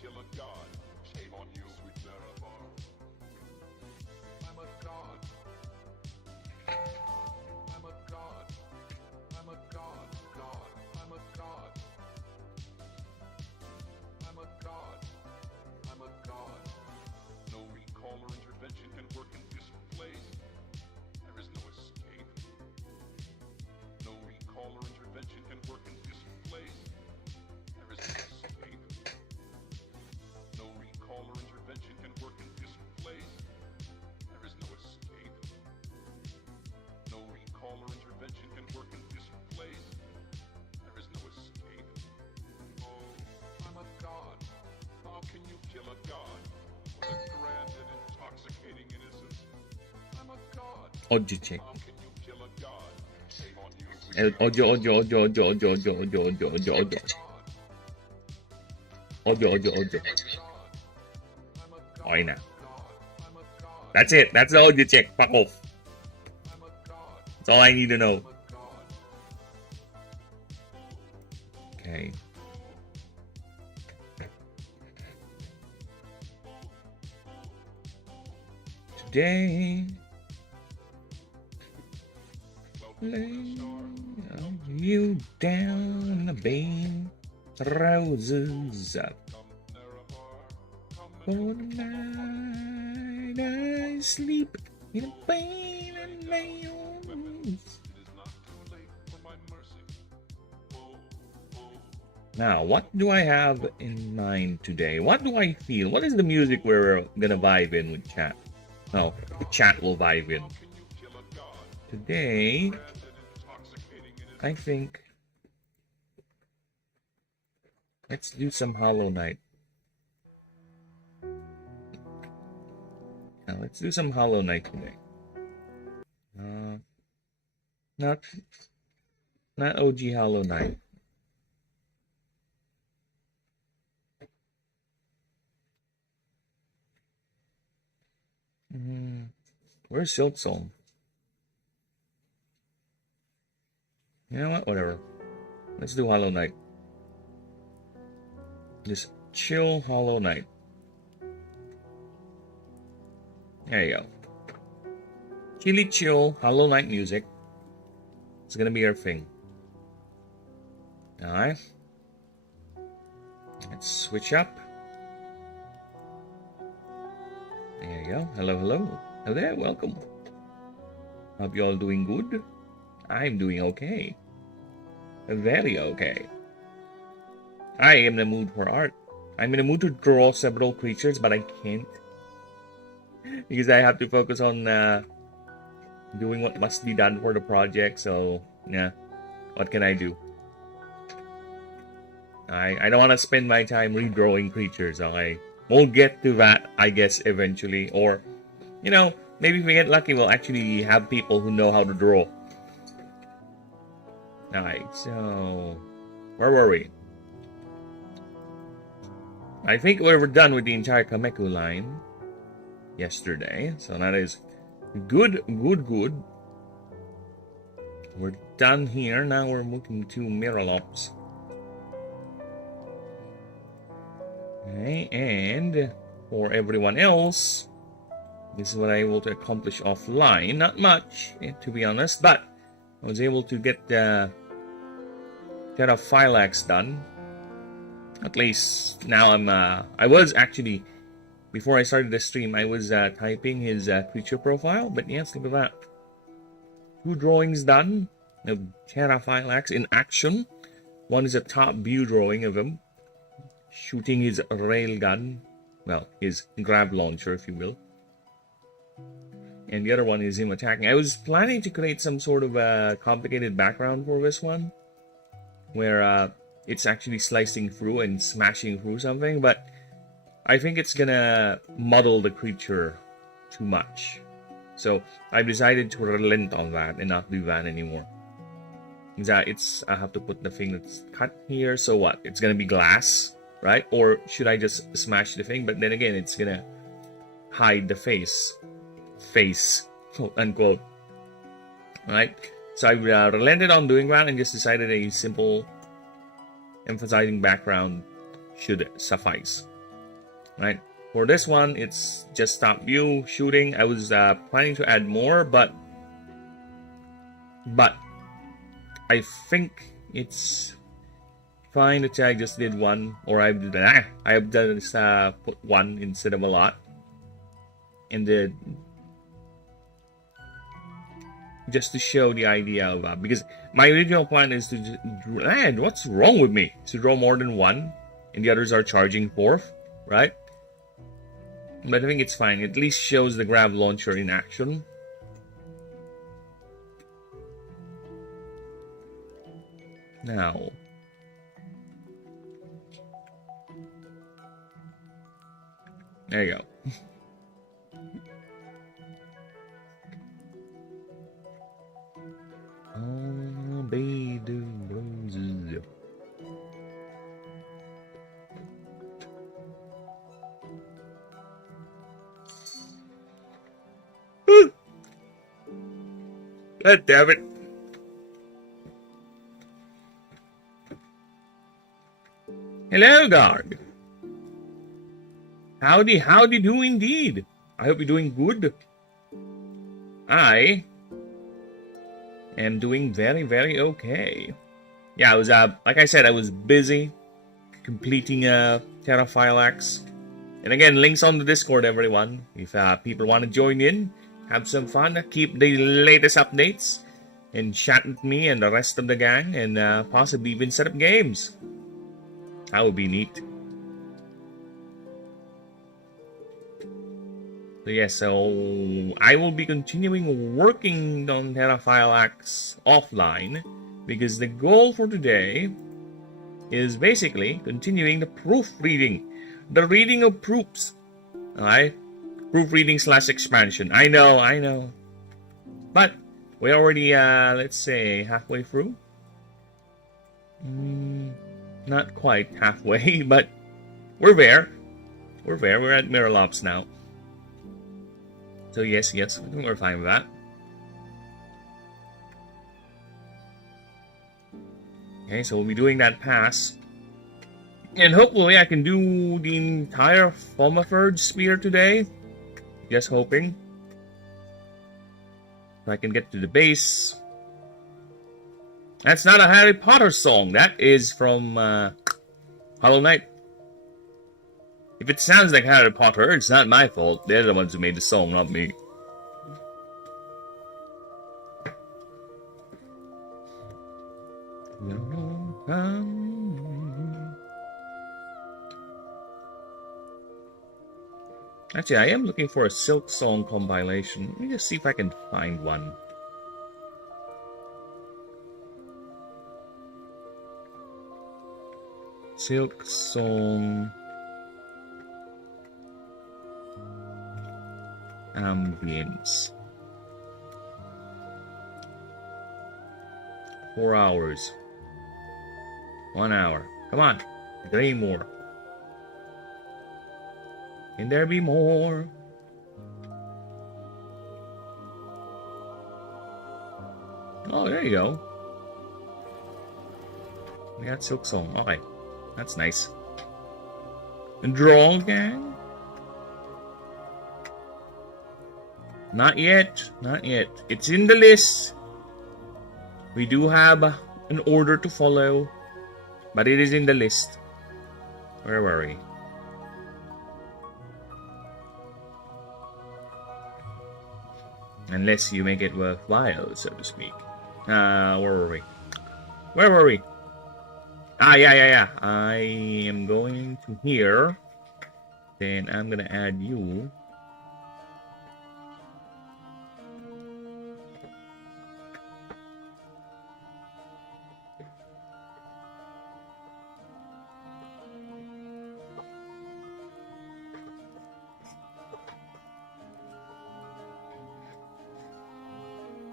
kill a god? Shame on you, sweet Marabar. I'm a god. I'm a god. I'm a god. God. I'm a god. I'm a god. I'm a god. No recall or intervention can work in this place. There is no escape. No recall or intervention can work in this place. There is no escape. No recall or intervention can work in this place. There is no escape. No recall or intervention can work in this place. There is no escape. Oh, I'm a god. How can you kill a god? What a grand and intoxicating innocence. I'm a god. Audio check. How can you kill a god? Shame on you. Audio. Okay na. That's it. That's the audio check. Fuck off. That's all I need to know. Okay. Today, lay you down the beam, roses up. For the night I sleep in pain and nails. Now, what do I have in mind today? What do I feel? What is the music we're gonna vibe in with chat? Oh, chat will vibe in. Today, I think let's do some Hollow Knight. Now, let's do some Hollow Knight today. Not OG Hollow Knight. Where's Silk Soul? You know what? Whatever. Let's do Hollow Knight. Just chill Hollow Knight. There you go. Chilly chill Hollow Knight music. It's gonna be our thing. Alright. Let's switch up. There you go. Hello, hello. Hello there, welcome. Hope you all doing good. I'm doing okay. Very okay. I am in the mood for art. I'm in the mood to draw several creatures, but I can't. Because I have to focus on doing what must be done for the project, so yeah. What can I do? I don't want to spend my time redrawing creatures, okay? We'll get to that, I guess, eventually. Or, you know, maybe if we get lucky, we'll actually have people who know how to draw. Alright, so where were we? I think we were done with the entire Kameku line yesterday. So that is good. We're done here. Now we're moving to Miralops. Okay, and for everyone else, this is what I was able to accomplish offline. Not much, to be honest, but I was able to get a Phylax done. At least now I was actually, before I started the stream, I was typing his creature profile. But yes, look at that. 2 drawings done of Phylax in action. One is a top view drawing of him shooting his railgun, well, his grab launcher, if you will. And the other one is him attacking. I was planning to create some sort of a complicated background for this one, where it's actually slicing through and smashing through something, but I think it's gonna muddle the creature too much. So I've decided to relent on that and not do that anymore. I have to put the thing that's cut here, so what? It's gonna be glass, right? Or should I just smash the thing? But then again, it's gonna hide the face, quote unquote. Right? So I relented on doing that and just decided a simple emphasizing background should suffice. right? For this one, it's just stop view shooting. I was planning to add more, but I think it's fine that I just did one, or I've done this, put one instead of a lot, and then just to show the idea of because my original plan is to what's wrong with me? To draw more than one, and the others are charging forth, right? But I think it's fine. It at least shows the grab launcher in action. Now, there you go. Oh, baby roses. God damn it. Hello, Garg. Howdy do indeed. I hope you're doing good. I am doing very, very okay. Yeah, I was, like I said, I was busy completing Terraphylax. And again, links on the Discord, everyone. If people want to join in, have some fun, keep the latest updates, and chat with me and the rest of the gang, and possibly even set up games. That would be neat. So yeah, so I will be continuing working on Terraphylax offline, because the goal for today is basically continuing the proofreading. The reading of proofs. Alright? Proofreading / expansion. I know. But we're already, let's say, halfway through. Not quite halfway, but we're there. We're at Mirrorlops now. So yes, we're fine with that. Okay, so we'll be doing that pass. And hopefully I can do the entire Fomathurge sphere today. Just hoping. So I can get to the base. That's not a Harry Potter song. That is from Hollow Knight. If it sounds like Harry Potter, it's not my fault. They're the ones who made the song, not me. Actually, I am looking for a Silk Song compilation. Let me just see if I can find one. Silk Song ambience. 4 hours. 1 hour. Come on. 3 more. Can there be more? Oh, there you go. We got Silk Song. Okay. That's nice. And Draw Gang? Not yet. Not yet. It's in the list. We do have an order to follow. But it is in the list. Where were we? Unless you make it worthwhile, so to speak. Where were we? Where were we? Yeah. I am going to here. Then I'm gonna add you.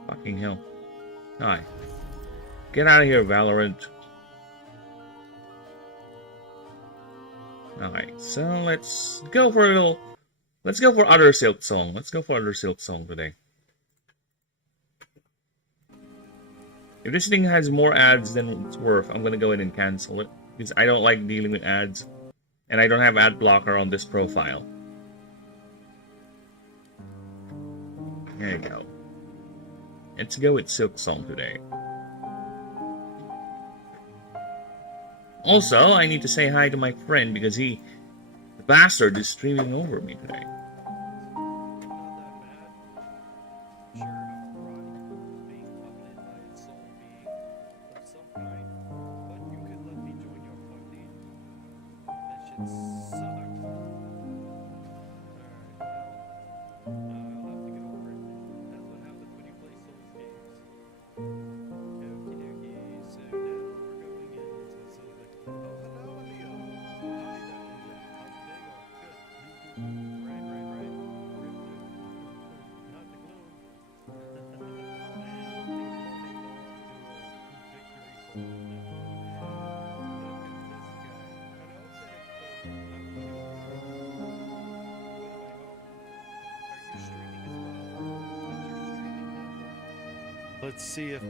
Fucking hell. Hi. Get out of here, Valorant. Alright, so let's go for a little... Let's go for other Silk Song. Let's go for other Silk Song today. If this thing has more ads than it's worth, I'm gonna go ahead and cancel it. Because I don't like dealing with ads. And I don't have ad blocker on this profile. There you go. Let's go with Silk Song today. Also, I need to say hi to my friend because the bastard, is streaming over me today. Let's see if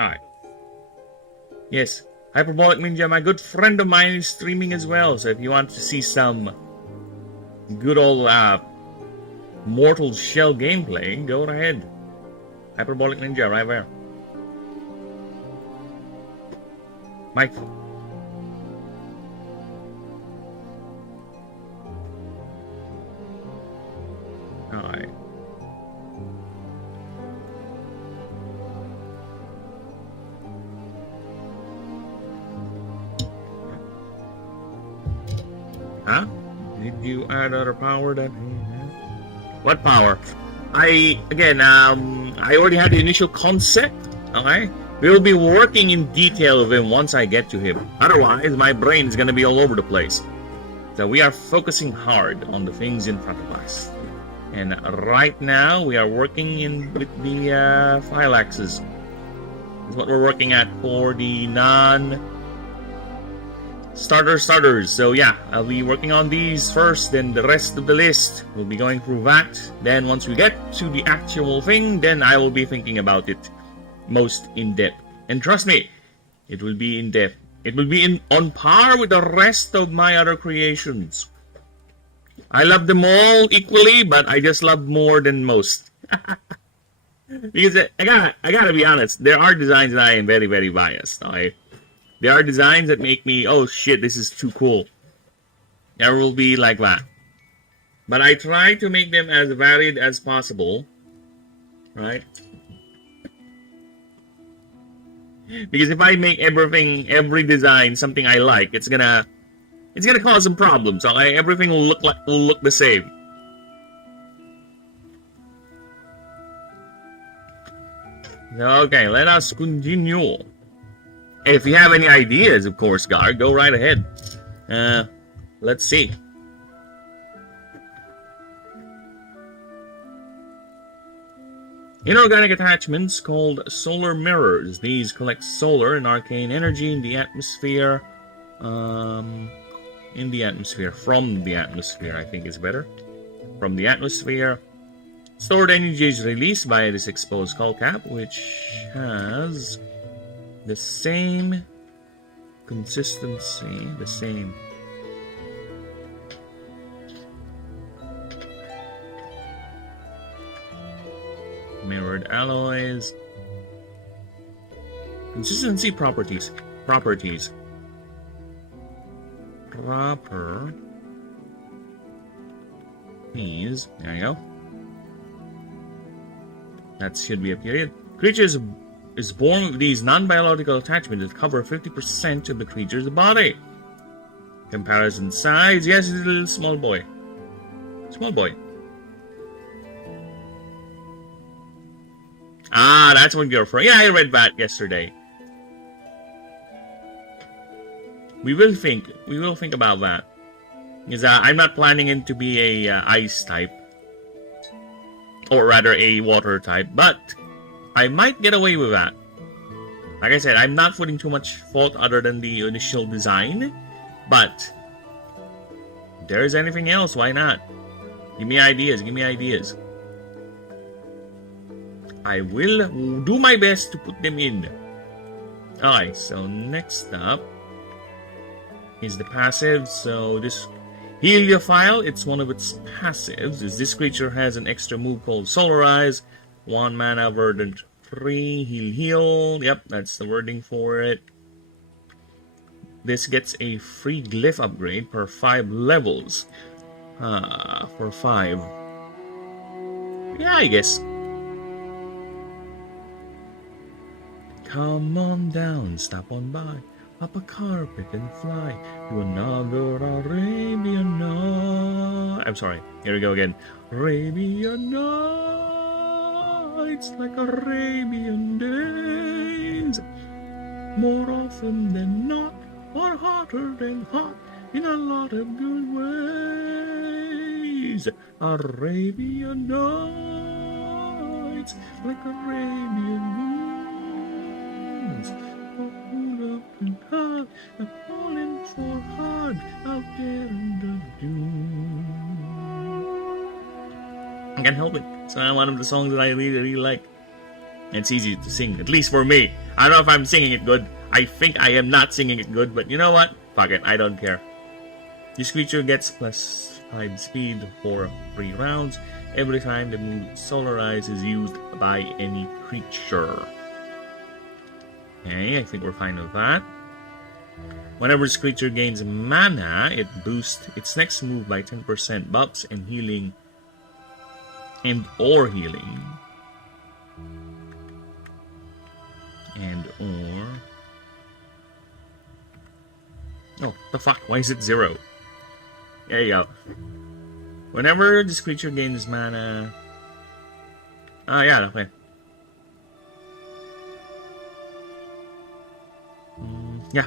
Alright. Yes, Hyperbolic Ninja, my good friend of mine, is streaming as well. So if you want to see some good old Mortal Shell gameplay, go ahead. Hyperbolic Ninja, right there. Mike. Alright. Huh? Did you add other power that he had? What power? I already had the initial concept. Okay? We'll be working in detail with him once I get to him. Otherwise, my brain is gonna be all over the place. So we are focusing hard on the things in front of us. And right now, we are working with the file axes. That's what we're working at for the starters. So yeah, I'll be working on these first, then the rest of the list we'll be going through that. Then once we get to the actual thing, then I will be thinking about it most in depth. And trust me, it will be in depth. It will be on par with the rest of my other creations. I love them all equally, but I just love more than most. Because I gotta be honest, there are designs that I am very, very biased. Okay? There are designs that make me, oh shit, this is too cool. There will be like that. But I try to make them as varied as possible. Right? Because if I make every design something I like, it's gonna cause some problems. Okay? Everything will look the same. Okay, let us continue. If you have any ideas, of course, Gar, go right ahead. Let's see. Inorganic attachments called solar mirrors. These collect solar and arcane energy in the atmosphere. From the atmosphere, I think is better. From the atmosphere. Stored energy is released via this exposed skull cap, which has the same consistency, the same mirrored alloys, consistency properties, there you go. That should be a period. Creatures is born with these non-biological attachments that cover 50% of the creature's body. Comparison size, yes, it's a little small boy. Small boy. Ah, that's what you're for. Yeah, I read that yesterday. We will think about that. Because I'm not planning it to be a ice type. Or rather a water type, but I might get away with that. Like I said, I'm not putting too much fault other than the initial design, but if there's anything else, why not? Give me ideas, give me ideas. I will do my best to put them in. Alright, so next up is the passive. So this Heliophile, it's one of its passives. Is this creature has an extra move called Solarize. 1 mana, verdant 3, heal. Yep, that's the wording for it. This gets a free glyph upgrade per 5 levels. For 5. Yeah, I guess. Come on down, stop on by, up a carpet and fly to another Arabian night. I'm sorry, here we go again. Arabian nights like Arabian days. More often than not, or hotter than hot, in a lot of good ways. Arabian nights like Arabian moons. Up and hard, I'm falling for hard out there in the dune. I can't help it. It's not one of the songs that I really like. It's easy to sing, at least for me. I don't know if I'm singing it good. I think I am not singing it good, but you know what? Fuck it, I don't care. This creature gets plus 5 speed for 3 rounds every time the move Solarize is used by any creature. Okay, I think we're fine with that. Whenever this creature gains mana, it boosts its next move by 10% buffs and healing or healing. Oh, the fuck? Why is it 0? There you go. Whenever this creature gains mana... yeah, okay. Yeah.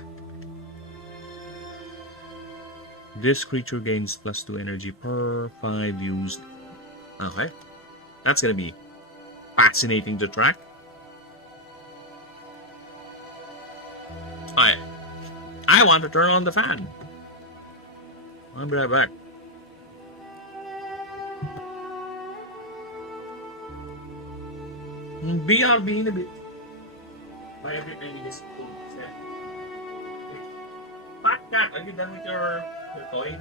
This creature gains plus 2 energy per 5 used. Okay. That's gonna be fascinating to track. I want to turn on the fan. I'll be right back. BRB in a bit. By a bit, I need this cool set. Fat cat, are you done with your toy?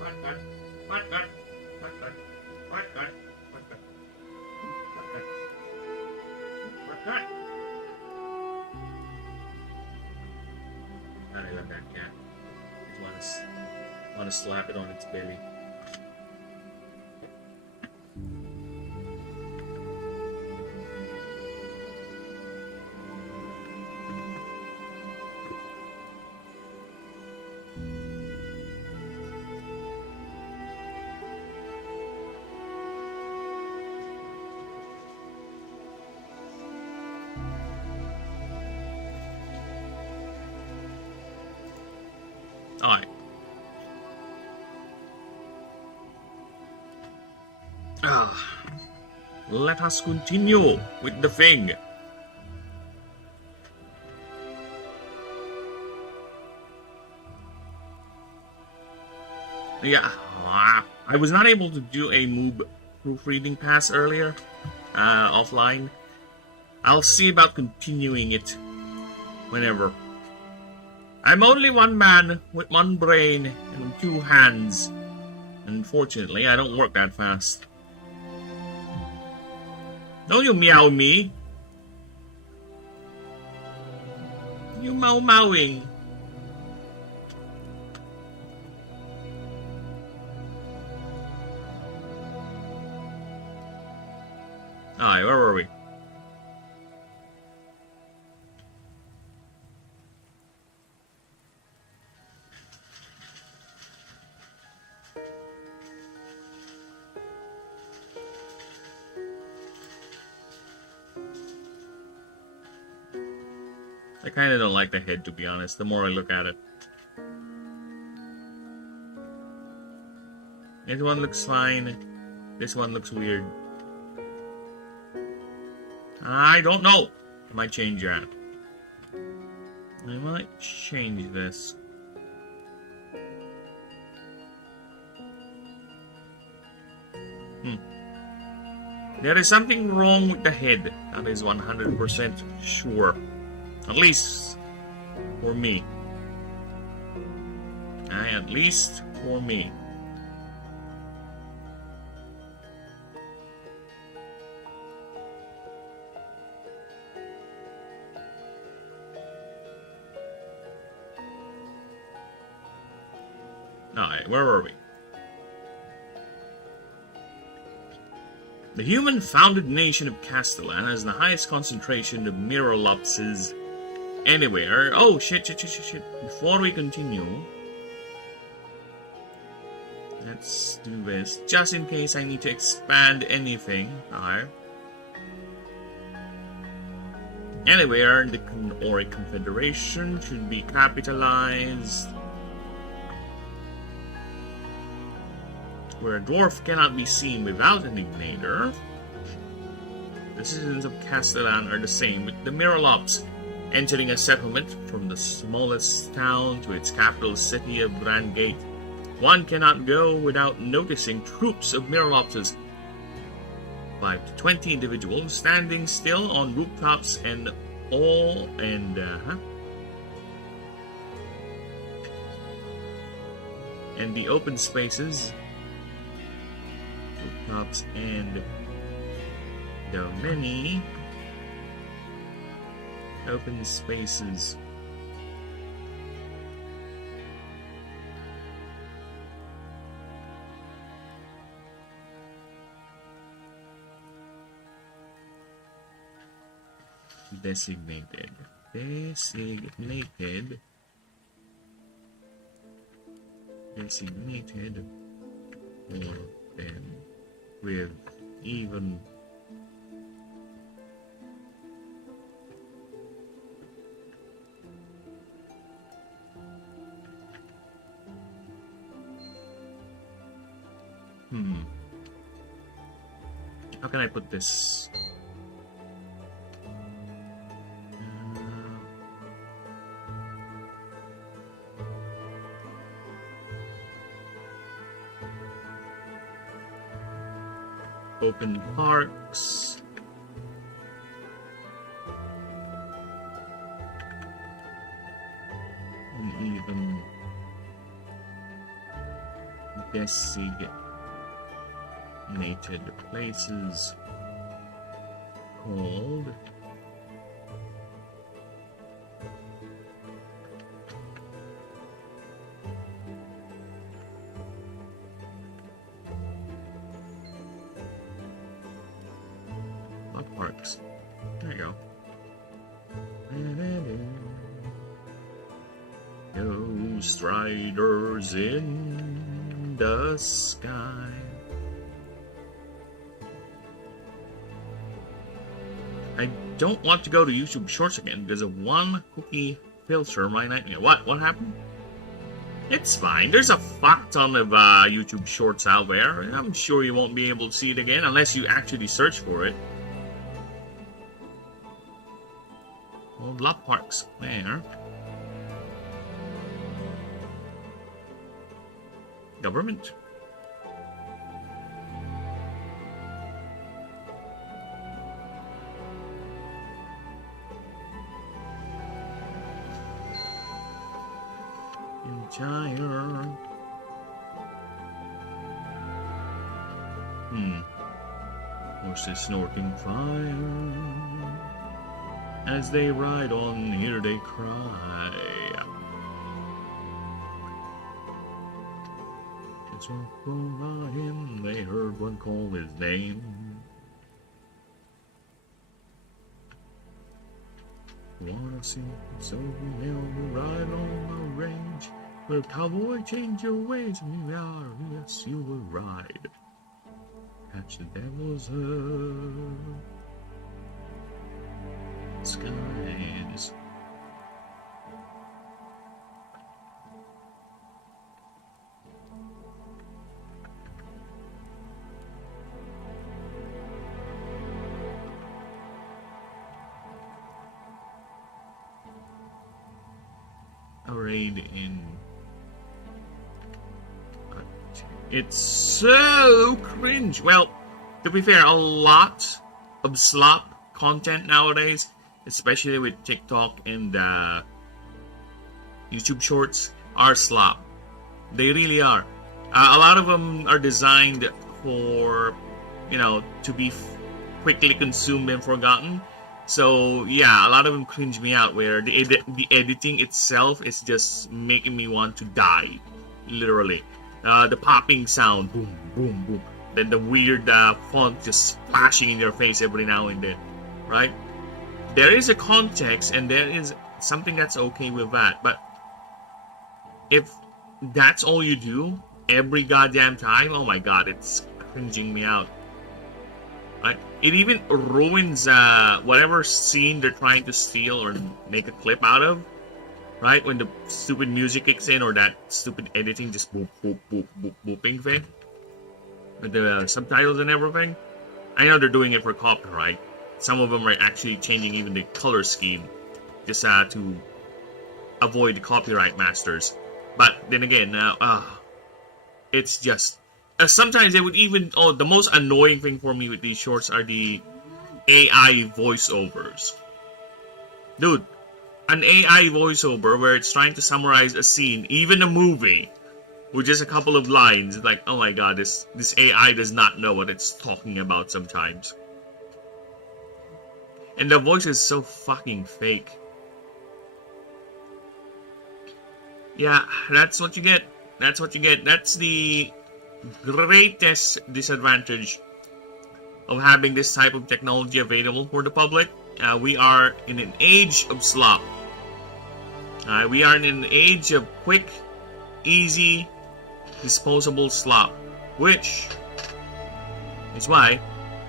Fat cat, fat cat, fat cat, fat cat, fat cat, fat cat, fat cat. I love that cat. I just want to slap it on its belly. Alright. Let us continue with the thing. Yeah, I was not able to do a move proofreading pass earlier, offline. I'll see about continuing it whenever. I'm only one man with one brain and 2 hands. Unfortunately, I don't work that fast. Don't you meow me. You meowing. Alright, where were we? I kind of don't like the head, to be honest, the more I look at it. This one looks fine. This one looks weird. I don't know. I might change that. I might change this. There is something wrong with the head. That is 100% sure. At least for me. At least for me. Alright, where were we? The human-founded nation of Castellan has the highest concentration of minibosses anywhere. Oh, shit. Before we continue, let's do this. Just in case I need to expand anything. Alright. Anywhere in the or a confederation should be capitalized. Where a dwarf cannot be seen without an ignitor. The citizens of Castellan are the same with the minibosses. Entering a settlement from the smallest town to its capital city of Brandgate, one cannot go without noticing troops of minibosses. 5 to 20 individuals standing still on rooftops and the open spaces. Rooftops and the many open spaces. Designated for them with even how can I put this? Open parks. And even designated places called parks. There you go. Ghost riders in the sky. I don't want to go to YouTube Shorts again because of one cookie filter. My nightmare. What? What happened? It's fine. There's a fuck ton of YouTube Shorts out there. I'm sure you won't be able to see it again unless you actually search for it. Love parks there. Government. Entire. Horses snorting fire. As they ride on, here they cry. It's all by him, they heard one call his name. Wanna see, so we will ride on the range. Well, cowboy, change your ways, and you are, yes, you will ride. Catch the devil's skies. trade in. It's so cringe. Well, to be fair, a lot of slop content nowadays, especially with TikTok and YouTube Shorts, are slop. They really are. A lot of them are designed for, to be quickly consumed and forgotten. So yeah, a lot of them cringe me out. Where the editing itself is just making me want to die, literally. The popping sound, boom, boom, boom. Then the weird font just flashing in your face every now and then, right? There is a context and there is something that's okay with that. But if that's all you do every goddamn time, oh my god, it's cringing me out. Right? It even ruins whatever scene they're trying to steal or make a clip out of. Right? When the stupid music kicks in or that stupid editing just boop, boop, boop, boop, booping thing. With the subtitles and everything. I know they're doing it for copyright. Some of them are actually changing even the color scheme. Just to avoid the copyright masters. But then again, it's just... sometimes they would even... Oh, the most annoying thing for me with these shorts are the AI voiceovers. Dude. An AI voiceover where it's trying to summarize a scene, even a movie, with just a couple of lines. It's like, oh my god, this AI does not know what it's talking about sometimes. And the voice is so fucking fake. Yeah, that's what you get. That's what you get. That's the greatest disadvantage of having this type of technology available for the public. We are in an age of slop. We are in an age of quick, easy, disposable slop. Which is why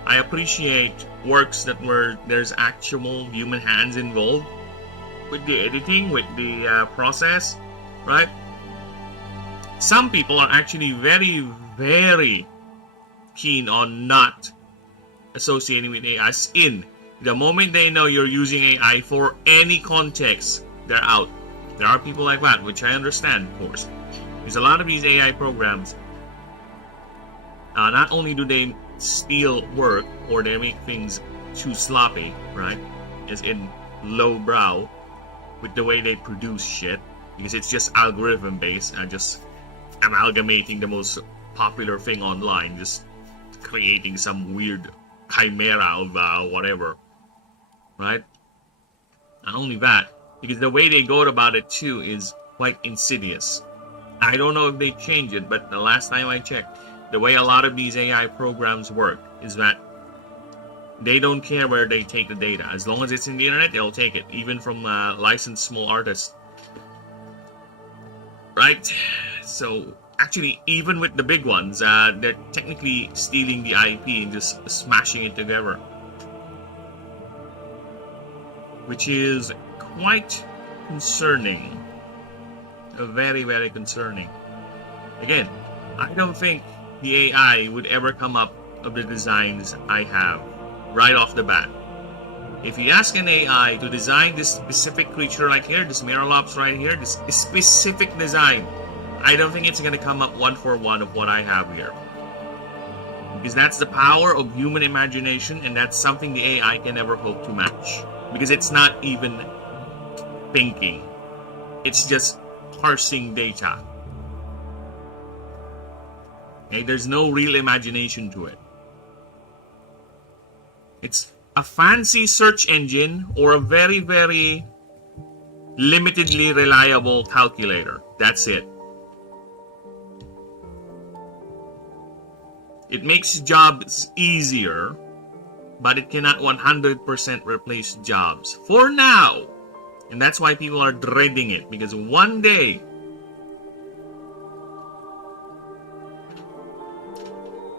I appreciate works that where there's actual human hands involved with the editing, with the process, right? Some people are actually very, very keen on not associating with AI. As in, the moment they know you're using AI for any context, they're out. There are people like that, which I understand, of course. There's a lot of these AI programs. Not only do they steal work or they make things too sloppy, right? As in lowbrow with the way they produce shit, because it's just algorithm based and just amalgamating the most popular thing online, just creating some weird chimera of whatever, right? Not only that, because the way they go about it too is quite insidious. I don't know if they change it, but the last time I checked, the way a lot of these AI programs work is that they don't care where they take the data. As long as it's in the internet, they'll take it, even from licensed small artists. Right? So, actually, even with the big ones, they're technically stealing the IP and just smashing it together. Which is quite concerning. Very, very concerning. Again, I don't think the AI would ever come up of the designs I have right off the bat. If you ask an AI to design this specific creature like here, this Mirrorlops right here, this specific design, I don't think it's going to come up one for one of what I have here. Because that's the power of human imagination, and that's something the AI can never hope to match. Because it's not even thinking. It's just parsing data. Okay, there's no real imagination to it. It's a fancy search engine or a very, very limitedly reliable calculator. That's it. It makes jobs easier, but it cannot 100% replace jobs. For now. And that's why people are dreading it. Because one day,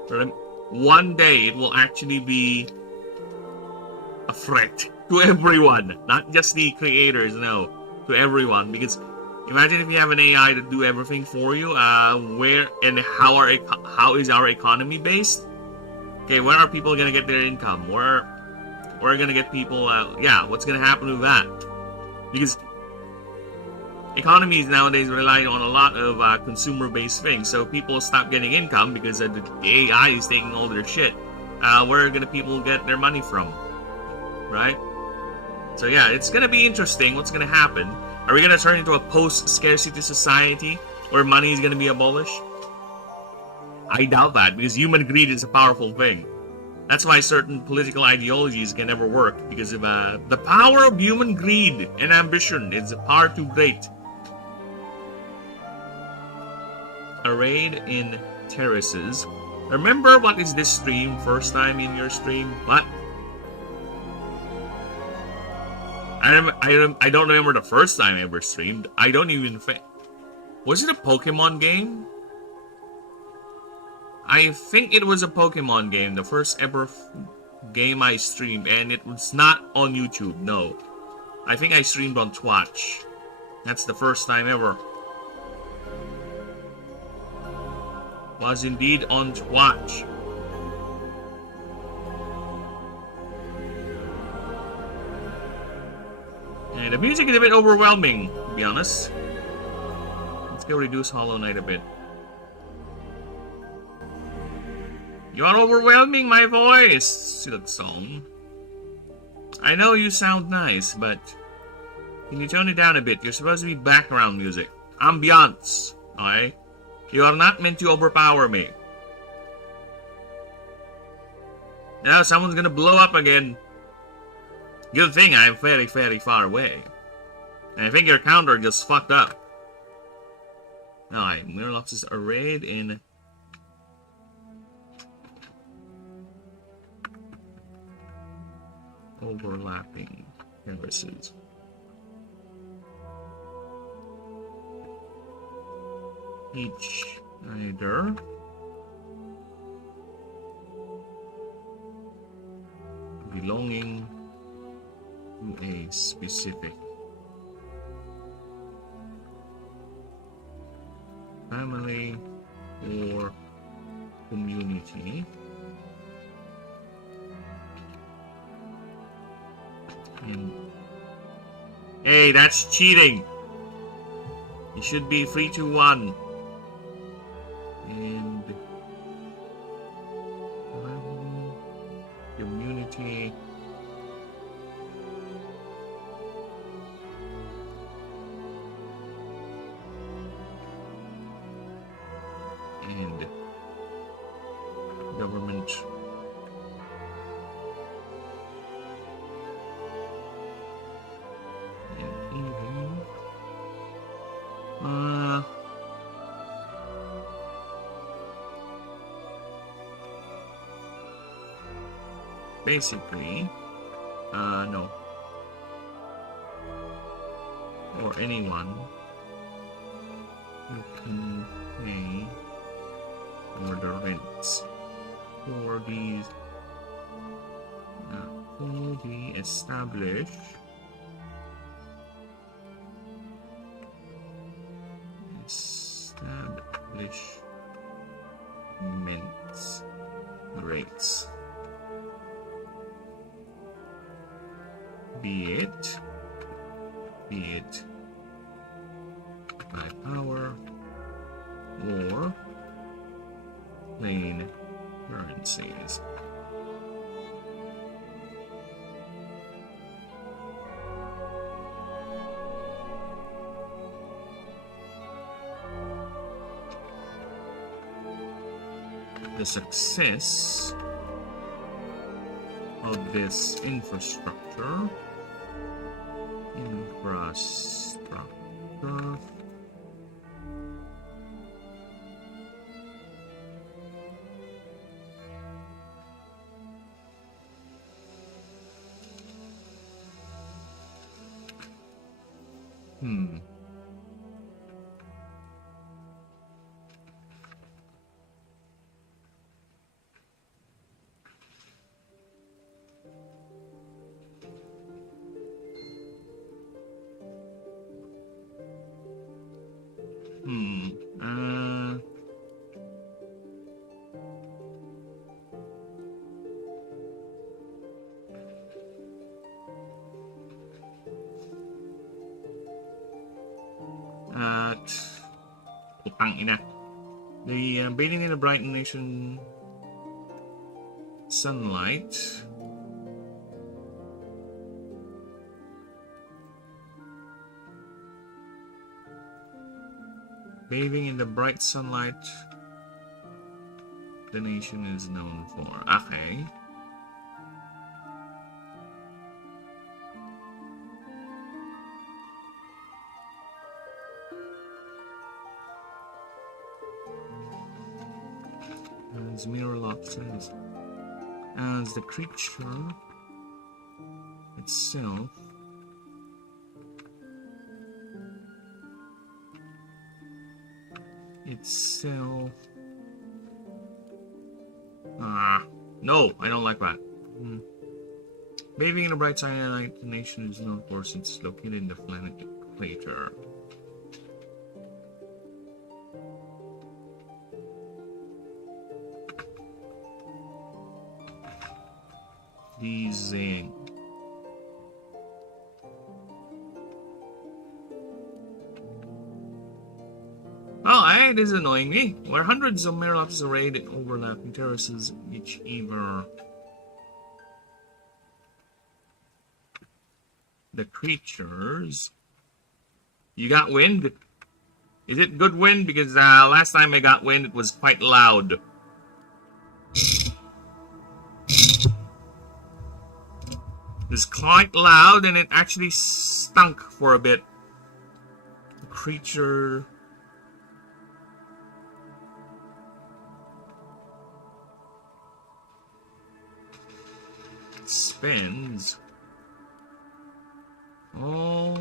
it will actually be a threat to everyone. Not just the creators, no. To everyone. Because imagine if you have an AI to do everything for you. Where and how is our economy based? Okay, where are people going to get their income? Where are going to get people... what's going to happen with that? Because economies nowadays rely on a lot of consumer-based things. So people stop getting income because the AI is taking all their shit. Where are gonna people get their money from, right? So yeah, it's gonna be interesting. What's gonna happen? Are we gonna turn into a post-scarcity society where money is gonna be abolished? I doubt that, because human greed is a powerful thing. That's why certain political ideologies can never work, because of the power of human greed and ambition is far too great. Arrayed in terraces. Remember what is this stream? First time in your stream? What? I don't remember the first time I ever streamed. I don't even was it a Pokemon game? I think it was a Pokemon game, the first ever game I streamed, and it was not on YouTube, no. I think I streamed on Twitch. That's the first time ever. Was indeed on Twitch. And the music is a bit overwhelming, to be honest. Let's go reduce Hollow Knight a bit. You are overwhelming my voice, Silk Song. I know you sound nice, but can you tone it down a bit? You're supposed to be background music. Ambiance, alright? You are not meant to overpower me. Now someone's gonna blow up again. Good thing I'm very, very far away. And I think your counter just fucked up. Alright, Mirlox is arrayed in overlapping terraces. Each either belonging to a specific family or community, and hey, that's cheating. You should be 3-2-1. And community and government and even basically no, or anyone who can pay for the rents for these fully established establishments rates, be it by power or plain currencies. The success of this infrastructure Tangina. The bathing in the bright nation sunlight. Bathing in the bright sunlight, the nation is known for. Okay. As Mirrorlock says, as the creature itself no, I don't like that. Bathing in the bright sunlight, the nation is known for since it's located in the planet equator. These it is annoying me. Where hundreds of mirrorlocks arrayed in overlapping terraces, each either the creatures. You got wind? Is it good wind? Because last time I got wind, it was quite loud. It was quite loud, and it actually stunk for a bit. The creature spends all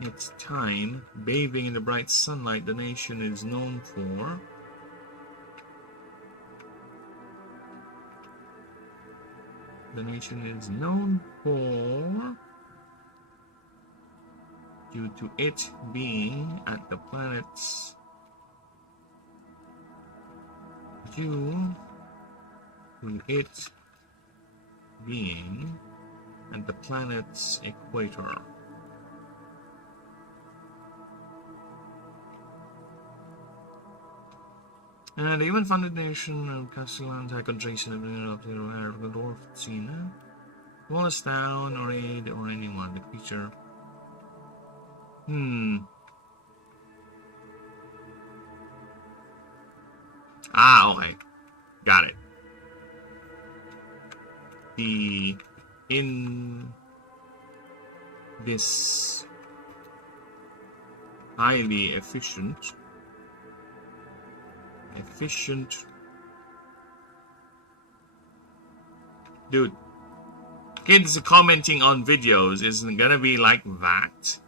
its time bathing in the bright sunlight the nation is known for. The nation is known for due to it being at the planet's due to it being at the planet's equator. And the even funded nation of Castellan concentration of the dwarf scene. Smallest town or aid or anyone, the creature. Okay. Got it. In this highly efficient dude, kids commenting on videos isn't gonna be like that,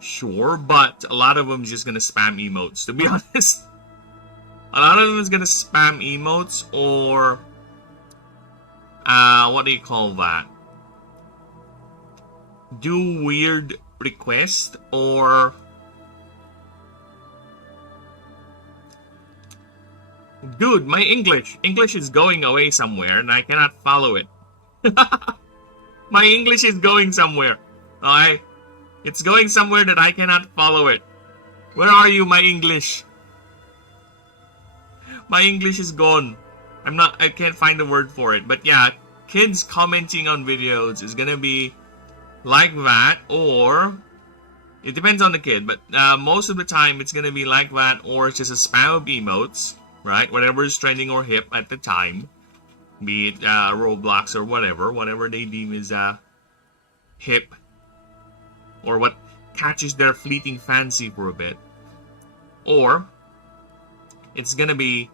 sure, but a lot of them just gonna spam emotes, to be honest. A lot of them is gonna spam emotes or what do you call that? Do weird requests or dude, my English is going away somewhere and I cannot follow it. My English is going somewhere. Alright? It's going somewhere that I cannot follow it. Where are you, my English? My English is gone. I can't find the word for it. But yeah, kids commenting on videos is gonna be like that, or it depends on the kid, but most of the time it's gonna be like that, or it's just a spam of emotes, right? Whatever is trending or hip at the time, be it Roblox or whatever they deem is hip, or what catches their fleeting fancy for a bit, or it's gonna be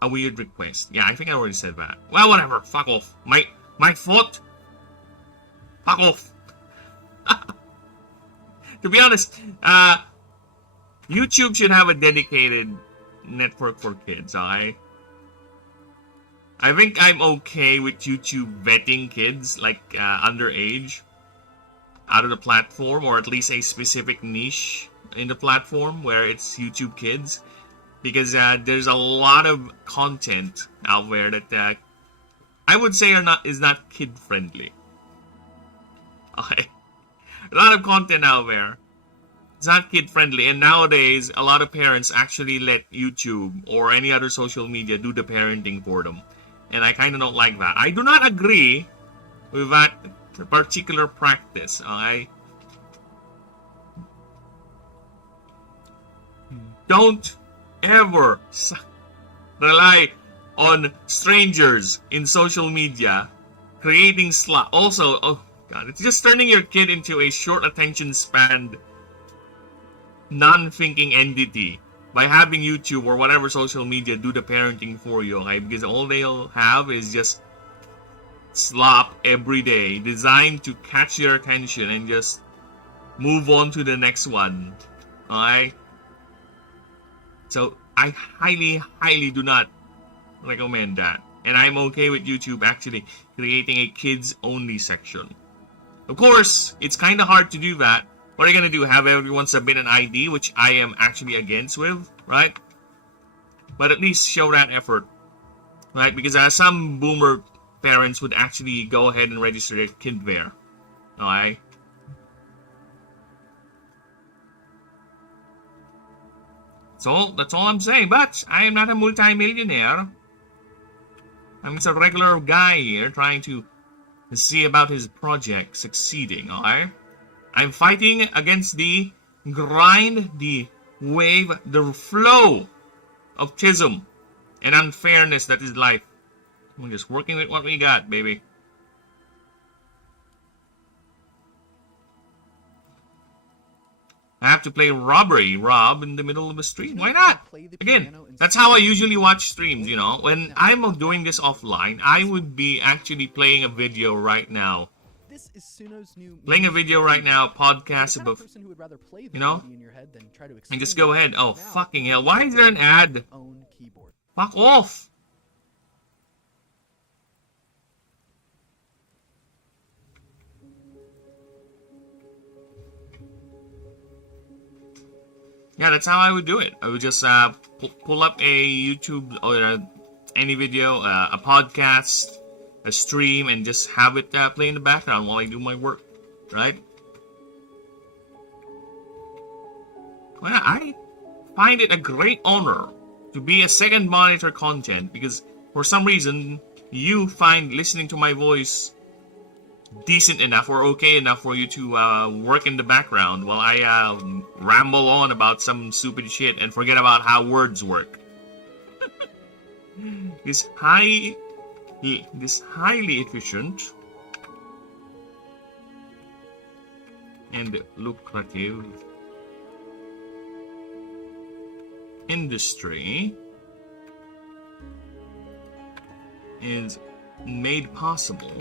a weird request. Yeah, I think I already said that. Well, whatever. Fuck off. My foot. Fuck off. To be honest, YouTube should have a dedicated network for kids. I think I'm okay with YouTube vetting kids like underage out of the platform, or at least a specific niche in the platform where it's YouTube Kids. Because there's a lot of content out there that I would say is not kid friendly. Okay. A lot of content out there It's not kid friendly. And nowadays, a lot of parents actually let YouTube or any other social media do the parenting for them. And I kind of don't like that. I do not agree with that particular practice. I don't ever rely on strangers in social media creating slot. Also, oh god, it's just turning your kid into a short attention span, non-thinking entity by having YouTube or whatever social media do the parenting for you, okay? Because all they'll have is just slop every day, designed to catch your attention and just move on to the next one, okay? So I highly do not recommend that. And I'm okay with YouTube actually creating a kids-only section. Of course, it's kind of hard to do that. What are you going to do? Have everyone submit an ID, which I am actually against with, right? But at least show that effort, right? Because some boomer parents would actually go ahead and register their kid there, alright? So, that's all I'm saying. But I am not a multi-millionaire. I'm just a regular guy here trying to see about his project succeeding, alright? I'm fighting against the grind, the wave, the flow of tism and unfairness that is life. We're just working with what we got, baby. I have to play Rob in the middle of a stream. Why not? Again, that's how I usually watch streams, you know. When I'm doing this offline, I would be actually playing a video right now. Playing a video right now, podcast about, you know, and just go ahead. Oh, fucking hell. Why is there an ad? Fuck off. Yeah, that's how I would do it. I would just pull up a YouTube or any video, a podcast, a stream, and just have it play in the background while I do my work, right? Well, I find it a great honor to be a second monitor content because for some reason you find listening to my voice decent enough or okay enough for you to work in the background while I ramble on about some stupid shit and forget about how words work. This highly efficient and lucrative industry is made possible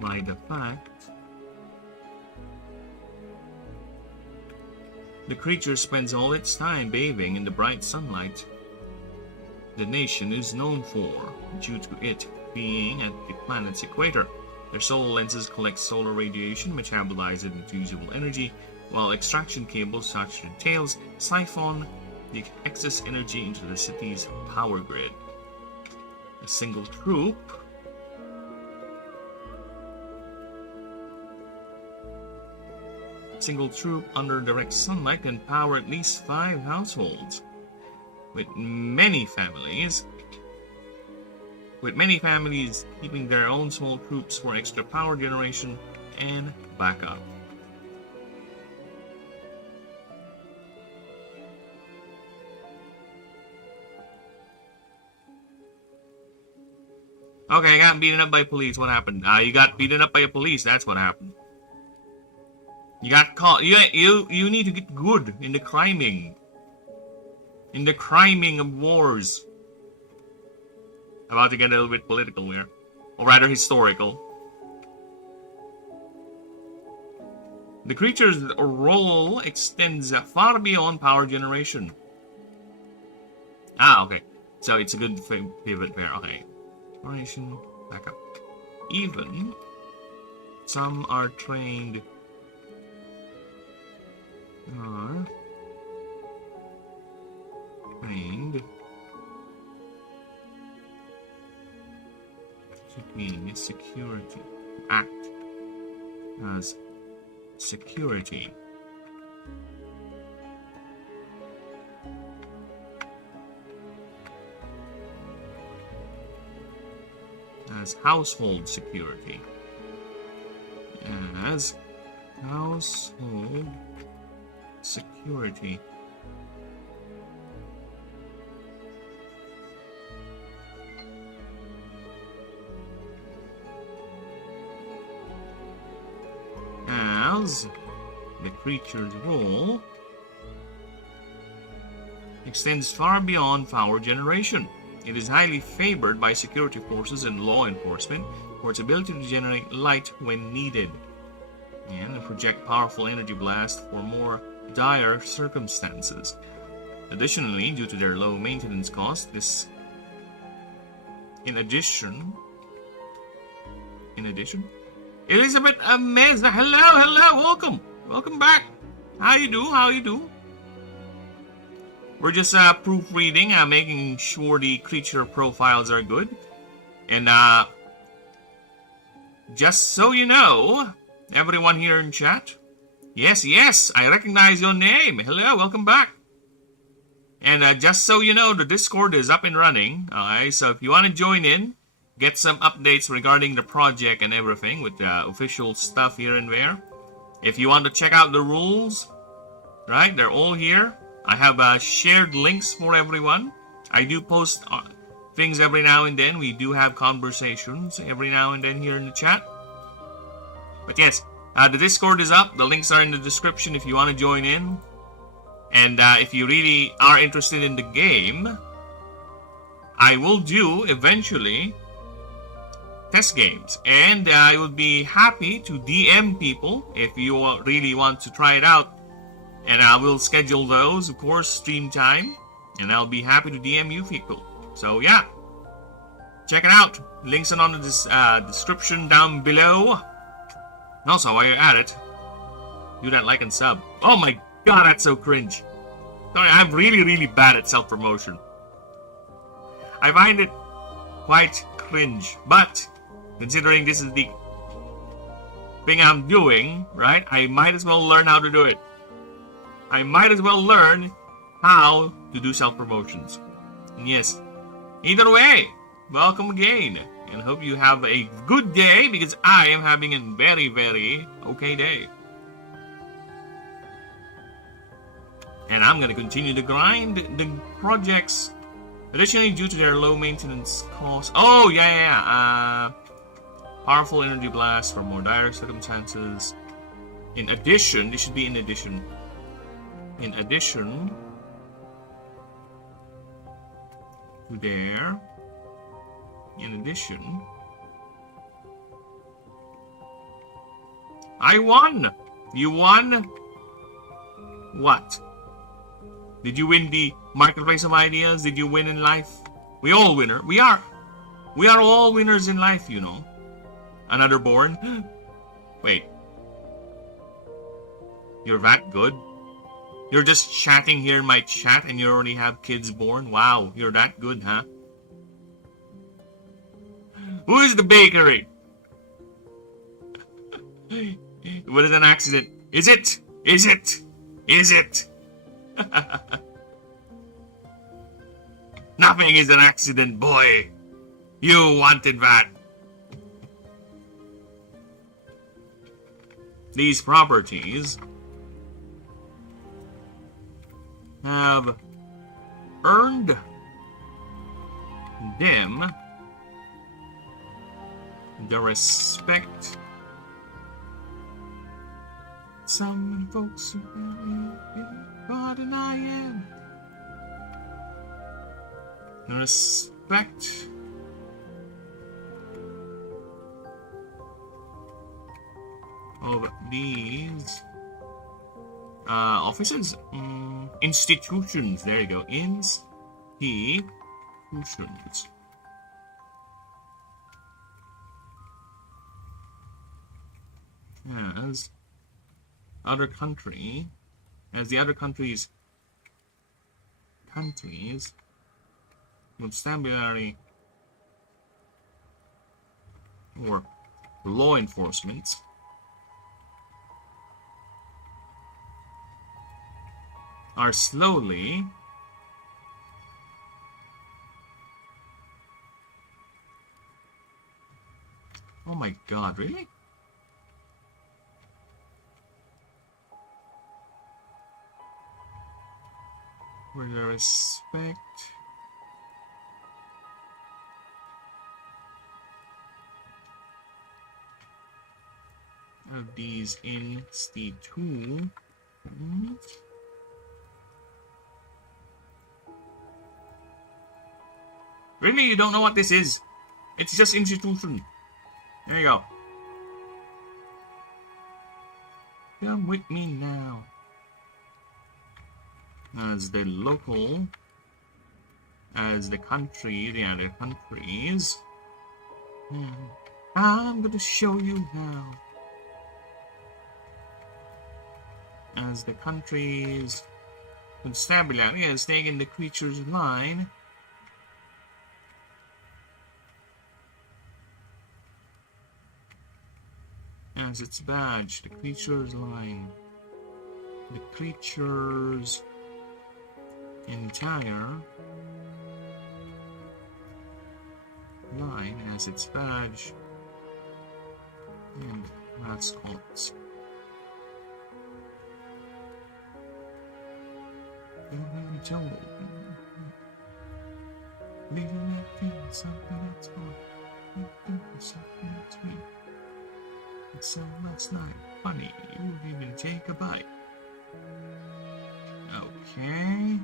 by the fact the creature spends all its time bathing in the bright sunlight the nation is known for, due to it being at the planet's equator. Their solar lenses collect solar radiation, metabolize it into usable energy, while extraction cables such as tails siphon the excess energy into the city's power grid. A single troop under direct sunlight can power at least 5 households, with many families keeping their own small troops for extra power generation and backup. Okay, I got beaten up by police. What happened? You got beaten up by a police. That's what happened. You got caught. You need to get good in the criming. In the criming of wars. About to get a little bit political here. Or rather historical. The creature's role extends far beyond power generation. Ah, okay. So it's a good pivot there. Okay. Generation, backup. Even some are trained be security. Act as security. As household security. As household security. As the creature's role extends far beyond power generation. It is highly favored by security forces and law enforcement for its ability to generate light when needed and project powerful energy blast for more dire circumstances. Additionally, due to their low maintenance cost, in addition, Elizabeth Meza, hello, welcome back. How you do? We're just proofreading, making sure the creature profiles are good. And just so you know, everyone here in chat, yes, I recognize your name. Hello, welcome back. And just so you know, the Discord is up and running. Alright, so if you want to join in, get some updates regarding the project and everything with official stuff here and there. If you want to check out the rules, right, they're all here. I have shared links for everyone. I do post things every now and then. We do have conversations every now and then here in the chat. But yes, the Discord is up. The links are in the description if you want to join in. And if you really are interested in the game, I will do eventually test games. And I would be happy to DM people if you really want to try it out. And I will schedule those, of course, stream time. And I'll be happy to DM you people. So yeah, check it out. Links are on the description down below. And also, while you're at it, do that like and sub. Oh my god, that's so cringe. Sorry, I'm really bad at self-promotion. I find it quite cringe. But, considering this is the thing I'm doing, right, I might as well learn how to do it. I might as well learn how to do self-promotions. And yes, either way, welcome again. And hope you have a good day, because I am having a very okay day. And I'm going to continue to grind the projects. Additionally, due to their low maintenance costs. Oh, yeah. Powerful energy blast for more dire circumstances. In addition, this should be in addition. In addition to there, I won! You won? What? Did you win the marketplace of ideas? Did you win in life? We all winner. We are all winners in life, you know. Another born? Wait. You're that good? You're just chatting here in my chat and you already have kids born? Wow, you're that good, huh? Who is the bakery? What is an accident? Is it? Nothing is an accident, boy. You wanted that. These properties have earned them the respect some folks God and I am. The respect of these offices, institutions. There you go, institutions. As the other countries constabulary or law enforcement are slowly oh my god, really? With the respect of these institutions. Really, you don't know what this is? It's just institution. There you go. Come with me now. As the local, as the country, the other countries. I'm gonna show you now. As the countries constabulary has taken the creature's line. As its badge, the creature's line. The creature's entire line as its badge and mascots. You've told leaving that thing something that's hard. Something that's sweet. So last night, funny, you would even take a bite. Okay.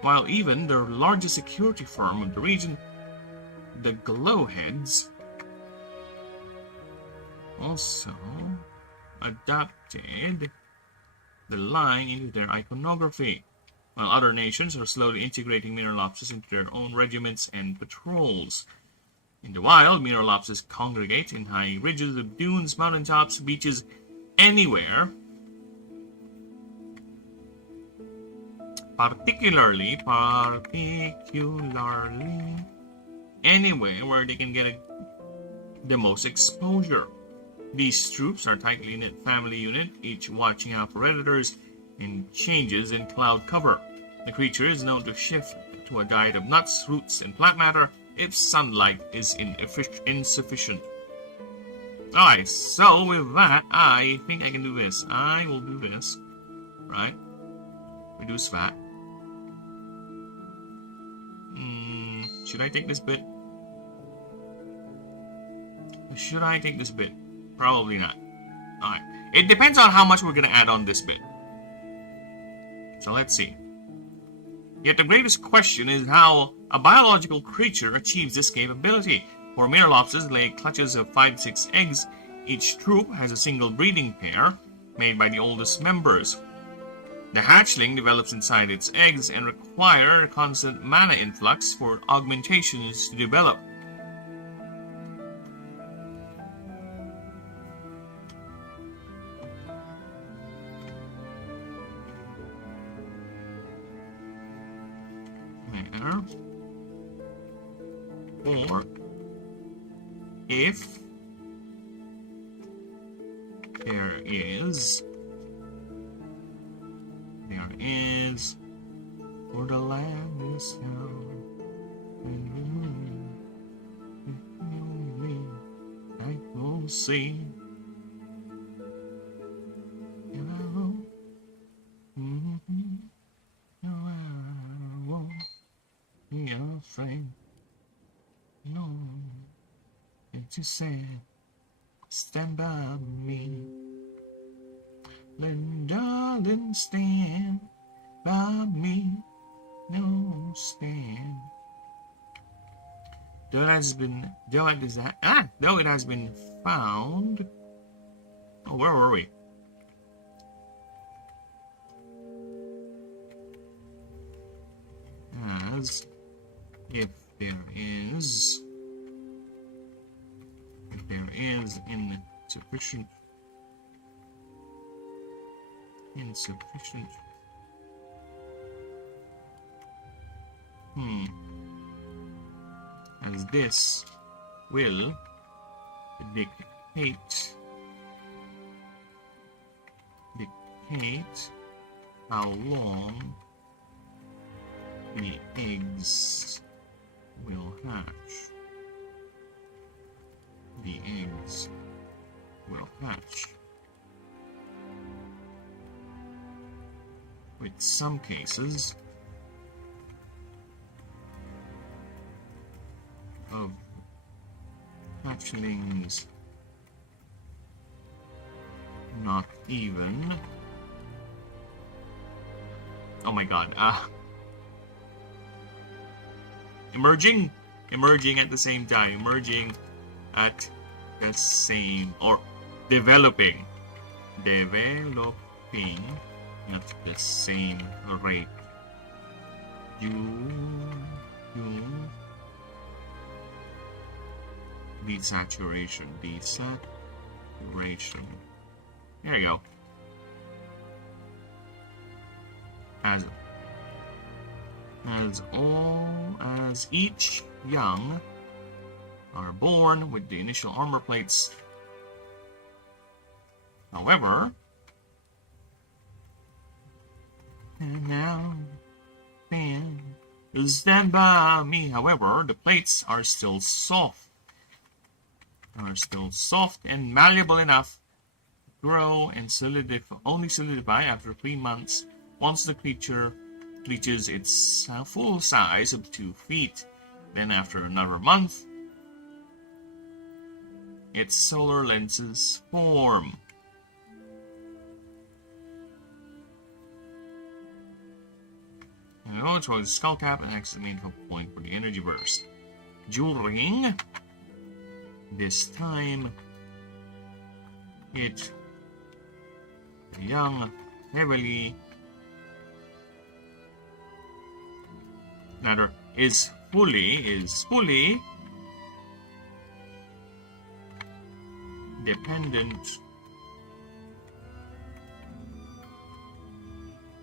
While even the largest security firm of the region, the Glowheads, also adopted the line into their iconography, while other nations are slowly integrating Minerlopses into their own regiments and patrols. In the wild, Minerlopses congregate in high ridges of dunes, mountaintops, beaches, anywhere, particularly anywhere where they can get the most exposure. These troops are tightly knit family unit, each watching out for predators and changes in cloud cover. The creature is known to shift to a diet of nuts, roots, and plant matter if sunlight is insufficient. Alright, so with that, I think I can do this. I will do this. Right? Reduce that. Should I take this bit? Should I take this bit? Probably not. Alright. It depends on how much we're going to add on this bit. So let's see. Yet the greatest question is how a biological creature achieves this capability. For Minerlopses lay clutches of 5 to 6 eggs. Each troop has a single breeding pair made by the oldest members. The hatchling develops inside its eggs and require a constant mana influx for augmentations to develop. Or if there is for the land is held and the moon only I will see. No, I won't be afraid. No, it's just sad. Stand by me. Then darling, stand by me. No, stand. Though it has been found. Oh, where were we? As if there is insufficient As this will dictate how long the eggs will hatch. The eggs will hatch. With some cases of hatchlings not even. Oh my god, emerging at the same time, or developing at the same rate. Desaturation. There you go. As each young are born with the initial armor plates. However, and now, stand by me. However, the plates are still soft. And malleable enough to grow and solidify after 3 months once the creature reaches its full size of 2 feet. Then after another month, its solar lenses form. And it throws the skull cap and acts as the main focal point for the energy burst. During this time, the young is fully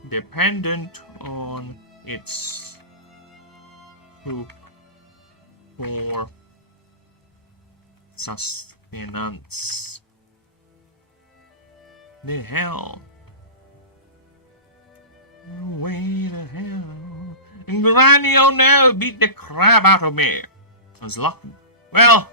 dependent on its poop for sustenance. The hell? Way to hell. And Granny O'Neill beat the crap out of me. I was lucky. Well,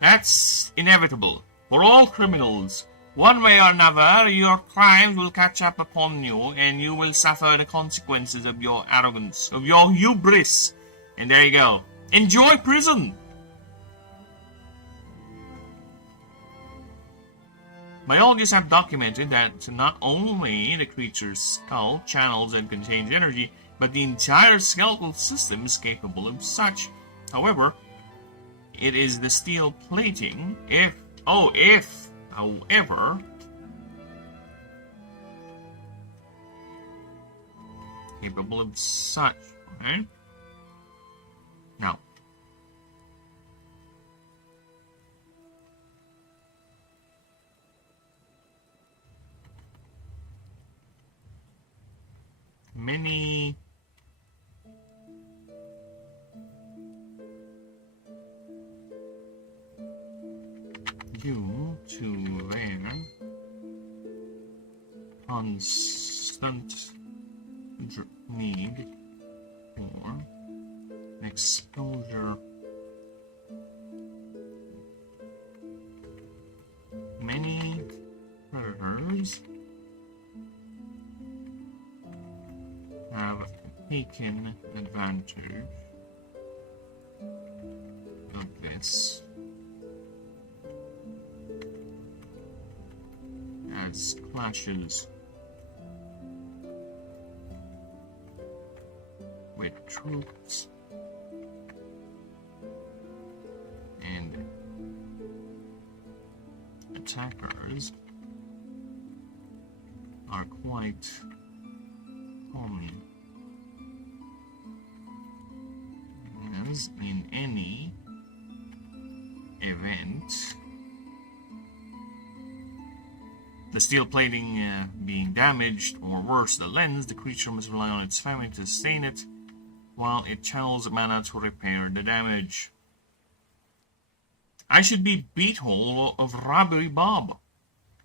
that's inevitable. For all criminals, one way or another, your crimes will catch up upon you, and you will suffer the consequences of your arrogance, of your hubris. And there you go. Enjoy prison! Biologists have documented that not only the creature's skull channels and contains energy, but the entire skeletal system is capable of such. However, it is the steel plating, however, capable of such, okay? Now, many due to their constant need for exposure, many predators have taken advantage of this as clashes with troops and attackers are quite common, as in any event, the steel plating being damaged, or worse, the lens, the creature must rely on its family to sustain it. while it channels mana to repair the damage. I should beat Beathole of Robbery Bob.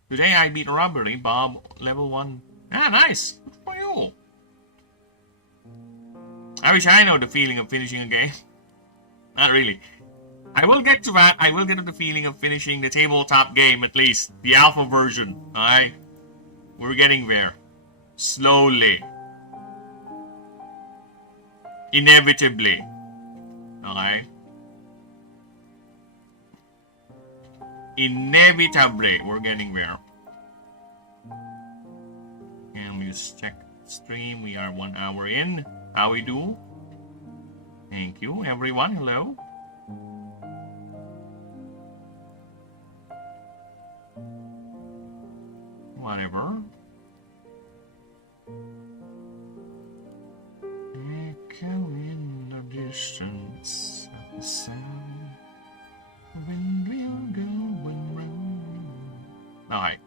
Today I beat Robbery Bob level 1. Ah, nice! Good for you! I wish I know the feeling of finishing a game. Not really. I will get to that. I will get to the feeling of finishing the tabletop game at least. The alpha version. Alright? We're getting there. Slowly. Inevitably. Okay? Inevitably, we're getting there. And we just check the stream. We are 1 hour in. How we do? Thank you, everyone. Hello. Whatever. Echo in the distance of the sound when we're going round. Alright.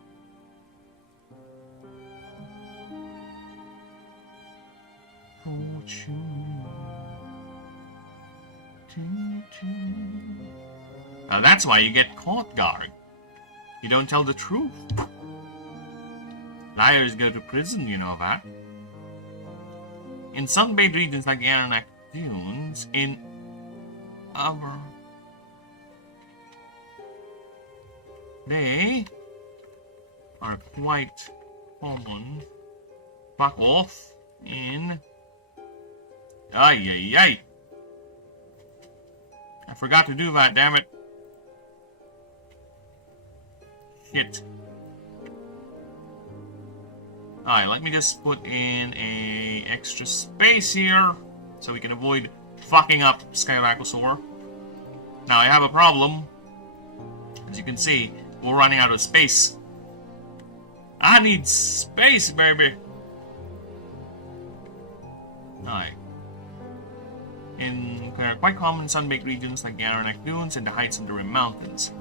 That's why you get caught, guard. You don't tell the truth. Liars go to prison, you know that. In sunbathed regions like Aranak Dunes, in other... They are quite common. Fuck off in... Ay, ay, ay. I forgot to do that, damn it. Shit. Alright, let me just put in a extra space here so we can avoid fucking up Skyracosaur. Now I have a problem. As you can see, we're running out of space. I need space, baby. Alright. In quite common sun-baked regions like the Aranak Dunes and the heights of the Rim Mountains.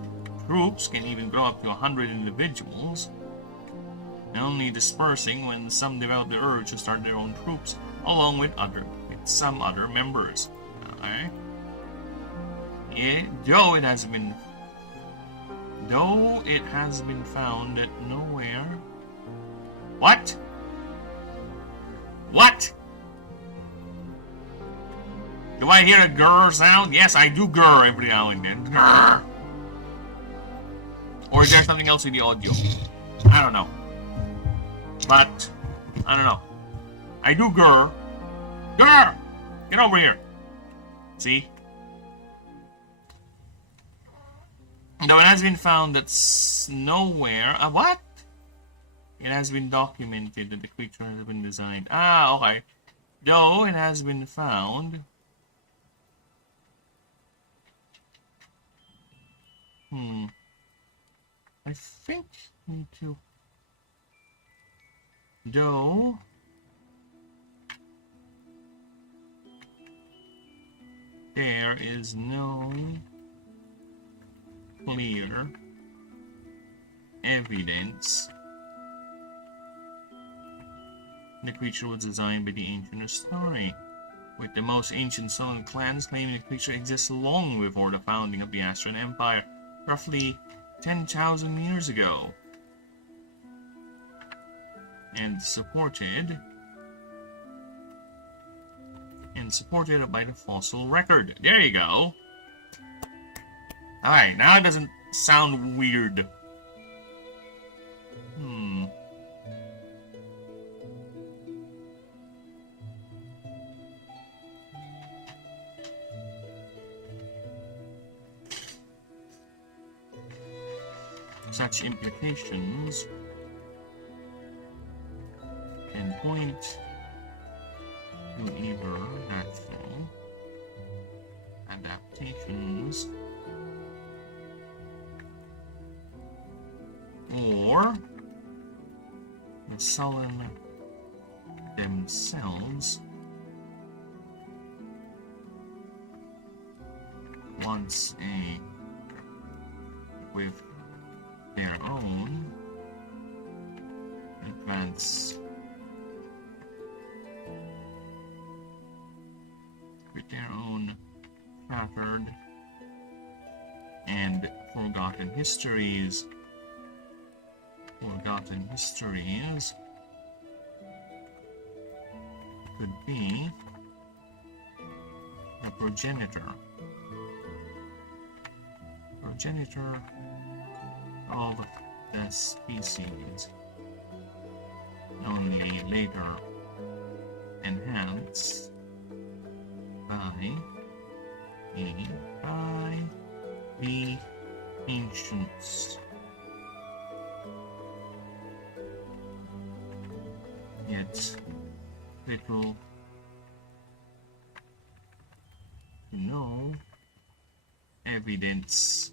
Troops can even grow up to 100 individuals, only dispersing when some develop the urge to start their own troops, along with some other members. Okay. Yeah, though it has been found that nowhere. What? What? Do I hear a grrr sound? Yes, I do grrr every now and then. Grrr. Or is there something else in the audio? I don't know. But, I don't know. I do grrr. Grrr! Get over here. See? Though it has been found that nowhere... what? It has been documented that the creature has been designed. Ah, okay. Though it has been found... I think I need to... Though... there is no clear evidence the creature was designed by the ancient Astari, with the most ancient Southern clans claiming the creature exists long before the founding of the Astran Empire, roughly 10,000 years ago, and supported by the fossil record. There you go. Alright, now it doesn't sound weird. Such implications can point to either natural adaptations or the Sullen themselves once with their own advanced with their own shattered and forgotten histories. Forgotten histories could be the progenitor. Progenitor of the species, only later enhanced by the ancients. Yet little to no evidence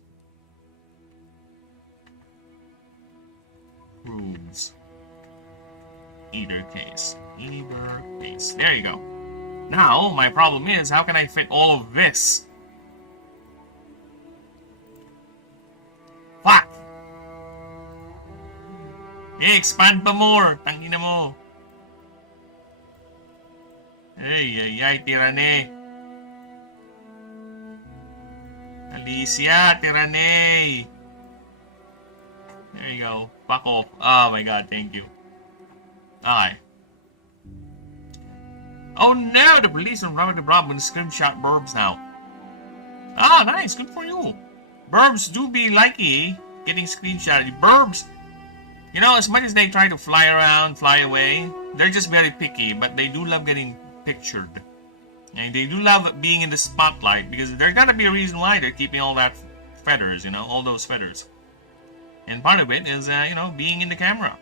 proves either case. Either case. There you go. Now, my problem is, how can I fit all of this? Fuck! Hey, expand pa more! Tangina mo! Ay, tirane! Alicia, tirane! There you go. Fuck off. Oh my god, thank you. Okay. Oh no, the police are robbing the Bravo and screenshot burbs now. Ah, nice, good for you. Burbs do be likey getting screenshotted. Burbs, you know, as much as they try to fly around, fly away, they're just very picky, but they do love getting pictured. And they do love being in the spotlight, because there's gotta be a reason why they're keeping all that feathers, you know, all those feathers. And part of it is, you know, being in the camera.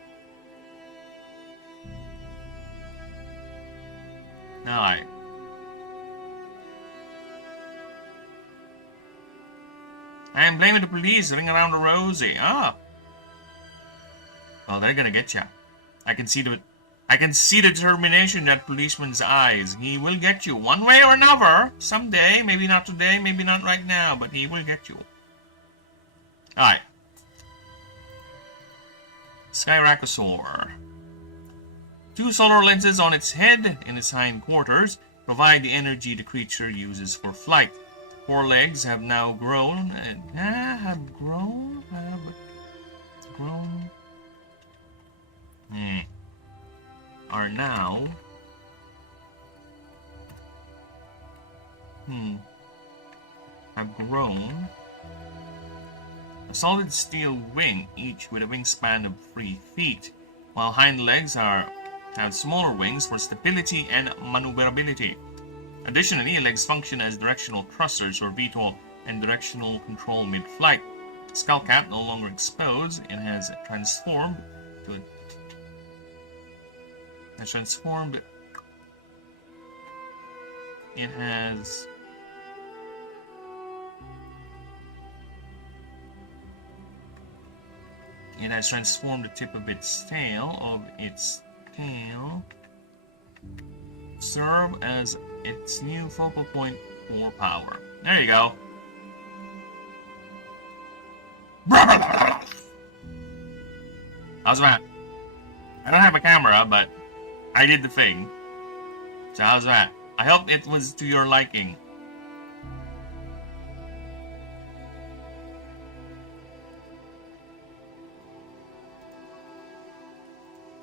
Alright. I am blaming the police, ring around the rosy. Ah. Well, they're gonna get ya. I can see the determination in that policeman's eyes. He will get you, one way or another. Someday, maybe not today, maybe not right now, but he will get you. Alright. Skyracosaur. 2 solar lenses on its head and its hind quarters provide the energy the creature uses for flight. 4 legs have now grown are now have grown a solid steel wing, each with a wingspan of 3 feet, while hind legs have smaller wings for stability and maneuverability. Additionally, legs function as directional thrusters or VTOL and directional control mid-flight. Skull cap no longer exposed and has transformed to a It has transformed the tip of its tail serve as its new focal point for power. There you go. How's that? I don't have a camera, but I did the thing. So how's that? I hope it was to your liking.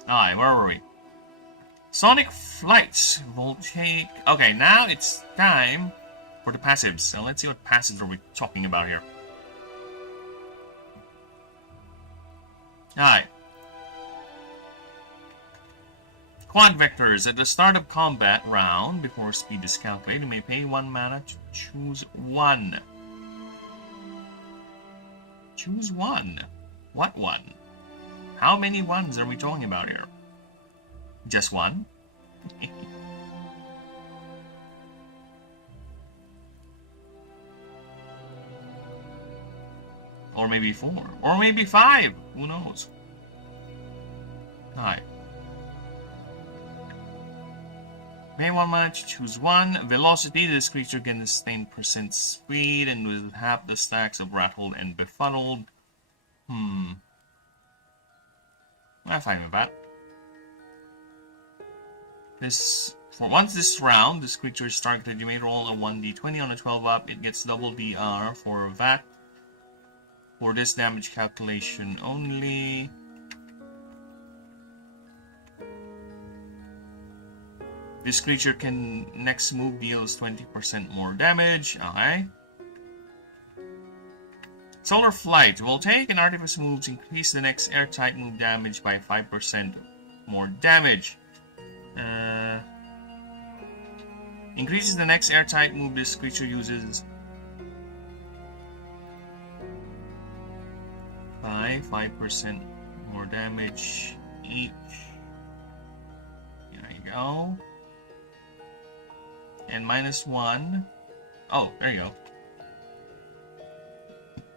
Alright, where were we? Sonic Flights, Voltaic. Okay, now it's time for the passives. So let's see what passives are we talking about here. Alright. Quad vectors. At the start of combat round, before speed is calculated, you may pay 1 mana to choose one. Choose one. What one? How many ones are we talking about here? Just one? Or maybe 4. Or maybe 5. Who knows? Alright. Pay 1 mana to choose one. Velocity. This creature gains 10% speed and with half the stacks of Rattled and Befuddled. I'm fine with that. This For once this round, this creature is targeted, you may roll a 1d20 on a 12 up. It gets double DR for that. For this damage calculation only. This creature can next move deals 20% more damage. Okay. Solar Flight will take an artifice moves, increase the next airtight move damage by 5% more damage. Increases the next airtight move this creature uses by 5% more damage each. There you go. And -1. Oh, there you go.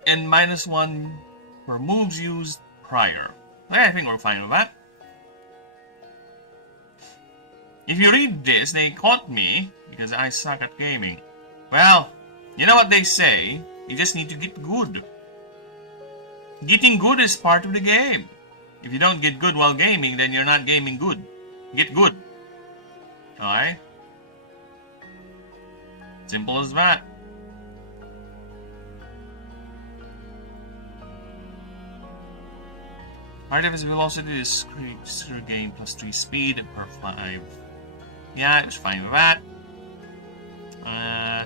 And -1 for moves used prior. I think we're fine with that. If you read this, they caught me because I suck at gaming. Well, you know what they say, you just need to get good. Getting good is part of the game. If you don't get good while gaming, then you're not gaming good. Get good. Alright? Simple as that. Artifice velocity is gain +3 speed per 5. Yeah, it's fine with that.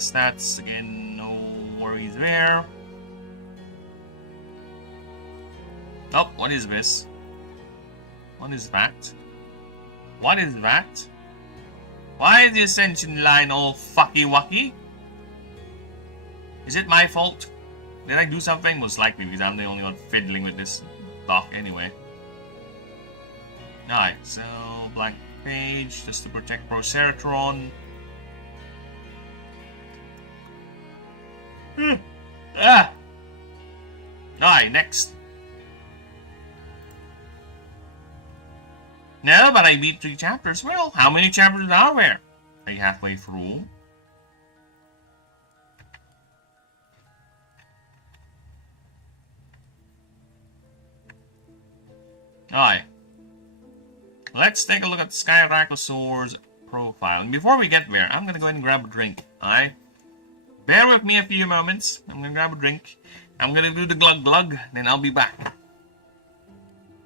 Stats, again, no worries there. Oh, what is this? What is that? What is that? Why is the ascension line all fucky-wucky? Is it my fault? Did I do something? Most likely, because I'm the only one fiddling with this dock anyway. Alright, so blank page just to protect Proceratron. Alright, next. No, but I beat 3 chapters. Well, how many chapters are there? Are you halfway through? Alright. Let's take a look at Skyracosaur's profile. And before we get there, I'm gonna go ahead and grab a drink. Alright? Bear with me a few moments. I'm gonna grab a drink. I'm gonna do the glug glug, then I'll be back.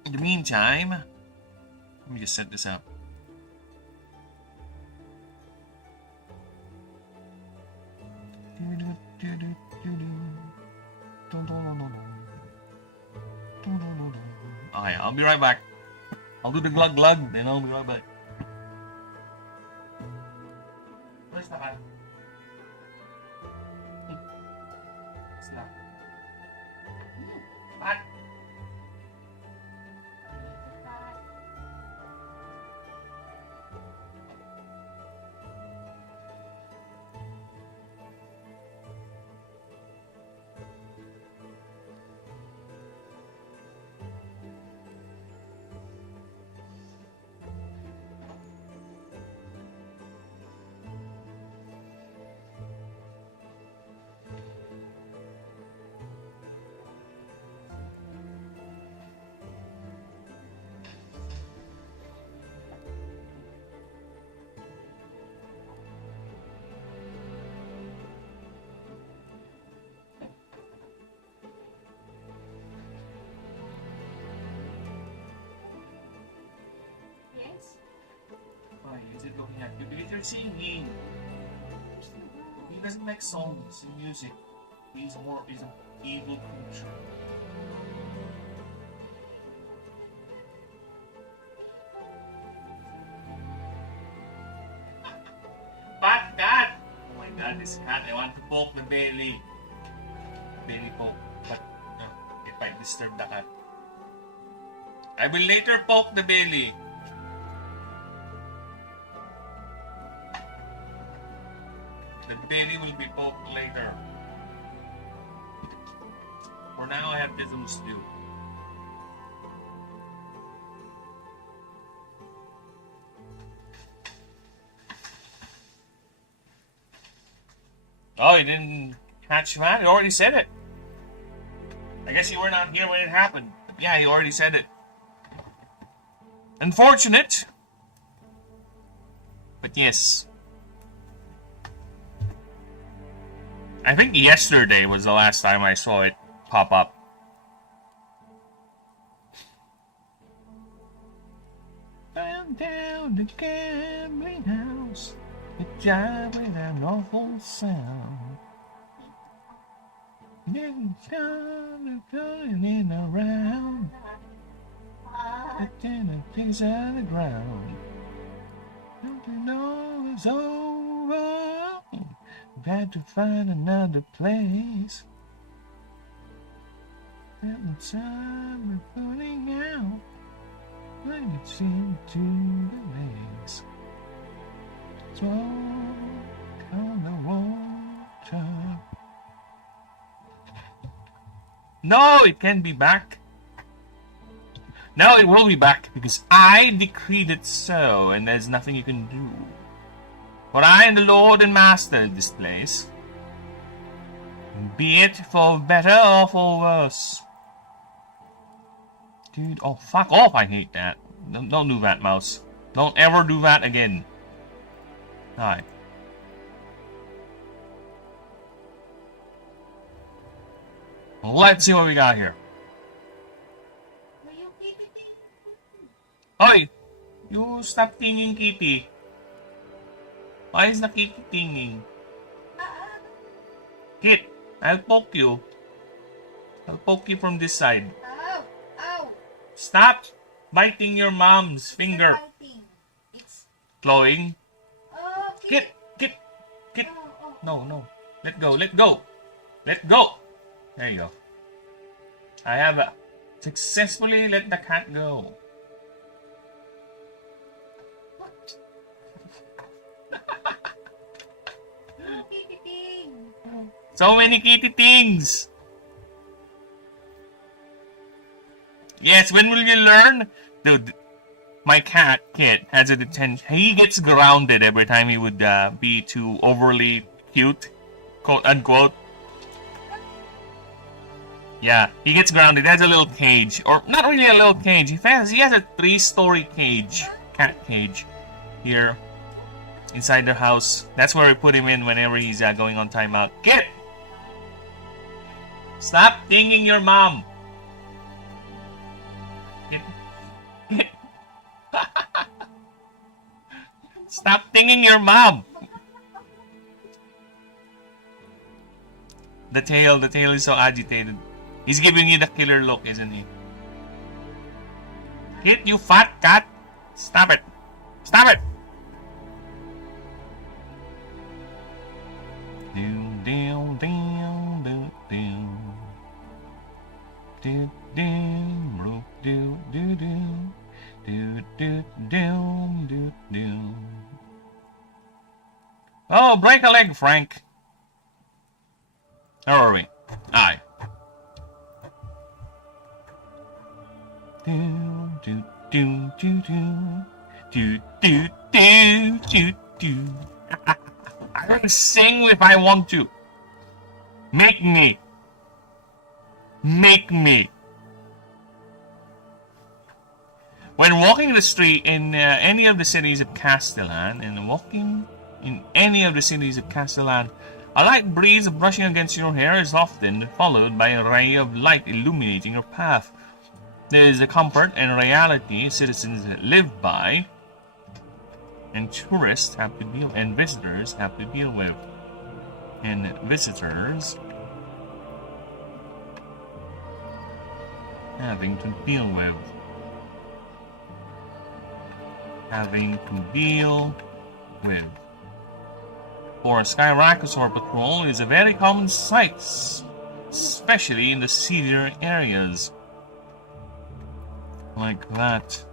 In the meantime, let me just set this up. Alright, I'll be right back. I'll do the glug glug, then I'll be right back. Where's the hat? It's not. Hat. Why is it looking at you? Because you're singing. He doesn't make songs and music. He's an evil creature. Fat cat! Oh my god, this cat. I want to poke the belly. Belly poke. But no, it might disturb the cat. I will later poke the belly. The belly will be poked later. For now, I have business to do. Oh, you didn't catch that? You already said it. I guess you were not here when it happened. But yeah, you already said it. Unfortunate. But yes. I think yesterday was the last time I saw it pop up. Down the gambling house, it jive with an awful sound. Then going in around, the tenant pigs out of the ground. Don't you know it's over? We've had to find another place. That the time we're putting out, when it's into the legs. Smoke on the water. No, it can't be back. No, it will be back because I decreed it so, and there's nothing you can do. For I am the Lord and Master of this place. Be it for better or for worse. Dude, oh fuck off, I hate that. Don't do that, mouse. Don't ever do that again. Alright. Let's see what we got here. Oi! You stop tinging, kitty. Why is the kitty tinging? Kit, I'll poke you. I'll poke you from this side. Ow! Ow! Stop biting your mom's finger. It's Clawing. oh, Kit! Oh, oh. No. Let go. Let go. There you go. I have successfully let the cat go. What? No, kitty thing. So many kitty things. Yes, when will you learn? Dude, my cat, Kit, has a detention. He gets grounded every time he would be too overly cute, quote unquote. Yeah, he gets grounded. He has a little cage. Or, not really a little cage. He has a 3-story cage. Cat cage. Here. Inside the house. That's where we put him in whenever he's going on timeout. Kit! Stop dinging your mom! Kit. Stop dinging your mom! The tail is so agitated. He's giving you the killer look, isn't he? Kit, you fat cat! Stop it! Stop it! Oh, break a leg, Frank. How are we? Aye. I can sing if I want to. Make me. When walking the street in any of the cities of Castellan, a light breeze brushing against your hair is often followed by a ray of light illuminating your path. There is a comfort and reality citizens live by, and tourists have to deal, and visitors have to deal with. And visitors having to deal with. For a Skyracosaur patrol is a very common sight, especially in the seedier areas. Like that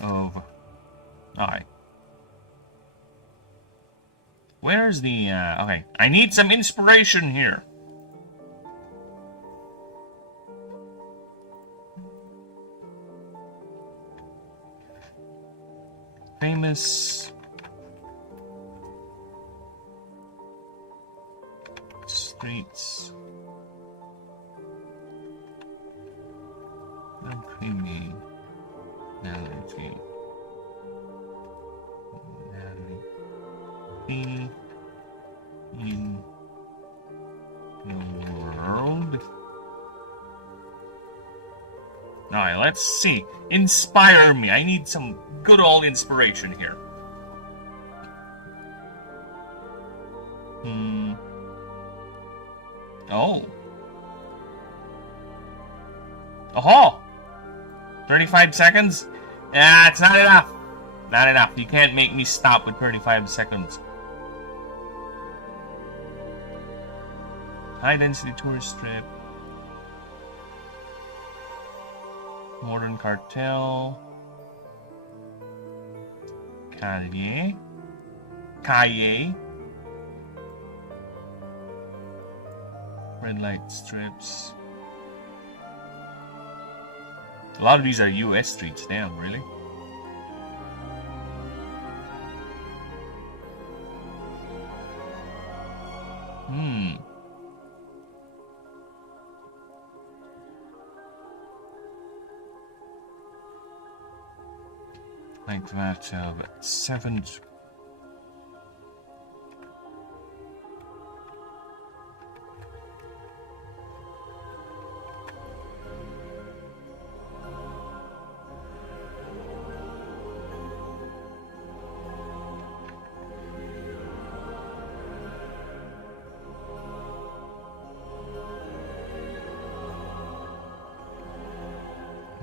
of... Alright. Where's the... okay, I need some inspiration here. Famous... streets. No creamy melody. happen in the world. Alright, let's see. Inspire me. I need some good old inspiration here. Oh. Oh! 35 seconds? Yeah, it's not enough. Not enough. You can't make me stop with 35 seconds. High density tourist strip. Modern cartel. Calle. Red light strips. A lot of these are US streets, damn, really? Like that of 7.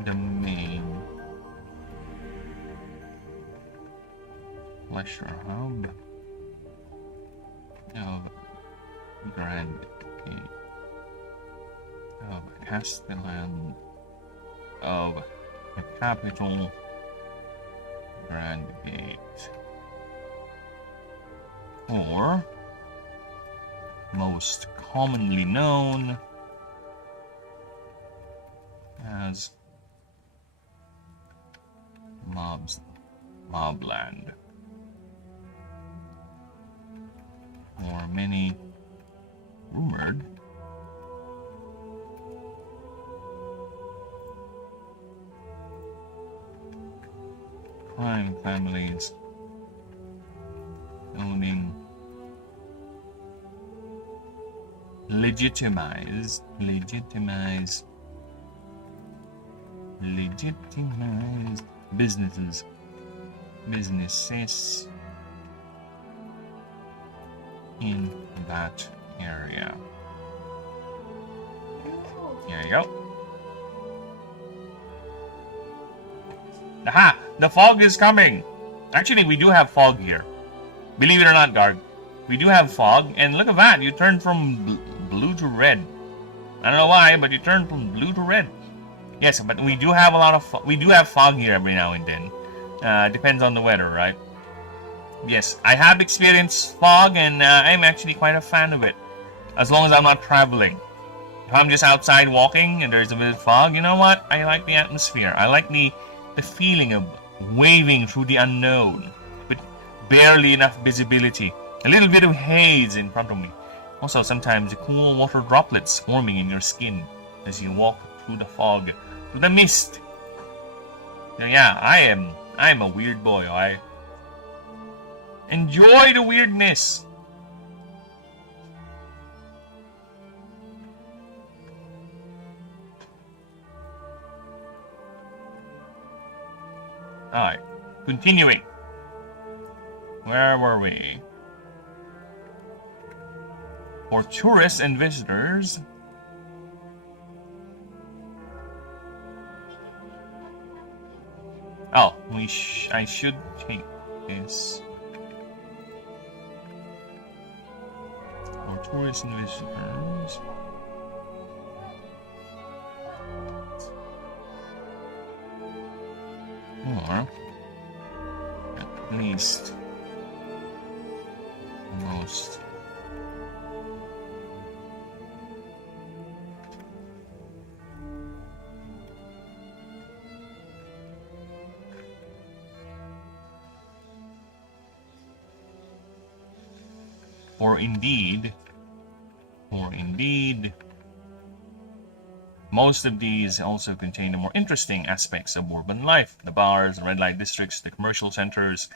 The main leisure hub of Grand Gate of Castellan of the capital Grand Gate, or most commonly known as Mobland, or many rumored crime families owning legitimized businesses in that area. There you go. Aha! The fog is coming! Actually, we do have fog here. Believe it or not, guard. We do have fog, and look at that! You turned from blue to red. I don't know why, but you turned from blue to red. Yes, but we do have a lot of we do have fog here every now and then. Depends on the weather, right? Yes, I have experienced fog, and I'm actually quite a fan of it. As long as I'm not traveling. If I'm just outside walking and there's a bit of fog, you know what? I like the atmosphere. I like the feeling of waving through the unknown with barely enough visibility. A little bit of haze in front of me. Also, sometimes cool water droplets forming in your skin as you walk through the fog, through the mist. So yeah, I am a weird boy. I enjoy the weirdness. Alright, continuing. Where were we? For tourists and visitors. Oh, I should take this. For tourists and visitors. Or at least most or indeed most of these also contain the more interesting aspects of urban life, the bars, the red light districts, the commercial centers.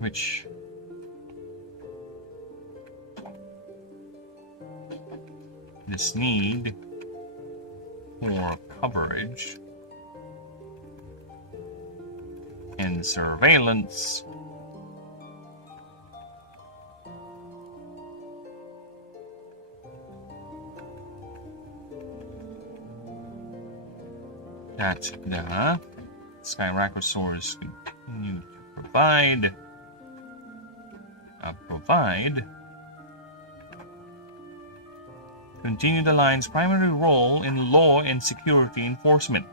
which this need for coverage and surveillance that the Skyracker source continue to continue the line's primary role in law and security enforcement.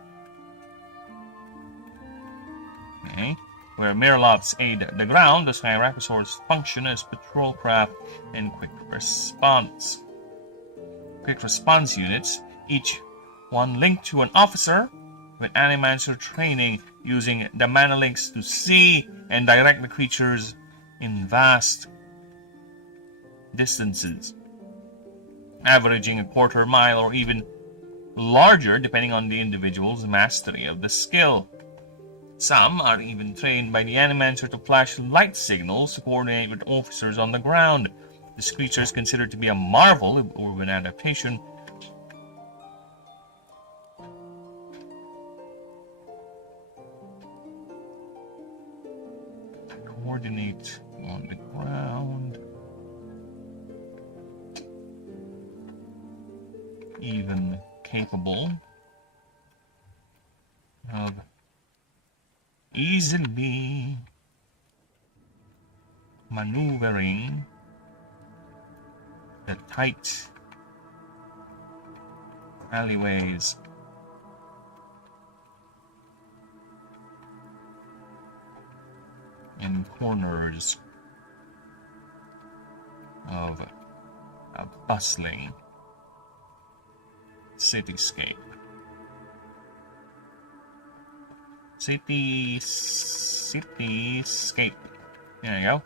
Okay. Where Miralops aid the ground, the Skyracker source function as patrol craft and quick response units, each one linked to an officer with Animancer training, using the mana links to see and direct the creatures in vast distances, averaging a quarter mile or even larger depending on the individual's mastery of the skill. Some are even trained by the Animancer to flash light signals to coordinate with officers on the ground. This creature is considered to be a marvel of urban adaptation. Coordinate on the ground. Even capable of easily maneuvering the tight alleyways and corners of a bustling cityscape. Cityscape. There you go.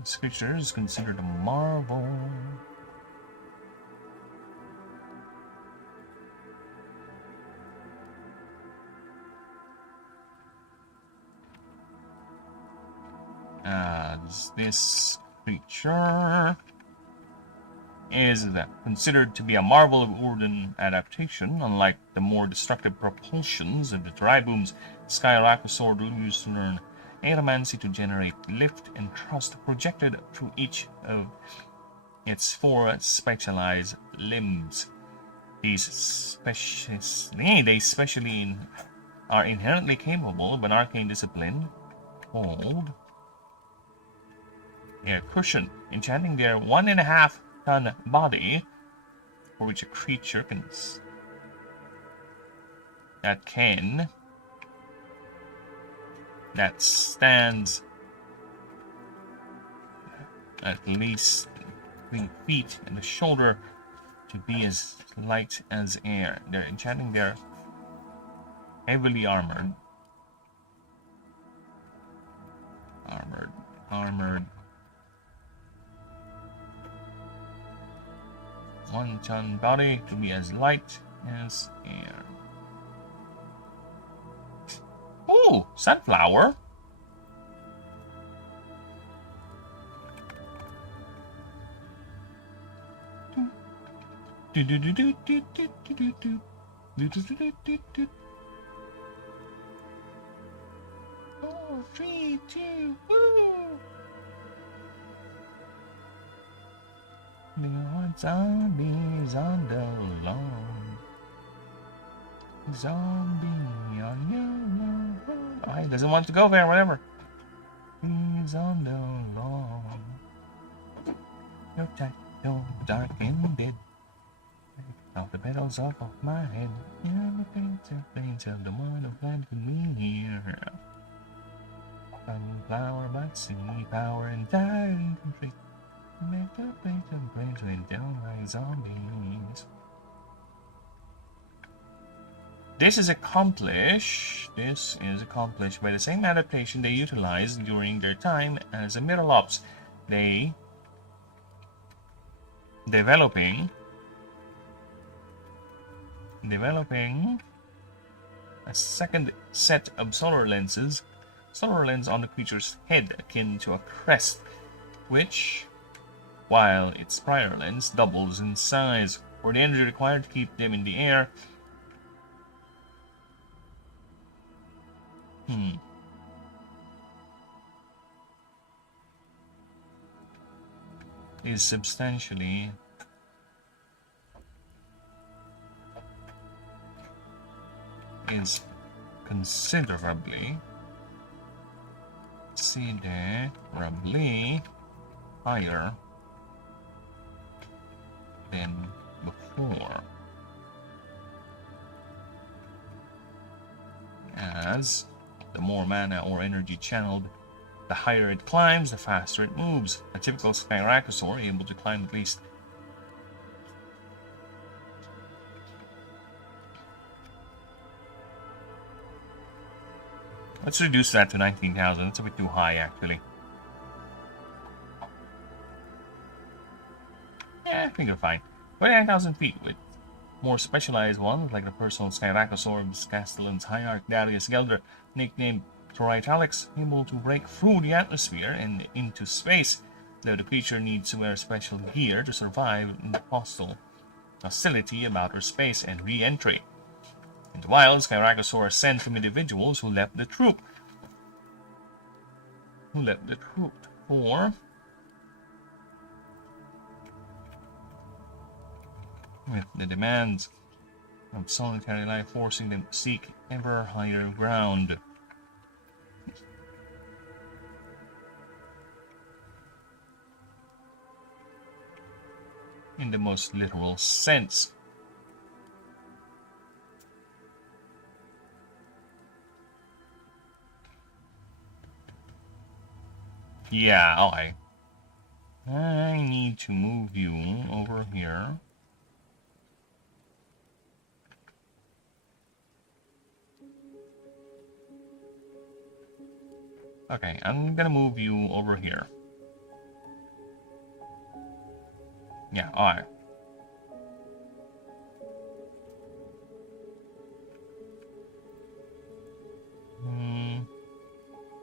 This creature is considered a marvel. As this creature is considered to be a marvel of urban adaptation. Unlike the more destructive propulsions of the Tribooms, Skyracker sword will use to learn Aeromancy to generate lift and thrust projected through each of its 4 specialized limbs. These are inherently capable of an arcane discipline called Air Cushion, enchanting their 1.5-ton body, for which a creature that stands at least 3 feet and the shoulder to be as light as air. They're enchanting their heavily armored 1-ton body to be as light as air. Ooh, sunflower. Four, 3, 2, woo! There are zombies on the lawn. Zombie on your lawn. Oh, he doesn't want to go there, whatever. He's on the lawn. Your tight, no, dark and dead. Off the petals off of my head. You know the pains of the one who planted me here. Sunflower, but sea power and time complete. Make the place and place went down like zombies. This is accomplished by the same adaptation they utilized during their time as a Miralops. They developing a second set of solar lenses solar lens on the creature's head akin to a crest, which, while its prior lens doubles in size. For the energy required to keep them in the air, is substantially considerably higher than before, as the more mana or energy channeled, the higher it climbs, the faster it moves. A typical Skyracosaur able to climb at least let's reduce that to 19,000. That's a bit too high, actually. Yeah, I think we're fine. 29,000 feet with more specialized ones, like the personal Skyracosaurus, Castellan's Hierarch Darius Gelder, nicknamed Torithalix, able to break through the atmosphere and into space, though the creature needs to wear special gear to survive in the hostility about her space and re-entry. In the wild, Skyracosaurs sent from individuals who left the troop. For with the demands of solitary life forcing them to seek ever higher ground. In the most literal sense. Yeah, okay. I need to move you over here. Okay, I'm gonna move you over here. Yeah, alright.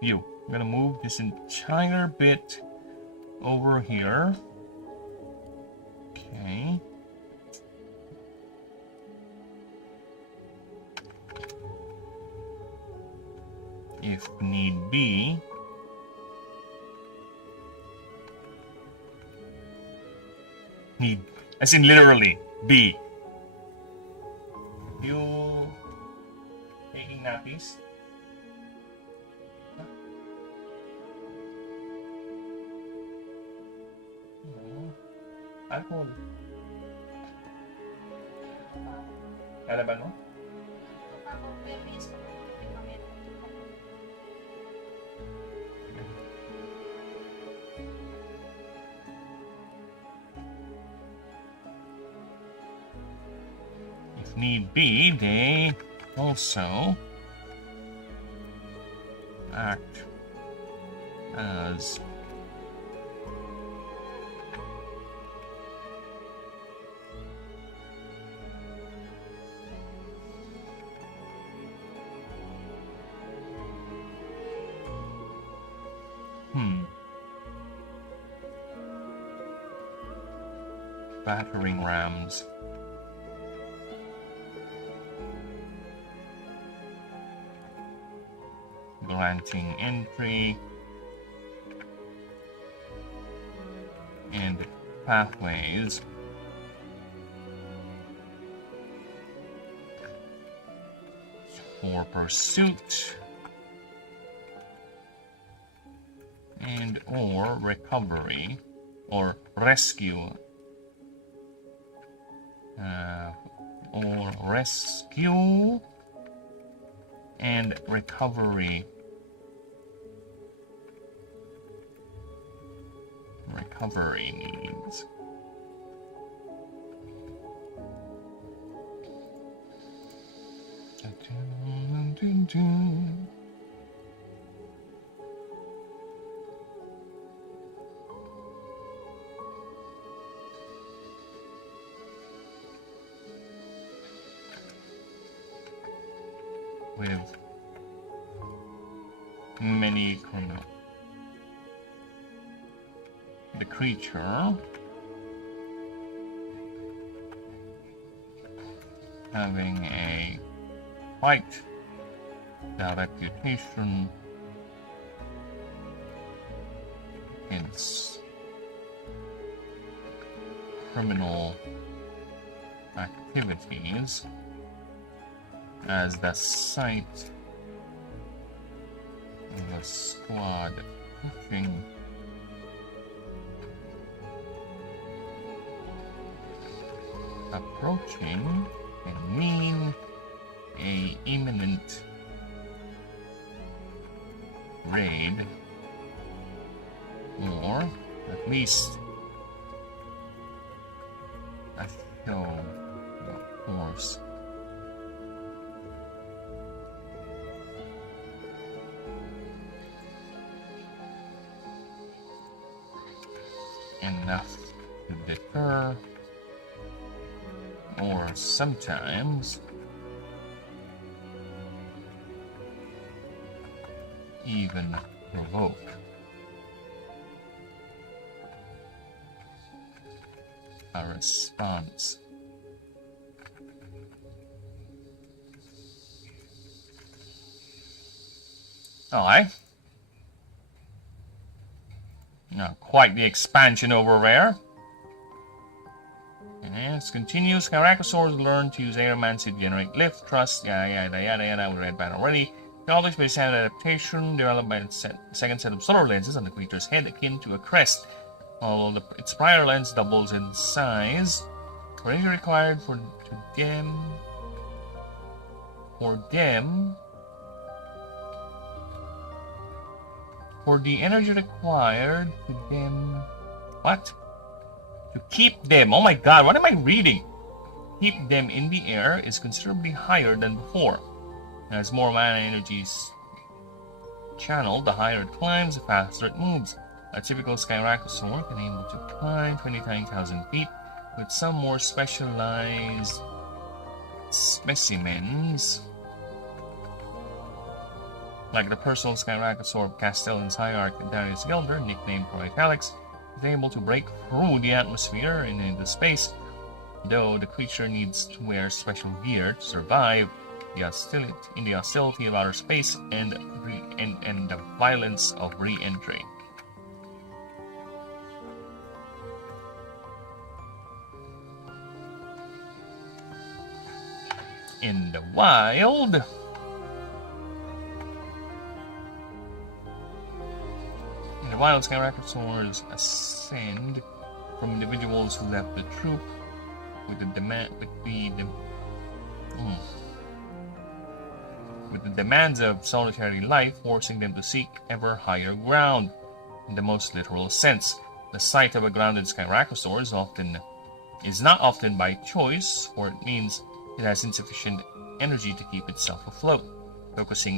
I'm gonna move this entire bit over here. Okay. If need be. As in literally, be. You taking nappies? Alcohol. Lalaban mo? If need be, they also act as battering rams. Granting entry and pathways for pursuit and or recovery or rescue and recovery needs. With many criminal. The creature having a fight without reputation against criminal activities as the site of a squad pushing approaching can mean a imminent raid, or at least a show of force. Enough to deter, or sometimes even provoke. A response. Alright. Now, quite the expansion over there. And let's continue. Skyracosaurs learn to use aeromancy to generate lift, thrust, yada yada yada. We read that already. Knowledge based adaptation developed by the second set of solar lenses on the creature's head, akin to a crest. Although its prior lens doubles in size. For energy required for the energy required to them. What? To keep them. Oh my god, what am I reading? Keep them in the air is considerably higher than before. As more mana energy is channeled, the higher it climbs, the faster it moves. A typical Skyracosaur can able to climb 29,000 feet, with some more specialized specimens, like the personal Skyracosaur of Castellan's Hierarch Darius Gelder, nicknamed Proithalix, is able to break through the atmosphere and into space, though the creature needs to wear special gear to survive the hostility of outer space and the violence of re-entry. In the wild, Skyracosaurs ascend from individuals who left the troop with the demands of solitary life, forcing them to seek ever higher ground. In the most literal sense, the sight of a grounded Skyracosaur is not often by choice, for it means it has insufficient energy to keep itself afloat, focusing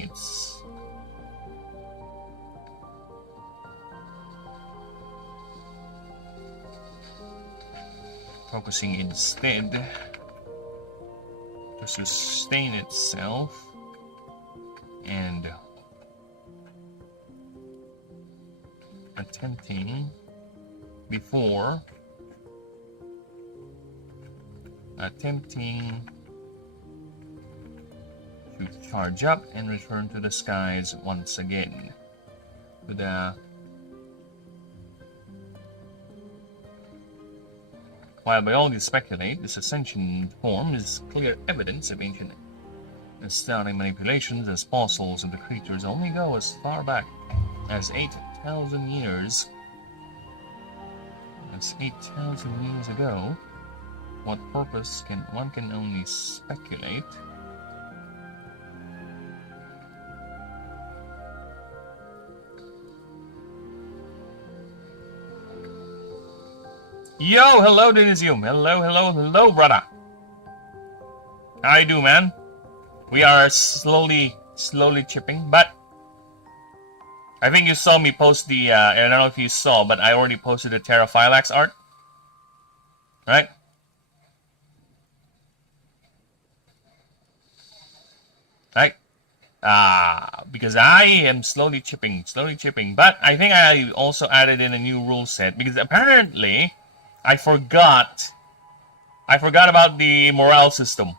instead to sustain itself and attempting to charge up and return to the skies once again. While biologists speculate this ascension form is clear evidence of ancient astounding manipulations, as fossils of the creatures only go as far back as 8,000 years. That's 8,000 years ago. What purpose one can only speculate. Yo, hello Denisium. Hello, brother. How you do, man? We are slowly chipping, but I think you saw me post the, I don't know if you saw, but I already posted the Terraphylax art. Right? Right? Because I am slowly chipping. But I think I also added in a new rule set because apparently I forgot about the morale system.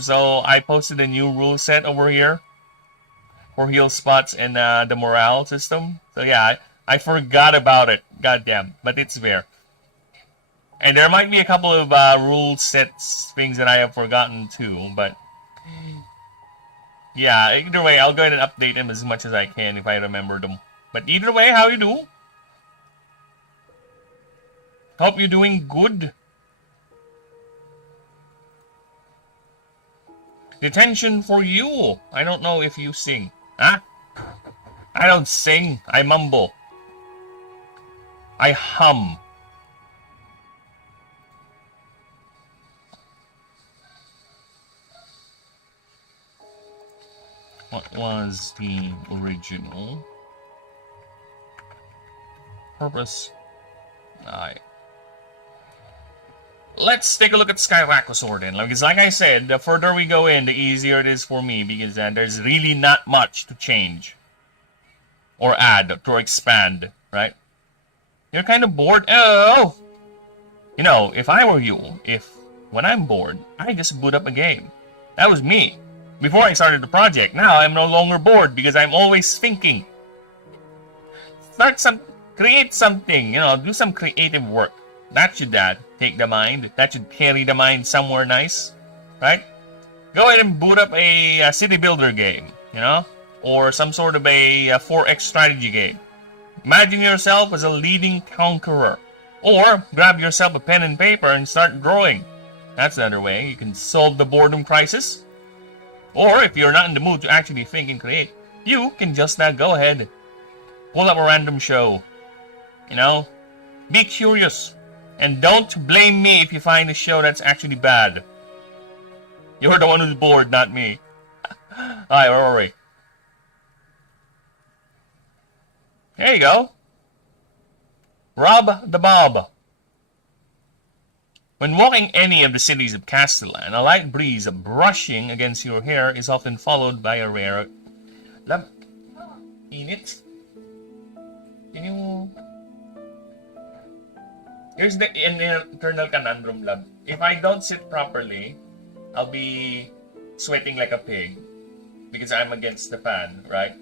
So I posted a new rule set over here for heal spots and the morale system. So yeah, I forgot about it. Goddamn, but it's there. And there might be a couple of rule sets things that I have forgotten too, but yeah, either way, I'll go ahead and update them as much as I can if I remember them. But either way, how you do? Hope you're doing good. Detention for you. I don't know if you sing. Huh? I don't sing. I mumble. I hum. What was the original purpose? Let's take a look at Skyracosaur then. Because like I said, the further we go in, the easier it is for me. Because there's really not much to change. Or add, or expand, right? You're kind of bored? Oh! You know, if I were you, when I'm bored, I just boot up a game. That was me. Before I started the project. Now I'm no longer bored because I'm always thinking. Create something, you know, do some creative work. That should take the mind. That should carry the mind somewhere nice, right? Go ahead and boot up a city builder game, you know, or some sort of a 4X strategy game. Imagine yourself as a leading conqueror, or grab yourself a pen and paper and start drawing. That's another way you can solve the boredom crisis. Or if you're not in the mood to actually think and create, you can just go ahead, pull up a random show. You know, be curious. And don't blame me if you find a show that's actually bad. You're the one who's bored, not me. Alright, where were we? There you go. Rob the Bob. When walking any of the cities of Castellan, a light breeze brushing against your hair is often followed by a rare... Lab... Init? Can you... Here's the internal conundrum, lab. If I don't sit properly, I'll be sweating like a pig. Because I'm against the fan, right?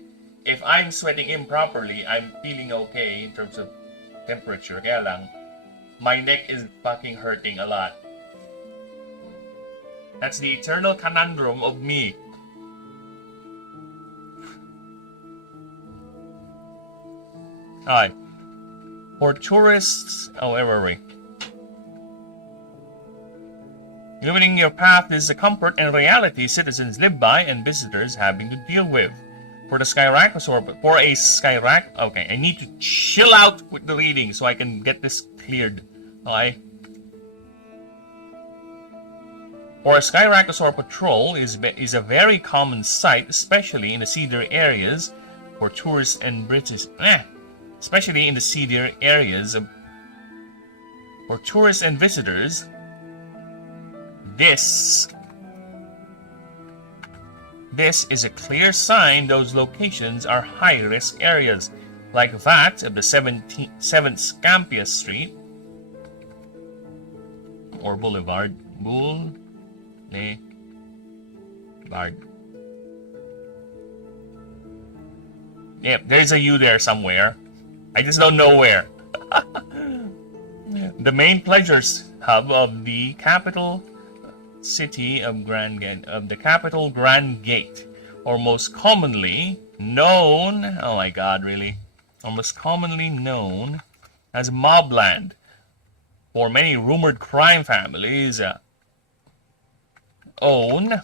If I'm sweating improperly, I'm feeling okay in terms of temperature. Kaya lang, my neck is fucking hurting a lot. That's the eternal conundrum of me. Alright. For tourists... Oh, where were we? Illuminating your path is the comfort and reality citizens live by and visitors having to deal with. For the Skyracosaur, but for a Skyrac... Okay, I need to chill out with the reading so I can get this cleared. Okay? For a Skyracosaur patrol is a very common sight, especially in the cedar areas for tourists and British... Especially in the cedar areas for tourists and visitors. This is a clear sign those locations are high-risk areas, like that of the 7th Scampia Street or Boulevard. Boulevard. Yep, there's a U there somewhere. I just don't know where. The main pleasures hub of the capital city of the capital Grand Gate, or most commonly known, oh my god, really, or most commonly known as Mobland. For many rumored crime families own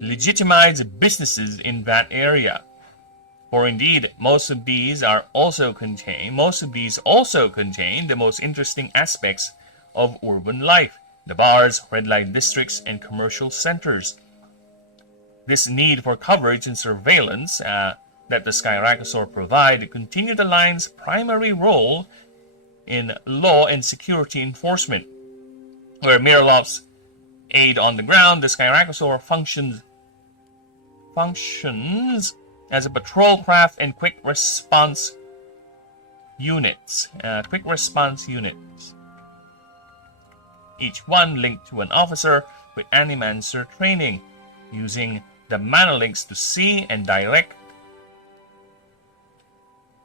legitimized businesses in that area. For indeed, most of these also contain the most interesting aspects of urban life: the bars, red light districts, and commercial centers. This need for coverage and surveillance that the Skyracosaur provide continue the line's primary role in law and security enforcement, where Mirloff's aid on the ground, the Skyracosaur functions as a patrol craft and quick response units. Each one linked to an officer with Animancer training, using the mana links to see and direct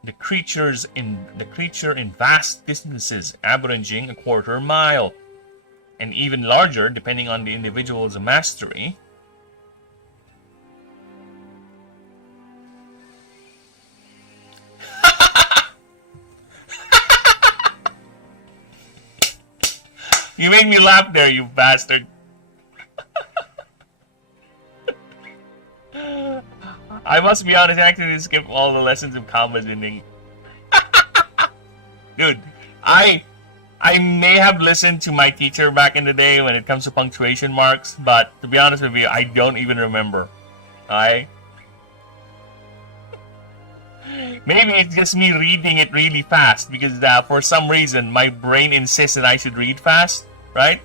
the creature in vast distances, averaging a quarter mile, and even larger depending on the individual's mastery. You made me laugh there, you bastard. I must be honest, I actually skipped all the lessons of comma ending. Dude, I may have listened to my teacher back in the day when it comes to punctuation marks, but to be honest with you, I don't even remember. Maybe it's just me reading it really fast because for some reason my brain insists that I should read fast, right?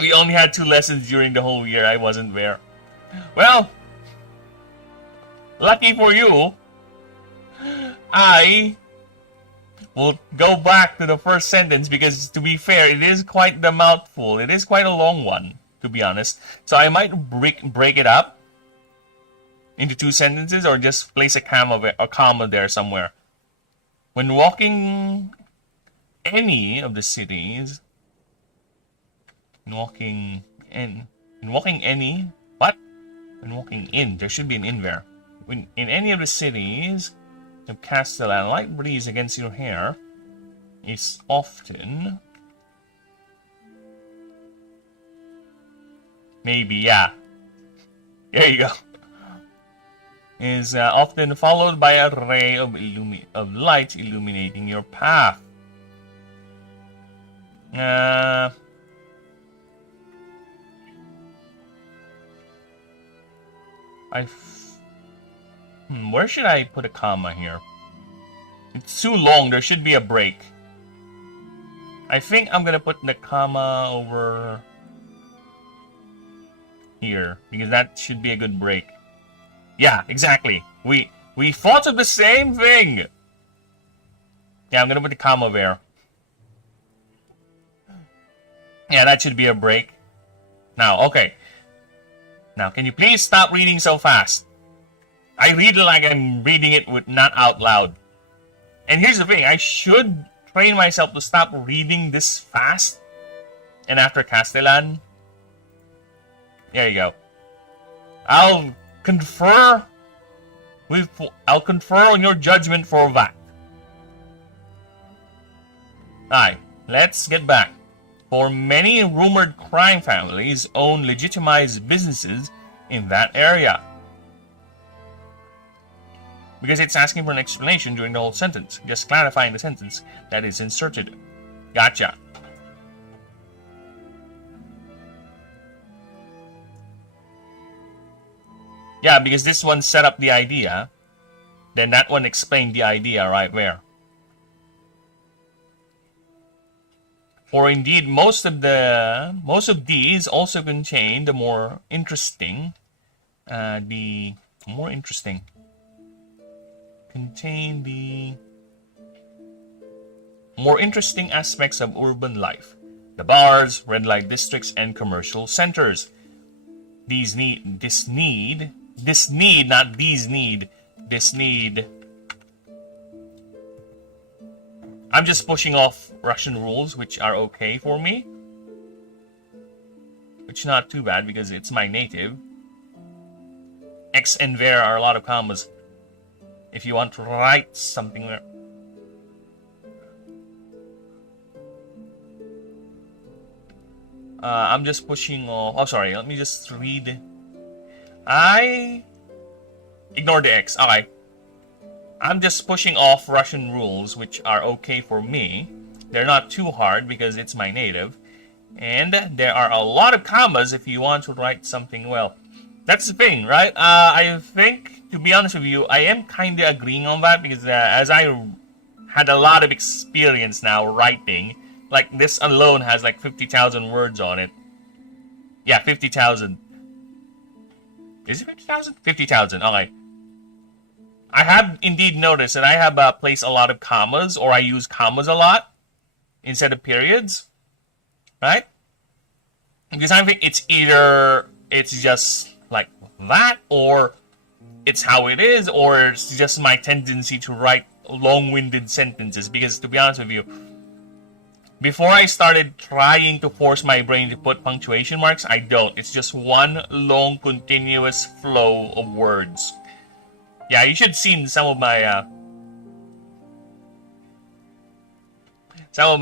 We only had 2 lessons during the whole year. I wasn't there. Well, lucky for you, I will go back to the first sentence because, to be fair, it is quite the mouthful. It is quite a long one, to be honest. So I might break it up into 2 sentences or just place a comma there somewhere. When walking any of the cities... When walking in, there should be an in there. In any of the cities of Castellan, light breeze against your hair is often... Maybe, yeah. There you go. Is often followed by a ray of light illuminating your path. Where should I put a comma here? It's too long. There should be a break. I think I'm gonna put the comma over here because that should be a good break. Yeah, exactly. We thought of the same thing. Yeah, I'm gonna put the comma there. Yeah, that should be a break. Now, okay. Now, can you please stop reading so fast? I read like I'm reading it not out loud. And here's the thing, I should train myself to stop reading this fast. And after Castellan, there you go. I'll confer on your judgment for that. Alright, let's get back. For many rumored crime families own legitimized businesses in that area. Because it's asking for an explanation during the whole sentence. Just clarifying the sentence that is inserted. Gotcha. Yeah, because this one set up the idea. Then that one explained the idea right there. For indeed, most of these also contain the more interesting aspects of urban life: the bars, red light districts, and commercial centers. I'm just pushing off Russian rules, which are okay for me. Which is not too bad because it's my native. X and there are a lot of commas. If you want to write something there. I'm just pushing off. Oh, sorry. Let me just read. I ignore the X. Okay. I'm just pushing off Russian rules, which are okay for me. They're not too hard because it's my native. And there are a lot of commas if you want to write something well. That's the thing, right? I think, to be honest with you, I am kind of agreeing on that because as I had a lot of experience now writing. Like, this alone has like 50,000 words on it. Yeah, 50,000. Is it 50,000? 50,000, okay. I have indeed noticed that I have placed a lot of commas, or I use commas a lot instead of periods, right? Because I think it's either it's just like that, or it's how it is, or it's just my tendency to write long-winded sentences. Because to be honest with you, before I started trying to force my brain to put punctuation marks, I don't. It's just one long, continuous flow of words. Yeah, you should see some of my some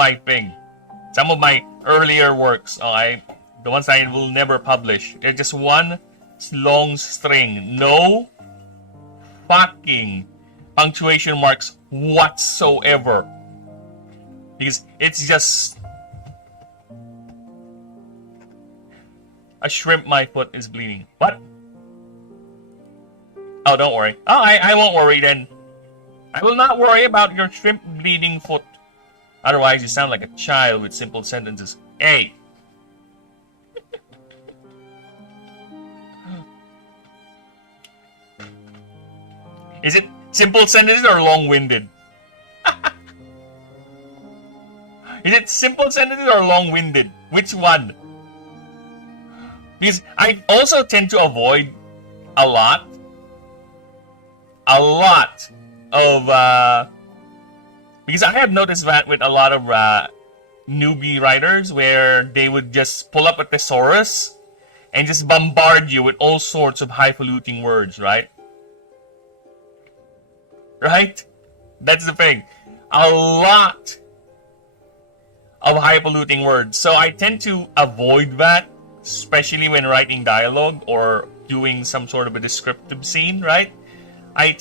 of my earlier works. The ones I will never publish. They're just one long string, no fucking punctuation marks whatsoever. Because it's just a shrimp. My foot is bleeding. What? Oh, don't worry. Oh, I won't worry then. I will not worry about your shrimp bleeding foot. Otherwise, you sound like a child with simple sentences. Hey! Is it simple sentences or long-winded? Is it simple sentences or long-winded? Which one? Because I also tend to avoid a lot of because I have noticed that with a lot of newbie writers, where they would just pull up a thesaurus and just bombard you with all sorts of highfalutin words, right? Right? That's the thing. A lot of highfalutin words. So I tend to avoid that, especially when writing dialogue or doing some sort of a descriptive scene, right? I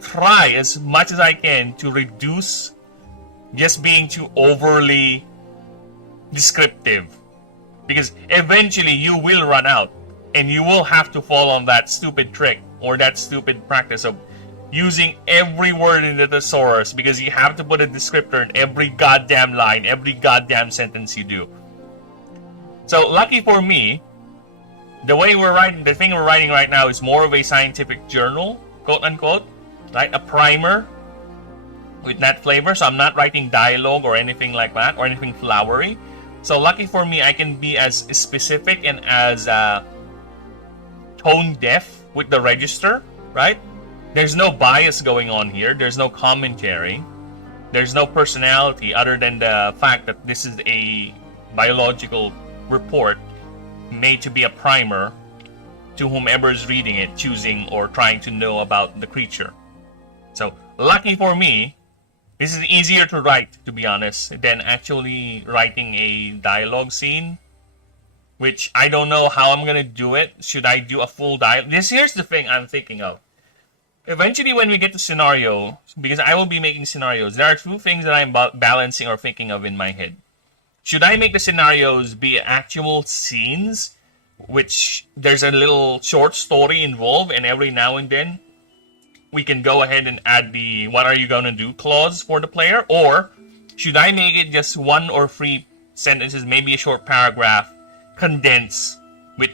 try as much as I can to reduce just being too overly descriptive. Because eventually you will run out and you will have to fall on that stupid trick or that stupid practice of using every word in the thesaurus, because you have to put a descriptor in every goddamn line, every goddamn sentence you do. So lucky for me, the thing we're writing right now is more of a scientific journal, quote unquote, right? A primer with that flavor. So I'm not writing dialogue or anything like that, or anything flowery. So lucky for me, I can be as specific and as tone deaf with the register, right? There's no bias going on here. There's no commentary. There's no personality other than the fact that this is a biological report made to be a primer to whomever is reading it, choosing or trying to know about the creature. So, lucky for me, this is easier to write, to be honest, than actually writing a dialogue scene, which I don't know how I'm gonna do it. Should I do a full dialogue? Here's the thing I'm thinking of. Eventually, when we get to scenario, because I will be making scenarios, there are two things that I'm balancing or thinking of in my head. Should I make the scenarios be actual scenes, which there's a little short story involved, and every now and then we can go ahead and add the "what are you gonna do" clause for the player? Or should I make it just 1 or 3 sentences, maybe a short paragraph, condensed with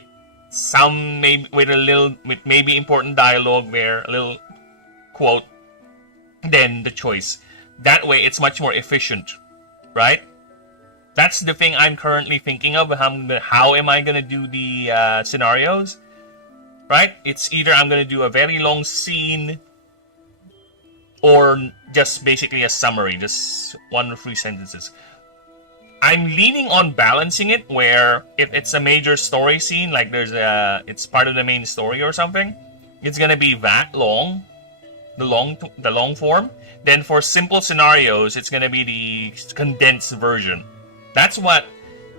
maybe important dialogue there, a little quote, then the choice. That way it's much more efficient, right? That's the thing I'm currently thinking of. How am I gonna do the scenarios, right? It's either I'm gonna do a very long scene or just basically a summary, just 1 or 3 sentences. I'm leaning on balancing it, where if it's a major story scene, like it's part of the main story or something, it's gonna be that long, the long form. Then for simple scenarios, it's gonna be the condensed version. That's what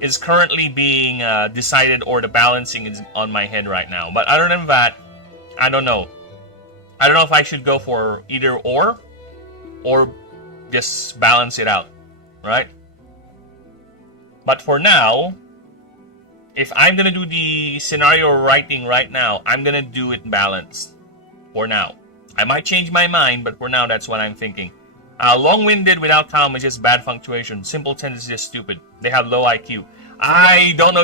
is currently being decided, or the balancing is on my head right now. But other than that, I don't know. I don't know if I should go for either or just balance it out, right? But for now, if I'm gonna do the scenario writing right now, I'm gonna do it balanced. For now, I might change my mind, but for now, that's what I'm thinking. Long-winded without comma is just bad punctuation. Simple tense is just stupid. They have low IQ. I don't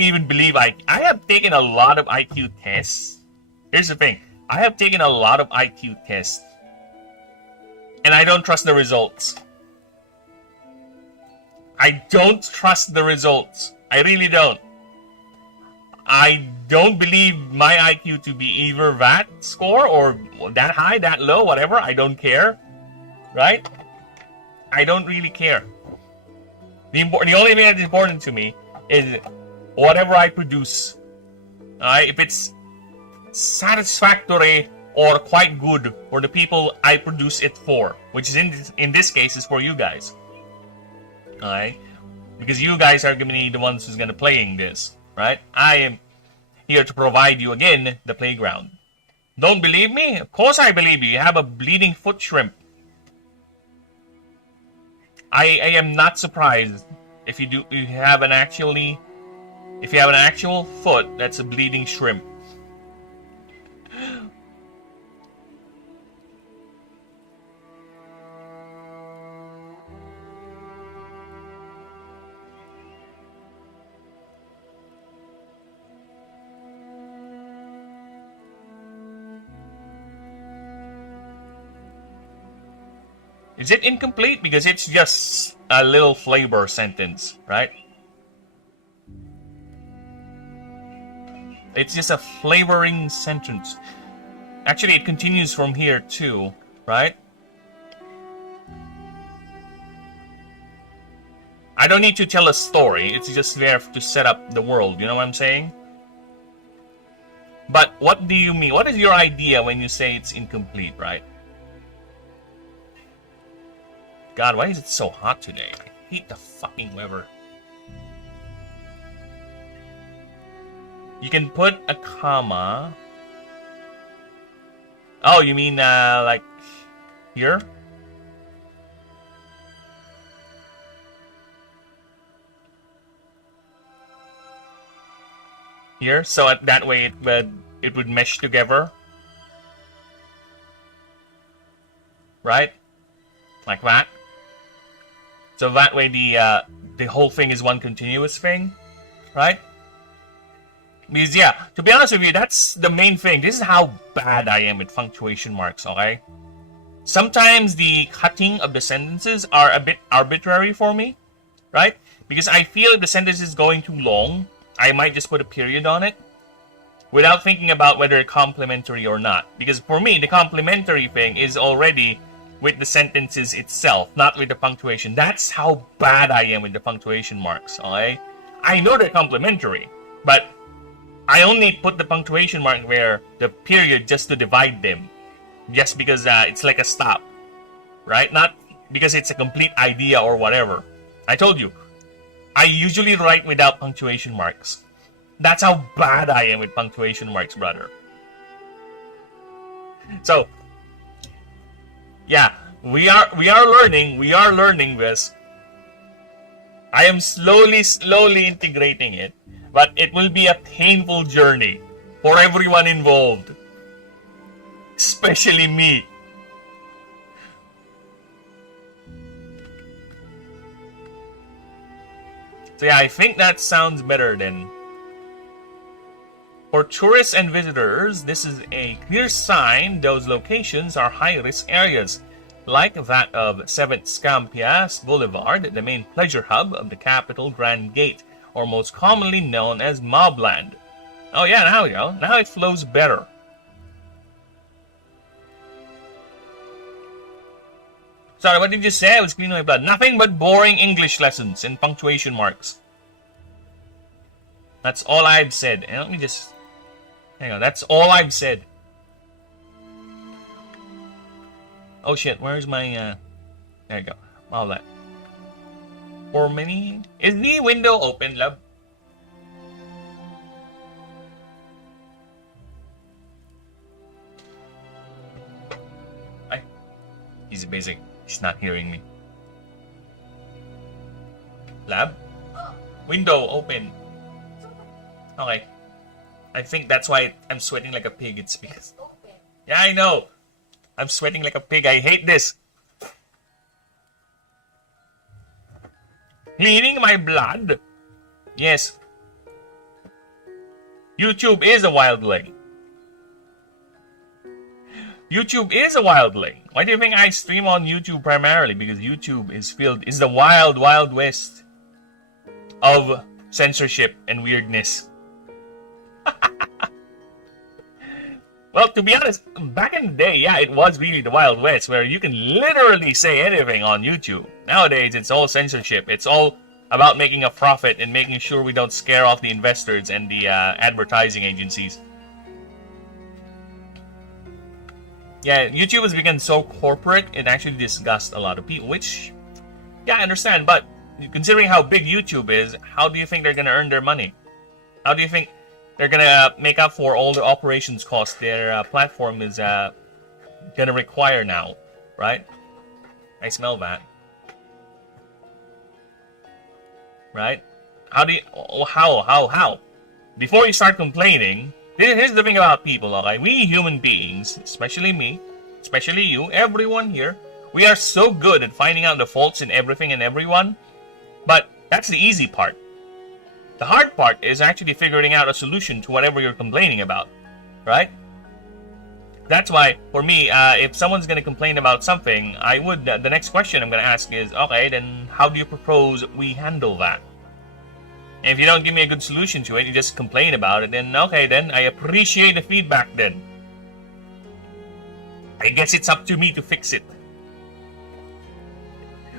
even believe I have taken a lot of IQ tests. Here's the thing. I have taken a lot of IQ tests. And I don't trust the results. I don't trust the results. I really don't. I don't believe my IQ to be either that score or that high, that low, whatever. I don't care. Right? I don't really care. The only thing that's important to me is whatever I produce. If it's satisfactory or quite good for the people I produce it for, which is in this case is for you guys. Alright? Because you guys are going to be the ones who's going to playing this. Right? I am here to provide you, again, the playground. Don't believe me? Of course I believe you. You have a bleeding foot shrimp. I am not surprised if you have an actual foot that's a bleeding shrimp. Is it incomplete? Because it's just a little flavor sentence, right? It's just a flavoring sentence. Actually, it continues from here too, right? I don't need to tell a story. It's just there to set up the world. You know what I'm saying? But what do you mean? What is your idea when you say it's incomplete, right? God, why is it so hot today? I hate the fucking weather. You can put a comma. Oh, you mean like here? Here, so that way it would mesh together, right? Like that. So that way the whole thing is one continuous thing, right? Because yeah, to be honest with you, that's the main thing. This is how bad I am with punctuation marks, okay? Sometimes the cutting of the sentences are a bit arbitrary for me, right? Because I feel if the sentence is going too long, I might just put a period on it without thinking about whether it's complementary or not. Because for me, the complementary thing is already with the sentences itself, not with the punctuation. That's how bad I am with the punctuation marks, okay? I know they're complementary, but I only put the punctuation mark where the period just to divide them. Just because it's like a stop, right? Not because it's a complete idea or whatever. I told you, I usually write without punctuation marks. That's how bad I am with punctuation marks, brother. So, yeah, we are learning this. I am slowly integrating it, but it will be a painful journey for everyone involved, especially me. So yeah, I think that sounds better then. For tourists and visitors, this is a clear sign those locations are high-risk areas, like that of 7th Scampias Boulevard, the main pleasure hub of the capital Grand Gate, or most commonly known as Mobland. Oh yeah, now we go. Now it flows better. Sorry, what did you say? I was cleaning my blood. Nothing but boring English lessons and punctuation marks. That's all I've said. And let me just... hang on, that's all I've said. Oh shit, where's my... there you go. All that. For many... is the window open, love? Ay. He's busy. He's not hearing me. Lab? Window open. Okay. I think that's why I'm sweating like a pig. It's because... yeah, I know. I'm sweating like a pig. I hate this. Cleaning my blood? Yes. YouTube is a wildling. YouTube is a wildling. Why do you think I stream on YouTube primarily? Because YouTube is the wild, wild west of censorship and weirdness. Well, to be honest, back in the day, yeah, it was really the Wild West where you can literally say anything on YouTube. Nowadays, it's all censorship. It's all about making a profit and making sure we don't scare off the investors and the advertising agencies. Yeah, YouTube has become so corporate, it actually disgusts a lot of people, which, yeah, I understand, but considering how big YouTube is, how do you think they're going to earn their money? How do you think they're going to make up for all the operations costs their platform is going to require now, right? I smell that. Right? How do you... How? Before you start complaining, here's the thing about people, okay? We human beings, especially me, especially you, everyone here, we are so good at finding out the faults in everything and everyone, but that's the easy part. The hard part is actually figuring out a solution to whatever you're complaining about, right? That's why, for me, if someone's going to complain about something, I would, the next question I'm going to ask is, okay, then how do you propose we handle that? And if you don't give me a good solution to it, you just complain about it, then okay, then I appreciate the feedback then. I guess it's up to me to fix it.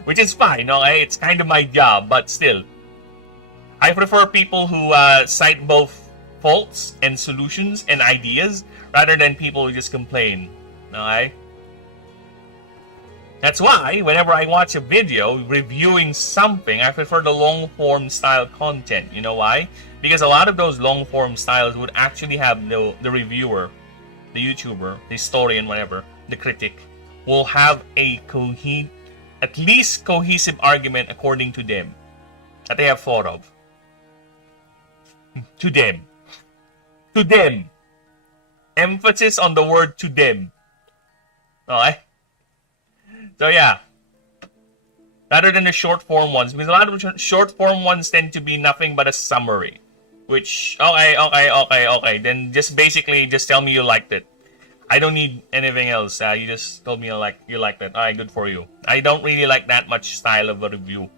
Which is fine, okay? It's kind of my job, but still. I prefer people who cite both faults and solutions and ideas rather than people who just complain. Okay? That's why whenever I watch a video reviewing something, I prefer the long form style content. You know why? Because a lot of those long form styles would actually have the reviewer, the YouTuber, the historian, whatever, the critic, will have a at least cohesive argument according to them that they have thought of. To them. To them. Emphasis on the word to them. Okay? So yeah. Rather than the short form ones. Because a lot of short form ones tend to be nothing but a summary. Which, okay. Then just basically just tell me you liked it. I don't need anything else. You just told me you liked it. Alright, good for you. I don't really like that much style of a review.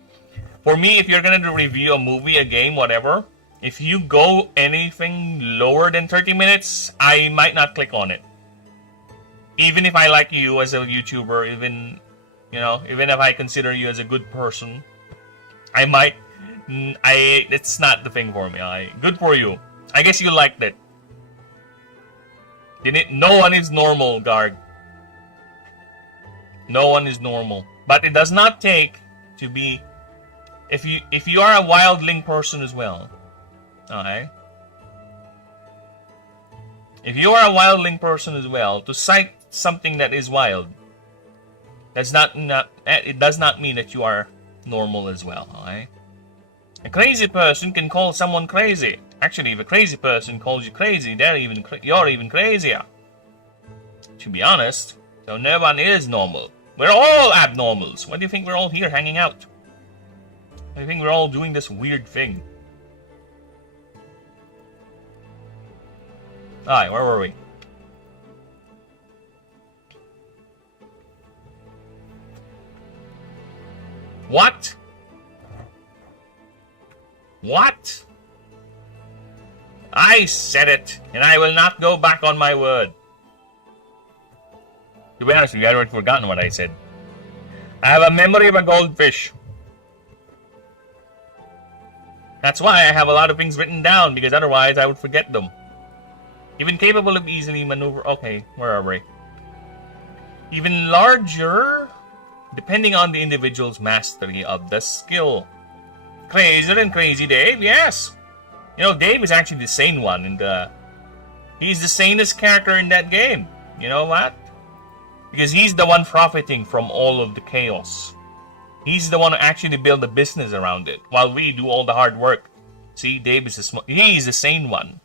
For me, if you're gonna review a movie, a game, whatever, if you go anything lower than 30 minutes, I might not click on it. Even if I like you as a YouTuber, even if I consider you as a good person, it's not the thing for me. Good for you. I guess you liked it. No one is normal, Garg. No one is normal. But it does not take to be... If you are a wildling person as well, okay? If you are a wildling person as well, to cite something that is wild, it does not mean that you are normal as well, okay? A crazy person can call someone crazy. Actually, if a crazy person calls you crazy, you're even crazier. To be honest, so no one is normal. We're all abnormals. Why do you think we're all here hanging out? I think we're all doing this weird thing. Alright, where were we? What? What? I said it, and I will not go back on my word. To be honest with you, I already forgotten what I said. I have a memory of a goldfish. That's why I have a lot of things written down, because otherwise I would forget them. Even capable of easily maneuver... Okay, where are we? Even larger, depending on the individual's mastery of the skill. Crazier than Crazy Dave, yes! You know, Dave is actually the sane one, and he's the sanest character in that game. You know what? Because he's the one profiting from all of the chaos. He's the one who actually built a business around it, while we do all the hard work. See, Dave is he's the sane one.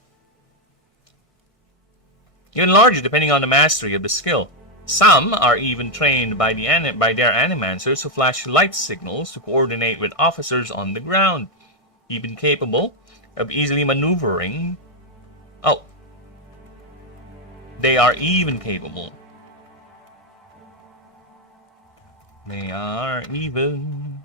Even larger, depending on the mastery of the skill. Some are even trained by their animancers who flash light signals to coordinate with officers on the ground, even capable of easily maneuvering. Oh, they are even capable. They are even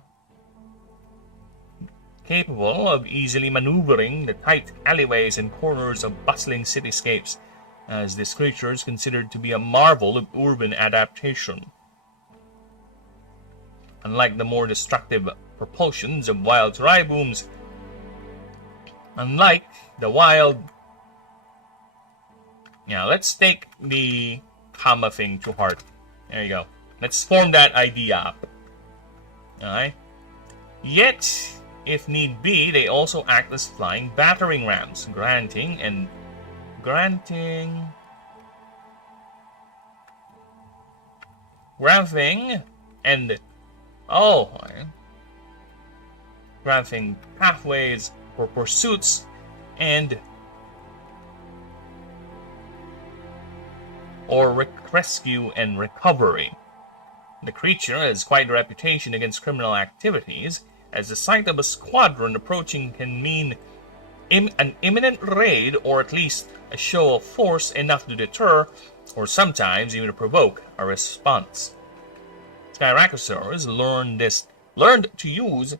capable of easily maneuvering the tight alleyways and corners of bustling cityscapes, as this creature is considered to be a marvel of urban adaptation. Unlike the more destructive propulsions of wild tribooms, let's take the comma thing to heart. There you go. Let's form that idea up. Alright? Yet, if need be, they also act as flying battering rams, granting and granting pathways for pursuits and rescue and recovery. The creature has quite a reputation against criminal activities, as the sight of a squadron approaching can mean an imminent raid, or at least a show of force enough to deter, or sometimes even to provoke a response. Skyracosaurs learned to use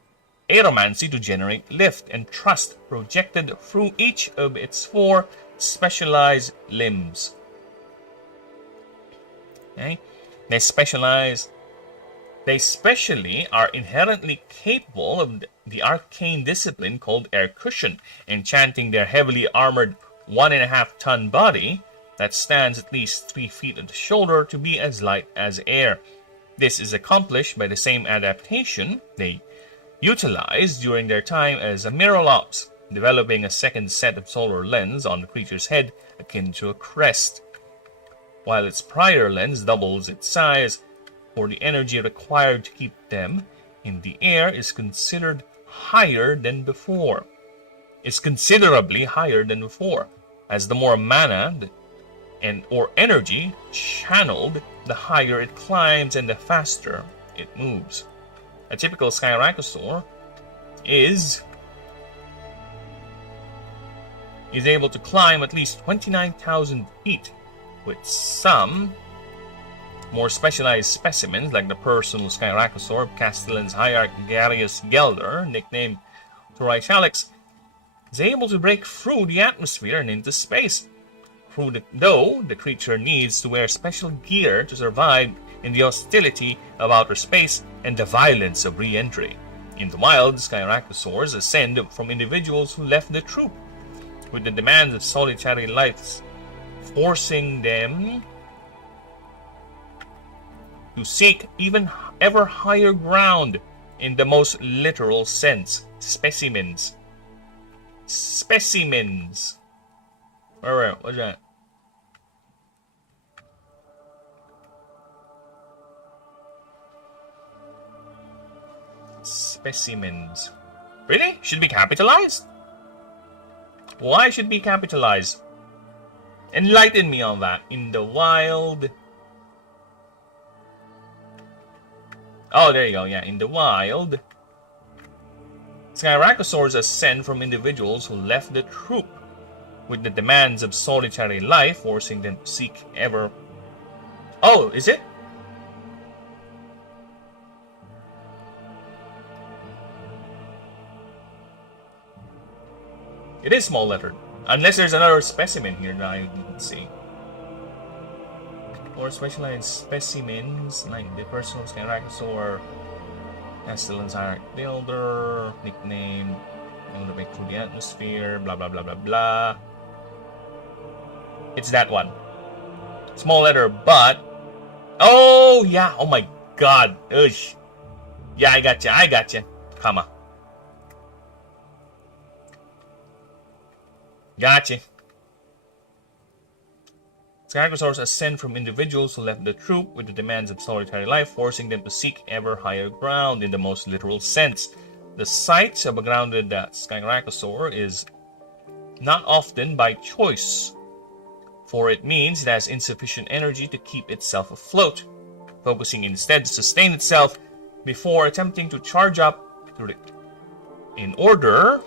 aeromancy to generate lift and thrust projected through each of its 4 specialized limbs. Okay? They especially are inherently capable of the arcane discipline called air cushion, enchanting their heavily armored 1.5-ton body that stands at least 3 feet at the shoulder to be as light as air. This is accomplished by the same adaptation they utilized during their time as Amiralops, developing a second set of solar lens on the creature's head akin to a crest. While its prior lens doubles its size, for the energy required to keep them in the air is considerably higher than before, as the more mana or energy channeled, the higher it climbs and the faster it moves. A typical Skyracosaur is able to climb at least 29,000 feet, with some more specialized specimens, like the personal Skyracosaur of Castellan's hierarch Garius Gelder, nicknamed Torichalix, is able to break through the atmosphere and into space. Though the creature needs to wear special gear to survive in the hostility of outer space and the violence of re-entry. In the wild, Skyracosaurs ascend from individuals who left the troop, with the demands of solitary lives forcing them to seek ever higher ground in the most literal sense. Specimens. Alright, what's that? Specimens. Really? Should be capitalized? Why should be capitalized? Enlighten me on that. In the wild. Oh, there you go. Yeah, in the wild, Skyracosaurs ascend from individuals who left the troop, with the demands of solitary life forcing them to seek ever. Oh, is it? It is small lettered. Unless there's another specimen here that I didn't see. Or specialized specimens like the personal Skyracosaur, Castellan's hierarch builder, nickname, able to break through the atmosphere, blah blah blah blah blah. It's that one. Small letter, but. Oh yeah, oh my god. Ugh. Yeah, I gotcha. Comma. Gotcha. Skyracosaurs ascend from individuals who left the troop with the demands of solitary life, forcing them to seek ever higher ground in the most literal sense. The sight of a grounded Skyracosaur is not often by choice, for it means it has insufficient energy to keep itself afloat, focusing instead to sustain itself before attempting to charge up through it. In order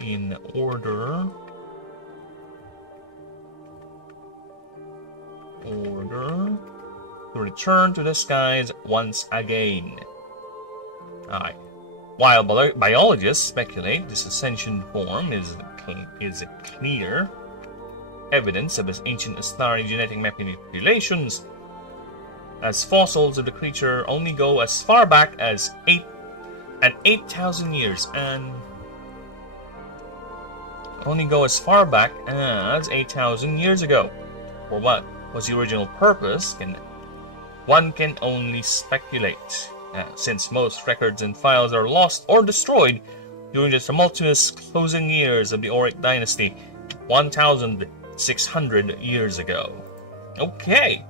to return to the skies once again. Alright. While biologists speculate this ascension form is clear evidence of its ancient Astari genetic manipulations, as fossils of the creature only go as far back as 8,000 years and only go as far back as 8,000 years ago. For what was the original purpose, one can only speculate, since most records and files are lost or destroyed during the tumultuous closing years of the Auric dynasty 1,600 years ago. Okay.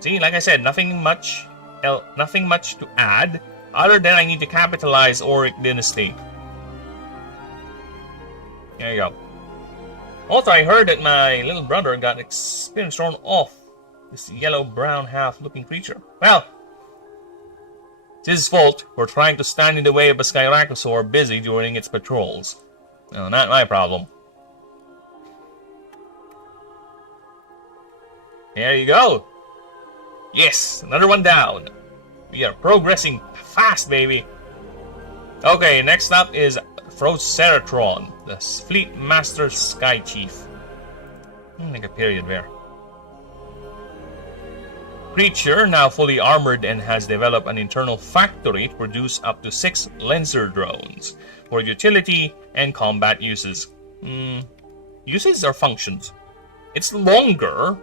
See, like I said, nothing much to add, other than I need to capitalize Auric dynasty. There you go. Also, I heard that my little brother got experience thrown off this yellow-brown half-looking creature. Well, it's his fault for trying to stand in the way of a Skyracosaur busy during its patrols. No, not my problem. There you go. Yes, another one down. We are progressing fast, baby. Okay, next up is Froceratron, the Fleet Master Sky Chief. Like a period there. Creature now fully armored and has developed an internal factory to produce up to 6 Lancer drones for utility and combat uses. Uses or functions? It's longer,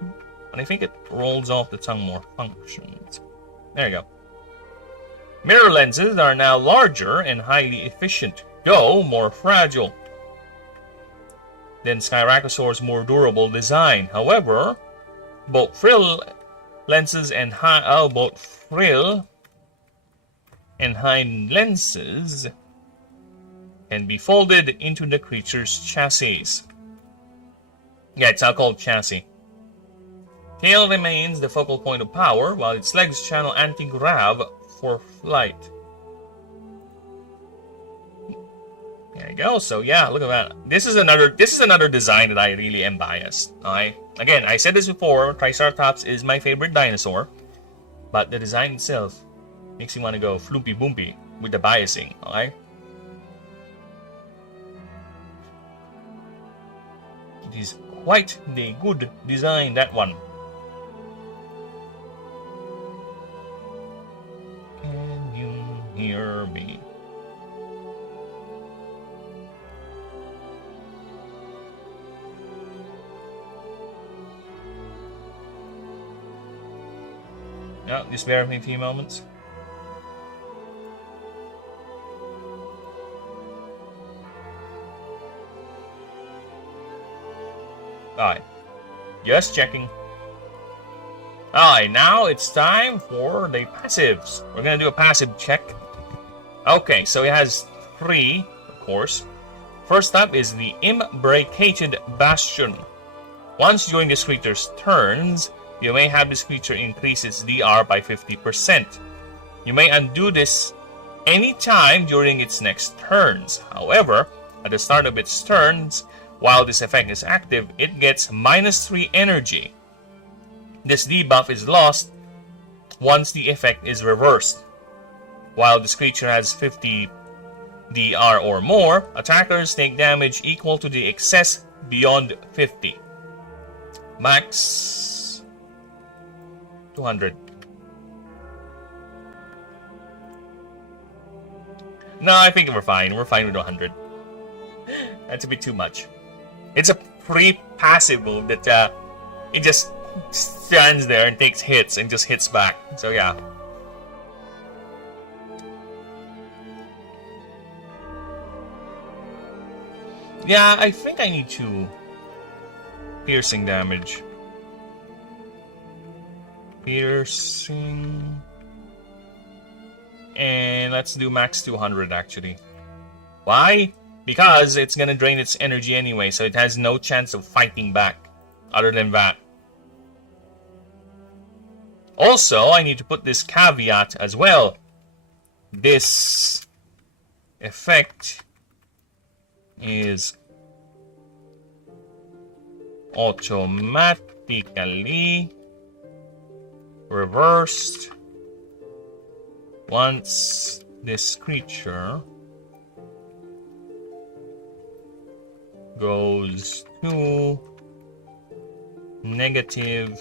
and I think it rolls off the tongue more functions. There you go. Mirror lenses are now larger and highly efficient, though more fragile than Skyracosaur's more durable design. However, both frill lenses and frill and hind lenses can be folded into the creature's chassis. Yeah, it's now called chassis. Tail remains the focal point of power, while its legs channel anti-grav for flight. There you go. So yeah, look at that. This is another design that I really am biased. Again, I said this before, Triceratops is my favorite dinosaur, but the design itself makes you want to go floopy boompy with the biasing, alright? It is quite the good design, that one. Can you hear me? Yeah, just bear with me a few moments. Alright, just checking. Alright, now it's time for the passives. We're gonna do a passive check. Okay, so it has 3, of course. First up is the Imbricated Bastion. Once during this creature's turns, you may have this creature increase its DR by 50%. You may undo this anytime during its next turns. However, at the start of its turns, while this effect is active, it gets -3 energy. This debuff is lost once the effect is reversed. While this creature has 50 DR or more, attackers take damage equal to the excess beyond 50. Max 200. No, I think we're fine. We're fine with 100. That's a bit too much. It's a pre-passive move that it just stands there and takes hits and just hits back. So yeah. Yeah, I think I need to piercing damage. Piercing. And let's do max 200 actually. Why? because it's gonna drain its energy anyway, so it has no chance of fighting back other than that. Also, I need to put this caveat as well. This effect is automatically reversed once this creature goes to negative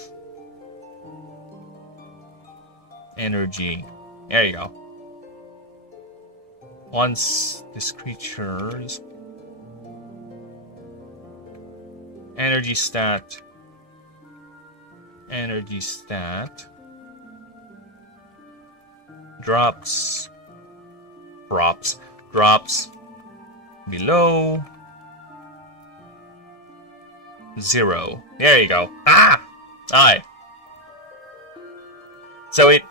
energy. There you go. Once this creature's energy stat drops below 0. There you go. Alright. So it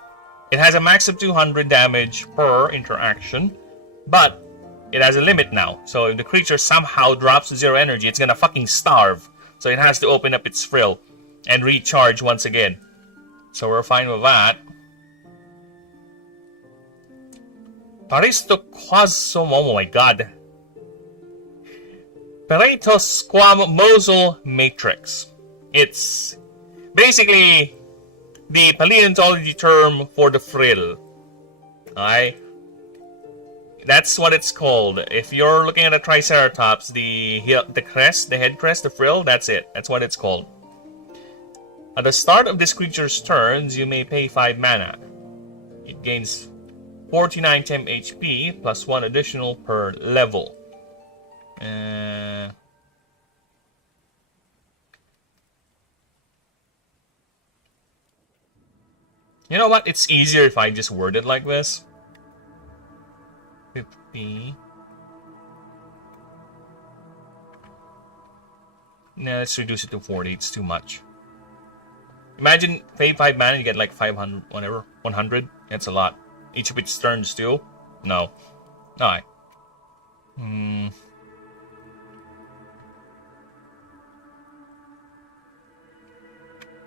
has a max of 200 damage per interaction, but it has a limit now. So if the creature somehow drops to 0 energy, it's gonna fucking starve. So it has to open up its frill and recharge once again. So we're fine with that. Oh my god. Paretosquamosal matrix. It's basically the paleontology term for the frill. Alright? That's what it's called. If you're looking at a Triceratops, the crest, the head crest, the frill, that's it. That's what it's called. At the start of this creature's turns, you may pay 5 mana. It gains 49 temp HP plus 1 additional per level. You know what? It's easier if I just word it like this. 50. No, let's reduce it to 40. It's too much. Imagine pay 5 mana, you get like 500, whatever, 100. That's a lot. Each of its turns too. No. Alright.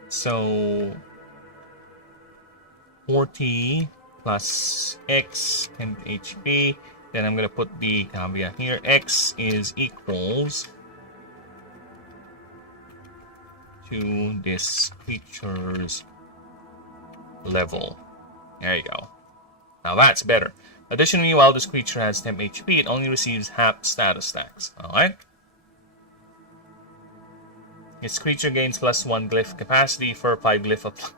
So 40 plus X and HP. Then I'm gonna put the caveat here. X is equals to this creature's level. There you go. Now that's better. Additionally, while this creature has 10 HP, it only receives half status stacks. Alright? This creature gains plus 1 glyph capacity for 5 glyph apply.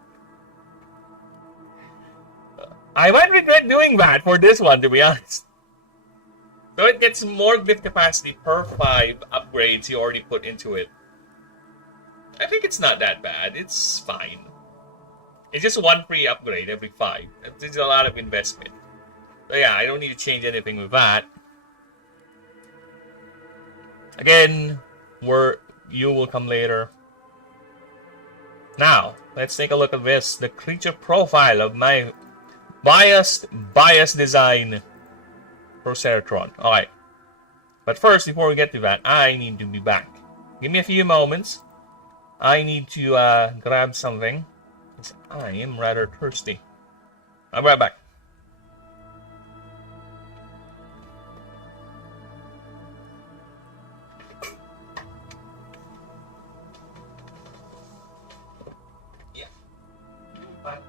I might regret doing that for this one, to be honest. So it gets more glyph capacity per 5 upgrades you already put into it. I think it's not that bad. It's fine. It's just 1 free upgrade every 5. It's a lot of investment. So yeah, I don't need to change anything with that. Again, you will come later. Now, let's take a look at this. The creature profile of my biased design Proceratron. Alright. But first, before we get to that, I need to be back. Give me a few moments. I need to grab something. Because I am rather thirsty. I'll be right back. Yeah. What?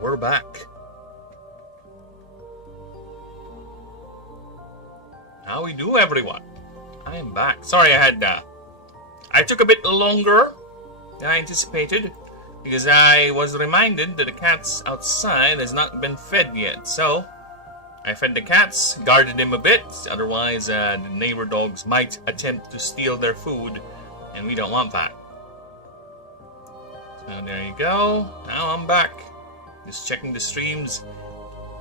We're back. How we do, everyone? I am back. Sorry, I took a bit longer than I anticipated because I was reminded that the cats outside has not been fed yet. So I fed the cats, guarded them a bit. Otherwise, the neighbor dogs might attempt to steal their food, and we don't want that. So there you go. Now I'm back. Just checking the streams.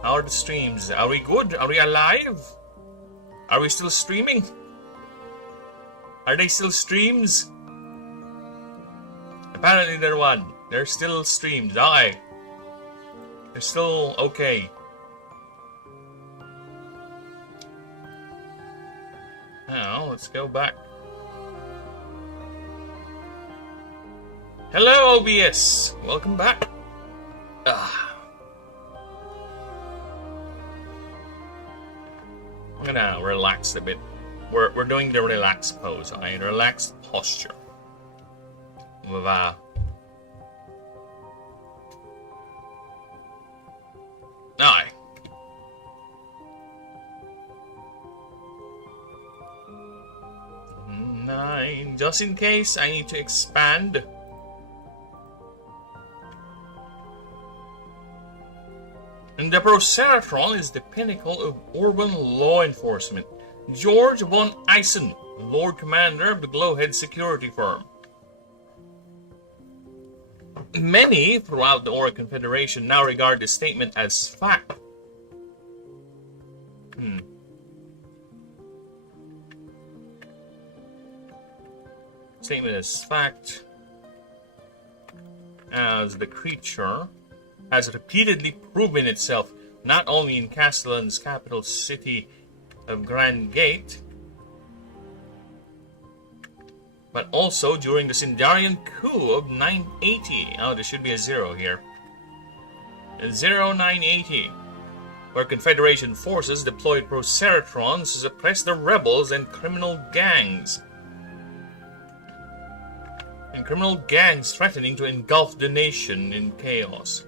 How are the streams? Are we good? Are we alive? Are we still streaming? Are they still streams? Apparently they're one. They're still streams. Aye. They're still okay. Now, let's go back. Hello, OBS! Welcome back. I'm gonna relax a bit. We're doing the relaxed pose, alright? Relaxed posture. With aye. Nine. Just in case I need to expand. And the Proceratron is the pinnacle of urban law enforcement. George von Eisen, Lord Commander of the Glowhead security firm. Many throughout the Aura Confederation now regard this statement as fact. Statement as fact, as the creature has repeatedly proven itself not only in Castellan's capital city of Grand Gate, but also during the Sindarian coup of 980. Oh, there should be a 0 here. 0980, where Confederation forces deployed Proceratrons to suppress the rebels and criminal gangs. And criminal gangs threatening to engulf the nation in chaos.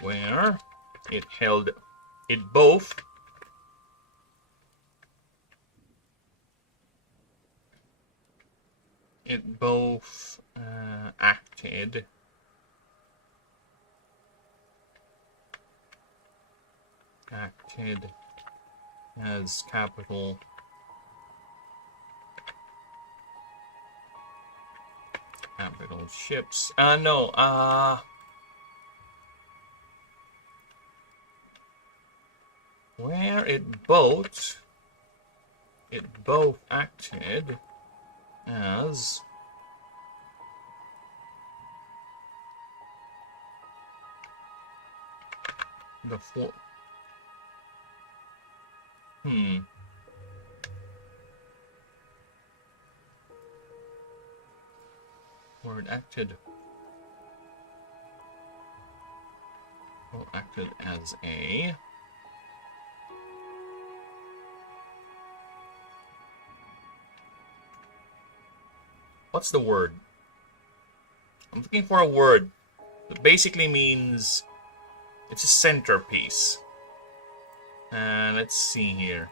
Where it held it both acted as capital ships. Where it both acted as the where it acted as a what's the word? I'm looking for a word that basically means it's a centerpiece. Let's see here.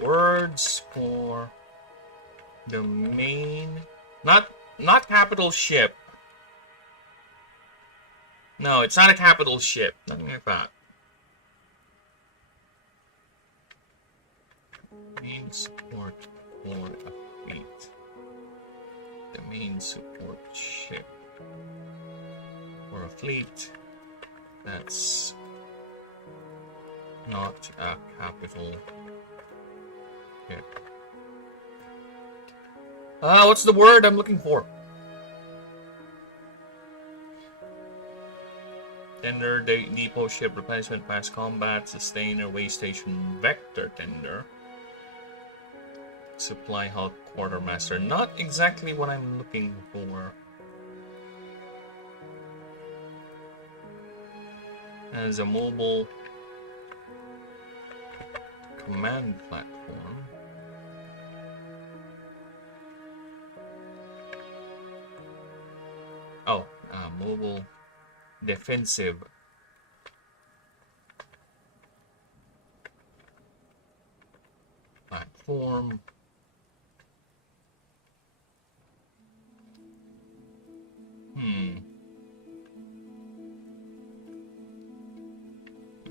Words for the main, not capital ship. No, it's not a capital ship. Nothing like that. Main support for a fleet. The main support ship for a fleet that's not a capital ship. What's the word I'm looking for? Tender, depot ship, replenishment, past combat, sustainer, way station, vector tender, supply hall, quartermaster. Not exactly what I'm looking for. as a mobile command platform. Oh, mobile defensive platform.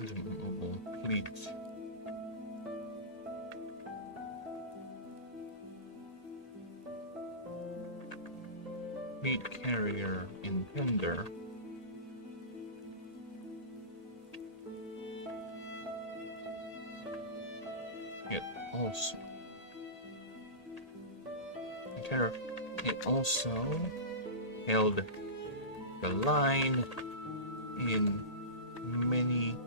Mobile fleet. Fleet carrier intender. It also held the line in many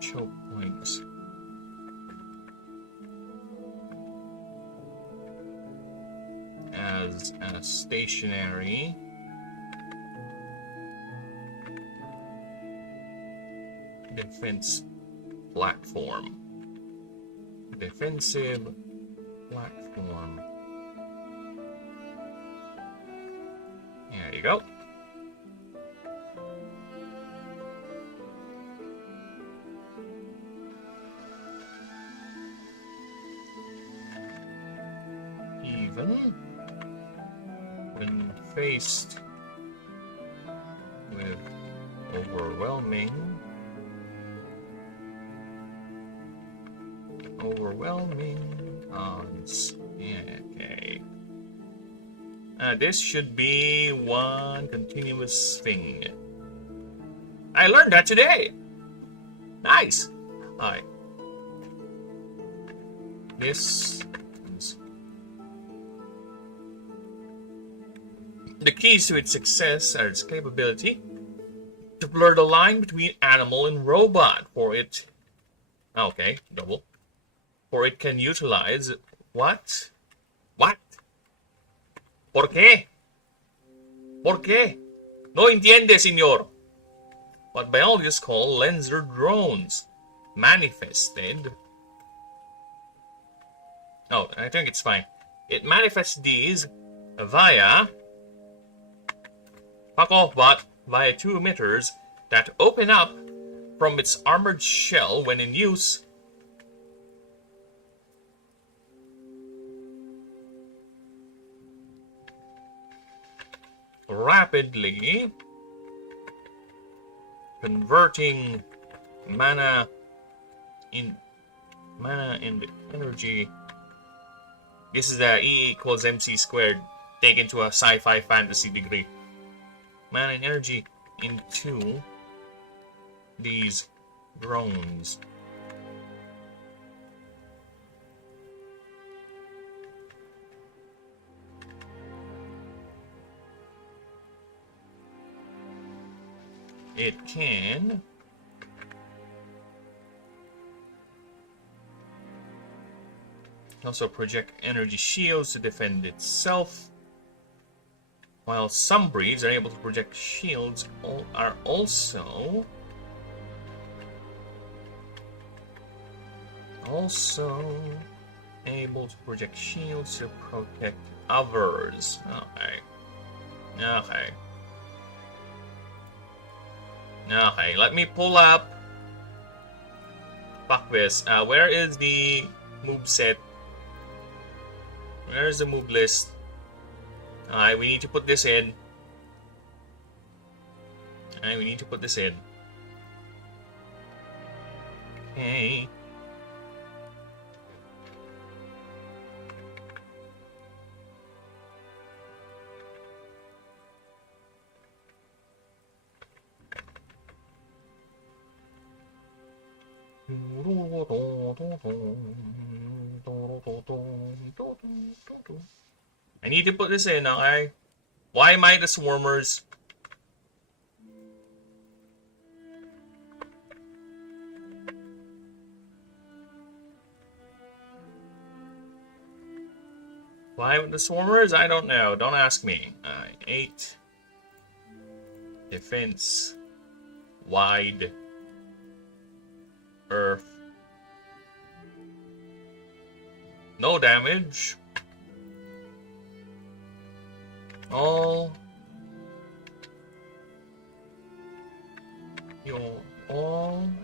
choke points. As a stationary defense platform. Defensive platform. There you go. Even when faced with overwhelming odds. Yeah, okay. This should be one continuous thing. I learned that today. Nice. Alright. This is the keys to its success are its capability to blur the line between animal and robot. For it can utilize what? ¿Por qué? ¿Por qué? No entiende, señor. What biologists call lenser drones, manifested. Oh, I think it's fine. It manifests these via via two emitters that open up from its armored shell when in use. Rapidly converting mana and energy. This is the E equals MC squared taken to a sci-fi fantasy degree. Mana and energy into these drones. It can also project energy shields to defend itself, while some breeds are able to project shields are also able to project shields to protect others. Okay, let me pull up. Fuck this. Where is the move set? Where's the move list? Alright, we need to put this in. Okay. I need to put this in, okay? Why am I the swarmers? Why the swarmers? I don't know. Don't ask me. 8 defense wide earth. No damage. All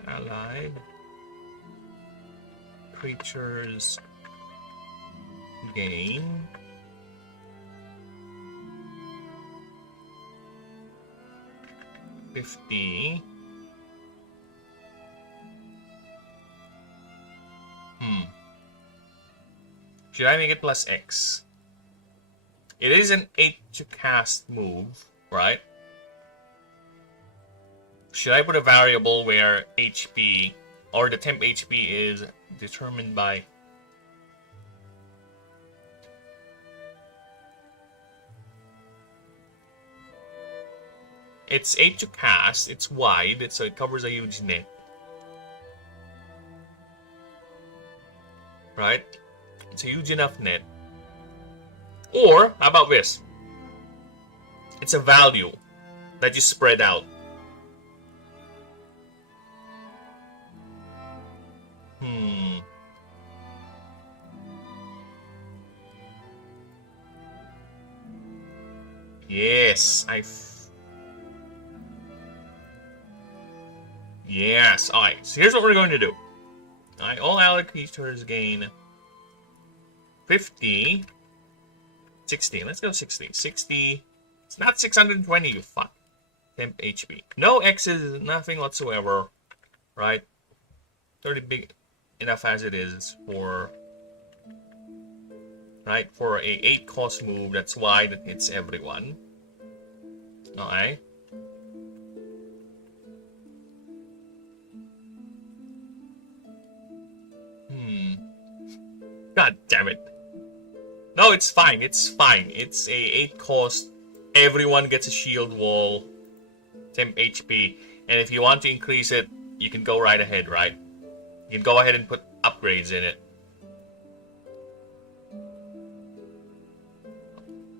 allied creatures gain $50. Should I make it plus X? It is an 8 to cast move, right? Should I put a variable where HP or the temp HP is determined by? It's 8 to cast, it's wide, so it covers a huge net. Right? It's a huge enough net. Or, how about this? It's a value that you spread out. Yes, Yes, alright, so here's what we're going to do. Alright, all allied creatures gain 50, 60, let's go 60. 60, it's not 620, you fuck. Temp HP. No X's, nothing whatsoever, right? 30 big enough as it is for, right, for a 8 cost move that's wide that hits everyone. Alright. God damn it. No, it's fine. It's fine. It's a 8 cost. Everyone gets a shield wall. Temp HP. And if you want to increase it, you can go right ahead, right? You can go ahead and put upgrades in it.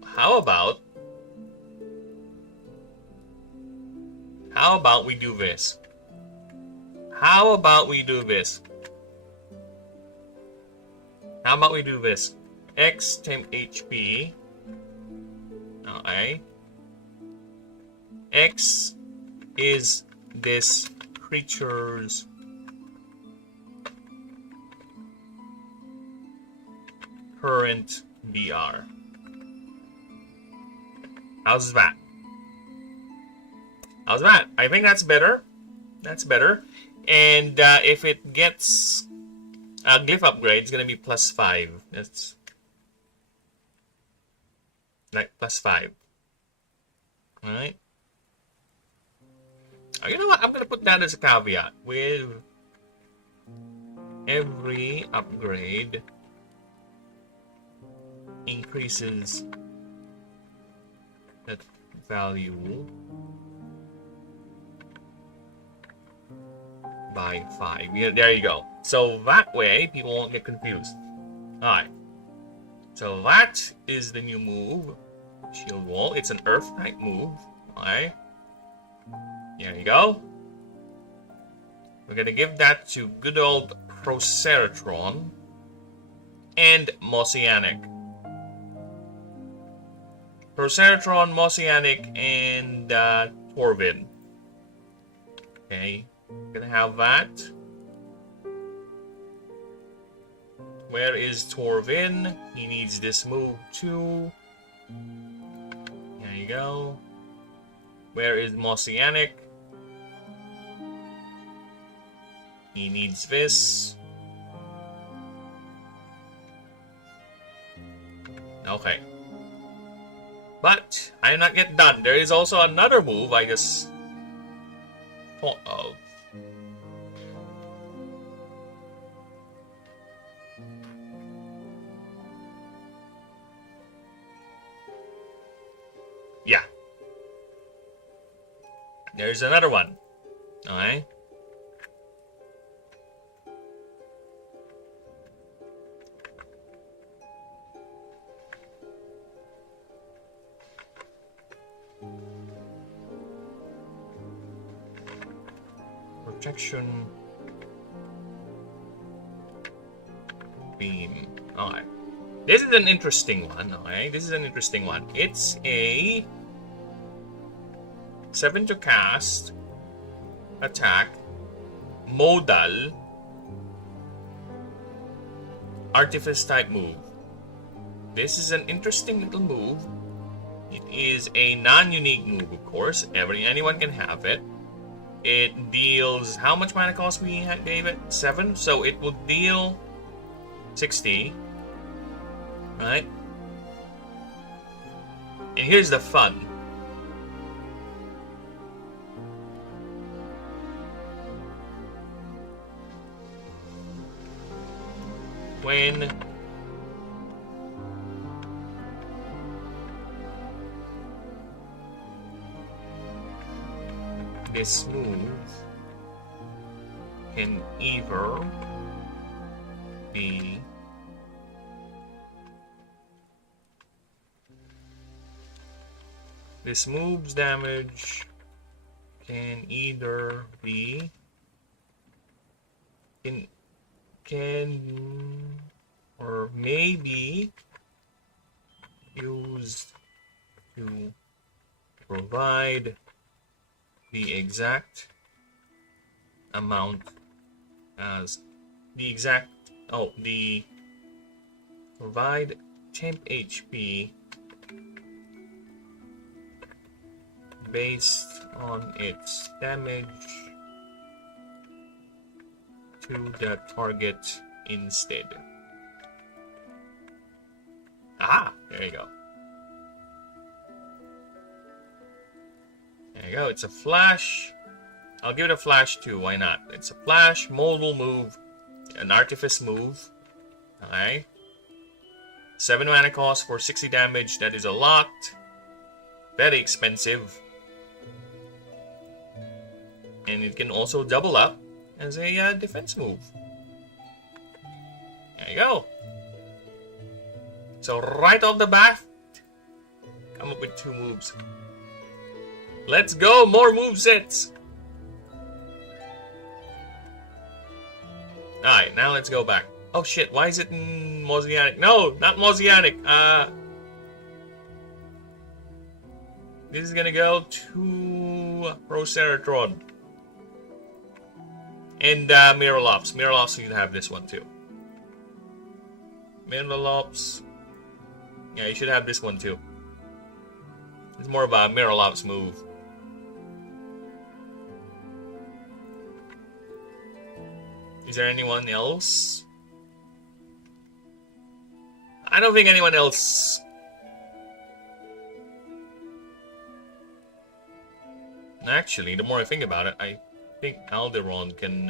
How about we do this? How about we do this? How about we do this? X temp HP. Okay. X is this creature's current DR. How's that? How's that? I think that's better. That's better. And if it gets a glyph upgrade, it's gonna be +5. That's like +5. Alright. Oh, you know what? I'm gonna put that as a caveat. With every upgrade increases that value by 5. Yeah, there you go. So that way, people won't get confused. Alright. So that is the new move. Shield Wall. It's an Earth type move. Alright. There you go. We're gonna give that to good old Proceratron and Mossianic. Proceratron, Mossianic, and Torvid. Okay. Gonna have that. Where is Torvin? He needs this move too. There you go. Where is Mossianic? He needs this. Okay. But I'm not yet done. There is also another move I just thought of. Yeah. There's another one. Alright. protection beam. Alright. This is an interesting one, alright? This is an interesting one. It's a 7 to cast attack modal artifice type move. This is an interesting little move. It is a non-unique move, of course. Anyone can have it. It deals... How much mana cost we gave it? 7? So it will deal 60. Right? And here's the fun. When this move can either be this move's damage can either be can or maybe used to provide the exact amount as the provide temp HP based on its damage to the target instead. Ah, there you go. There you go. It's a flash. I'll give it a flash too. Why not? It's a flash, modal move, an artifice move. Alright. 7 mana cost for 60 damage. That is a lot. Very expensive. And it can also double up as a defense move. There you go. So right off the bat, come up with 2 moves. Let's go! More move sets! Alright, now let's go back. Oh shit, why is it in Mosaic? No, not Mosaic. This is gonna go to Proceratron. And Mirrorlops. Mirrorlops, you can have this one too. Mirrorlops. Yeah, you should have this one too. It's more of a Mirrorlops move. Is there anyone else? I don't think anyone else. Actually, the more I think about it, I think Alderon can.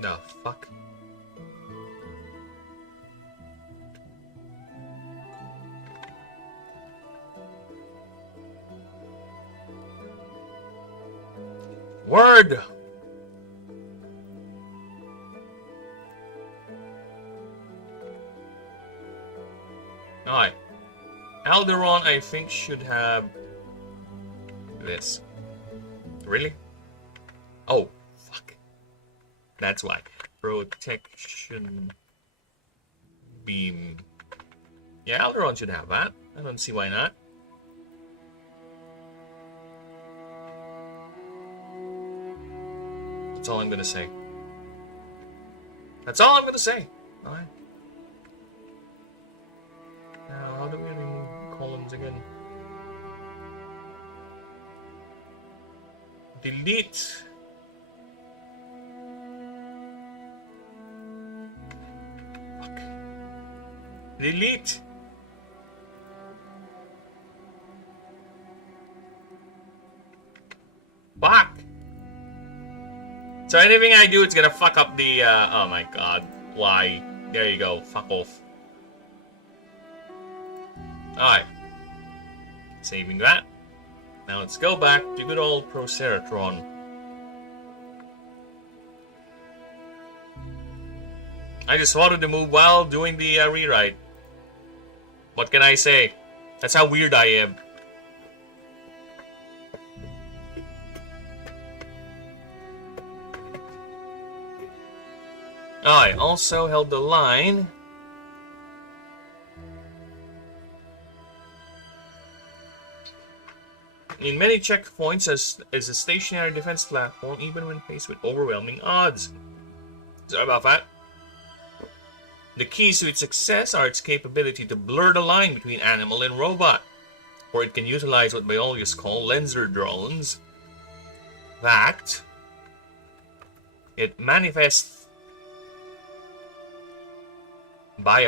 No, fuck. Word! Alright. Alderon, I think, should have this. Really? Oh, fuck. That's why. Protection beam. Yeah, Alderon should have that. I don't see why not. That's all I'm gonna say. That's all I'm gonna say. Alright. Now, how do we remove columns again? Delete. Fuck. Delete. Fuck. So anything I do, it's gonna fuck up the, oh my god. Why? There you go. Fuck off. Alright. Saving that. Now let's go back to good old Proceratron. I just wanted to move while doing the rewrite. What can I say? That's how weird I am. I also held the line. In many checkpoints as a stationary defense platform, even when faced with overwhelming odds. Sorry about that. The keys to its success are its capability to blur the line between animal and robot, or it can utilize what biologists call lenser drones. That it manifests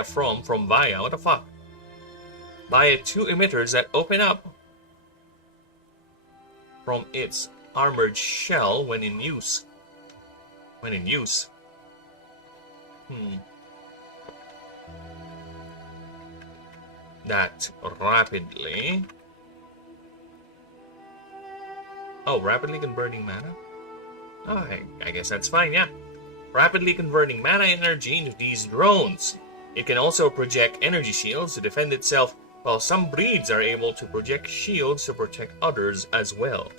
from via, what the fuck? Via two emitters that open up from its armored shell when in use. That rapidly... Oh, rapidly converting mana? Oh, I guess that's fine, yeah. Rapidly converting mana energy into these drones. It can also project energy shields to defend itself, while some breeds are able to project shields to protect others as well.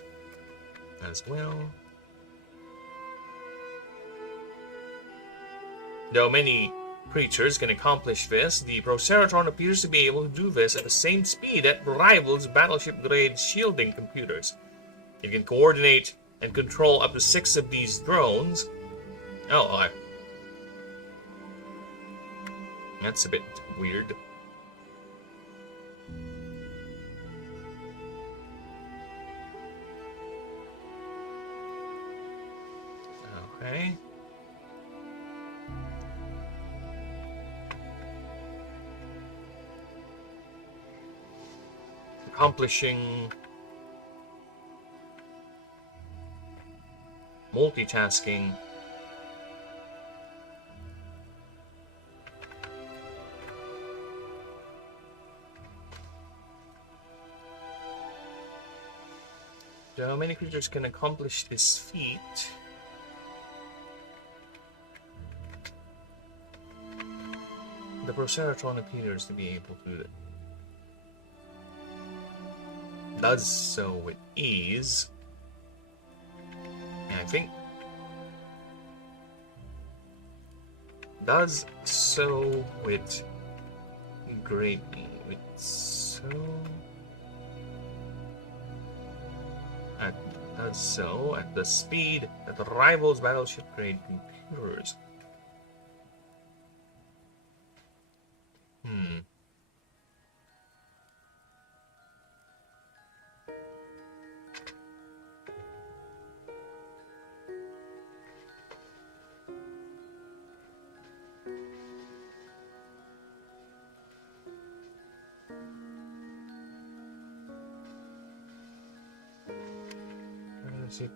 Though many creatures can accomplish this, the Proceratron appears to be able to do this at the same speed that rivals battleship-grade shielding computers. It can coordinate and control up to 6 of these drones. Oh, that's a bit weird. Okay. Accomplishing multitasking. How many creatures can accomplish this feat? The Proceratron appears to be able to do it. Does so with ease. And I think does so with great ease. Does so at the speed that rivals battleship grade computers.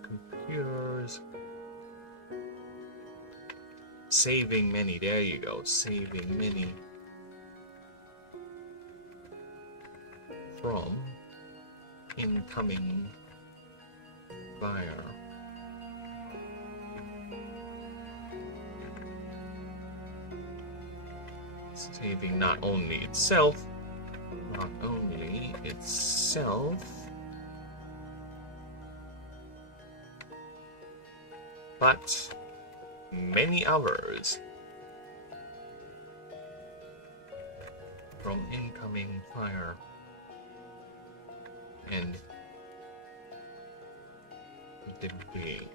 Computers. Saving many. There you go. Saving many from incoming fire. Saving not only itself, but many others from incoming fire and debris.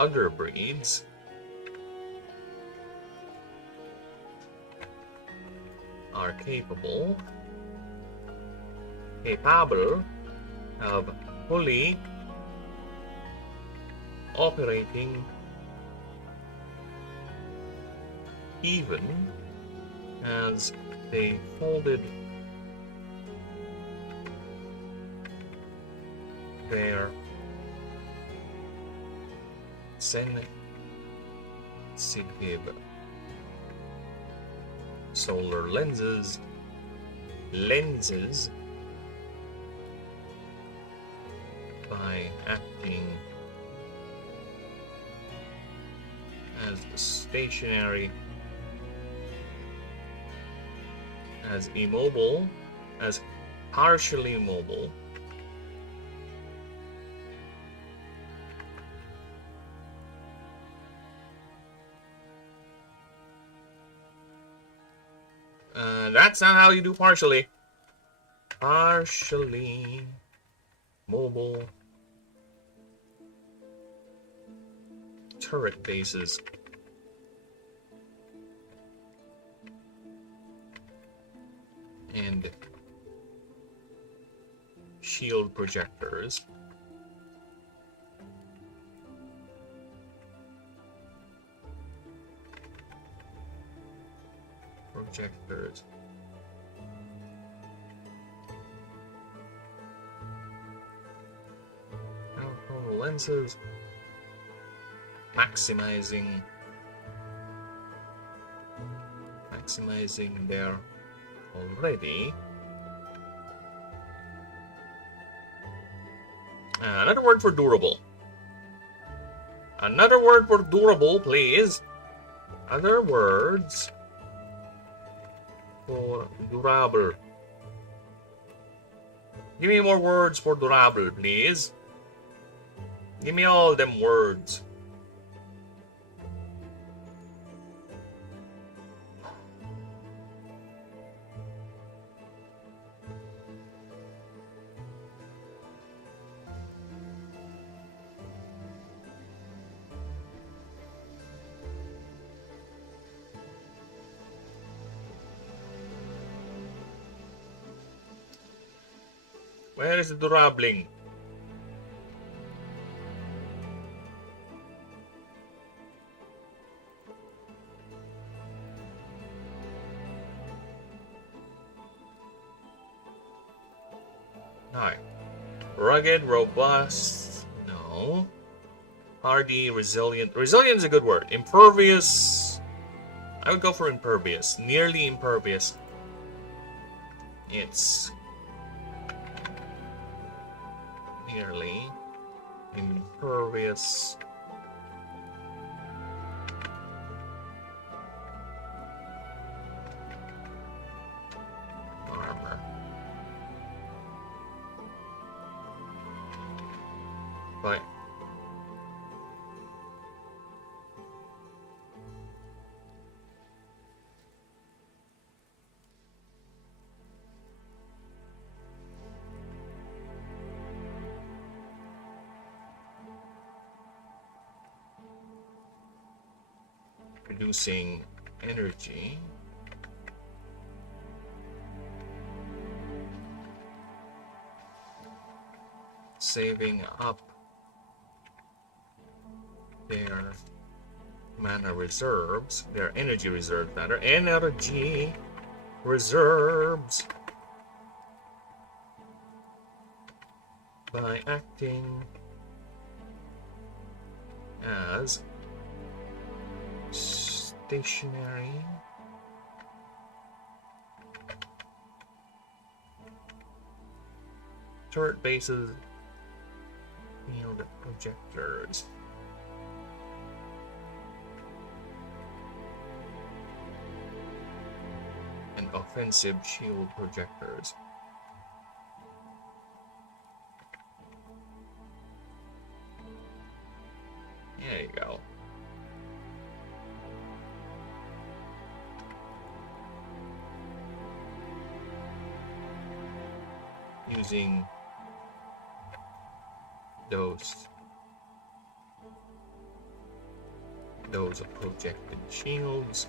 Other breeds are capable of fully operating even as they folded their sensitive solar lenses by acting as stationary as immobile, as partially immobile. That's not how you do partially. Partially mobile turret bases. And shield projectors. Projectors. Alcohol lenses. Maximizing their already. Another word for durable. Another word for durable, please. Other words for durable. Give me more words for durable, please. Give me all them words. Where is the durabling? Alright. Rugged, robust. No. Hardy, resilient. Resilient is a good word. Impervious. I would go for impervious. Nearly impervious. It's nearly impervious. Armor. But producing energy. Saving up their mana reserves, their energy reserves rather, energy reserves by acting as stationary turret bases, field projectors. And offensive shield projectors. There you go. Using those projected shields.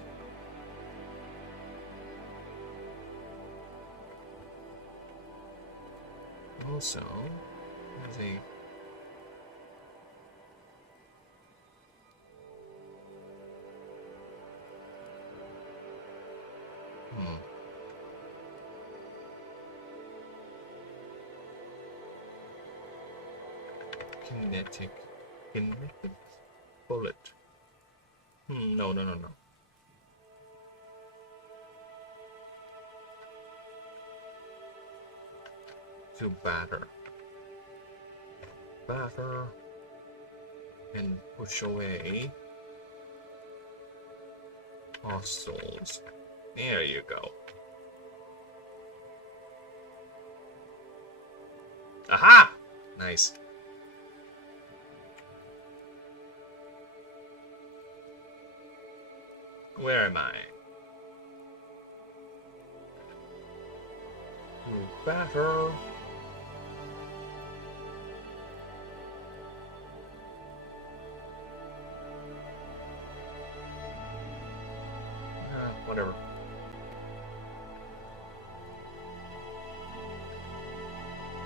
Also, as a kinetic bullet. No. To batter and push away hostiles. There you go. Nice. Where am I? Batter. Whatever.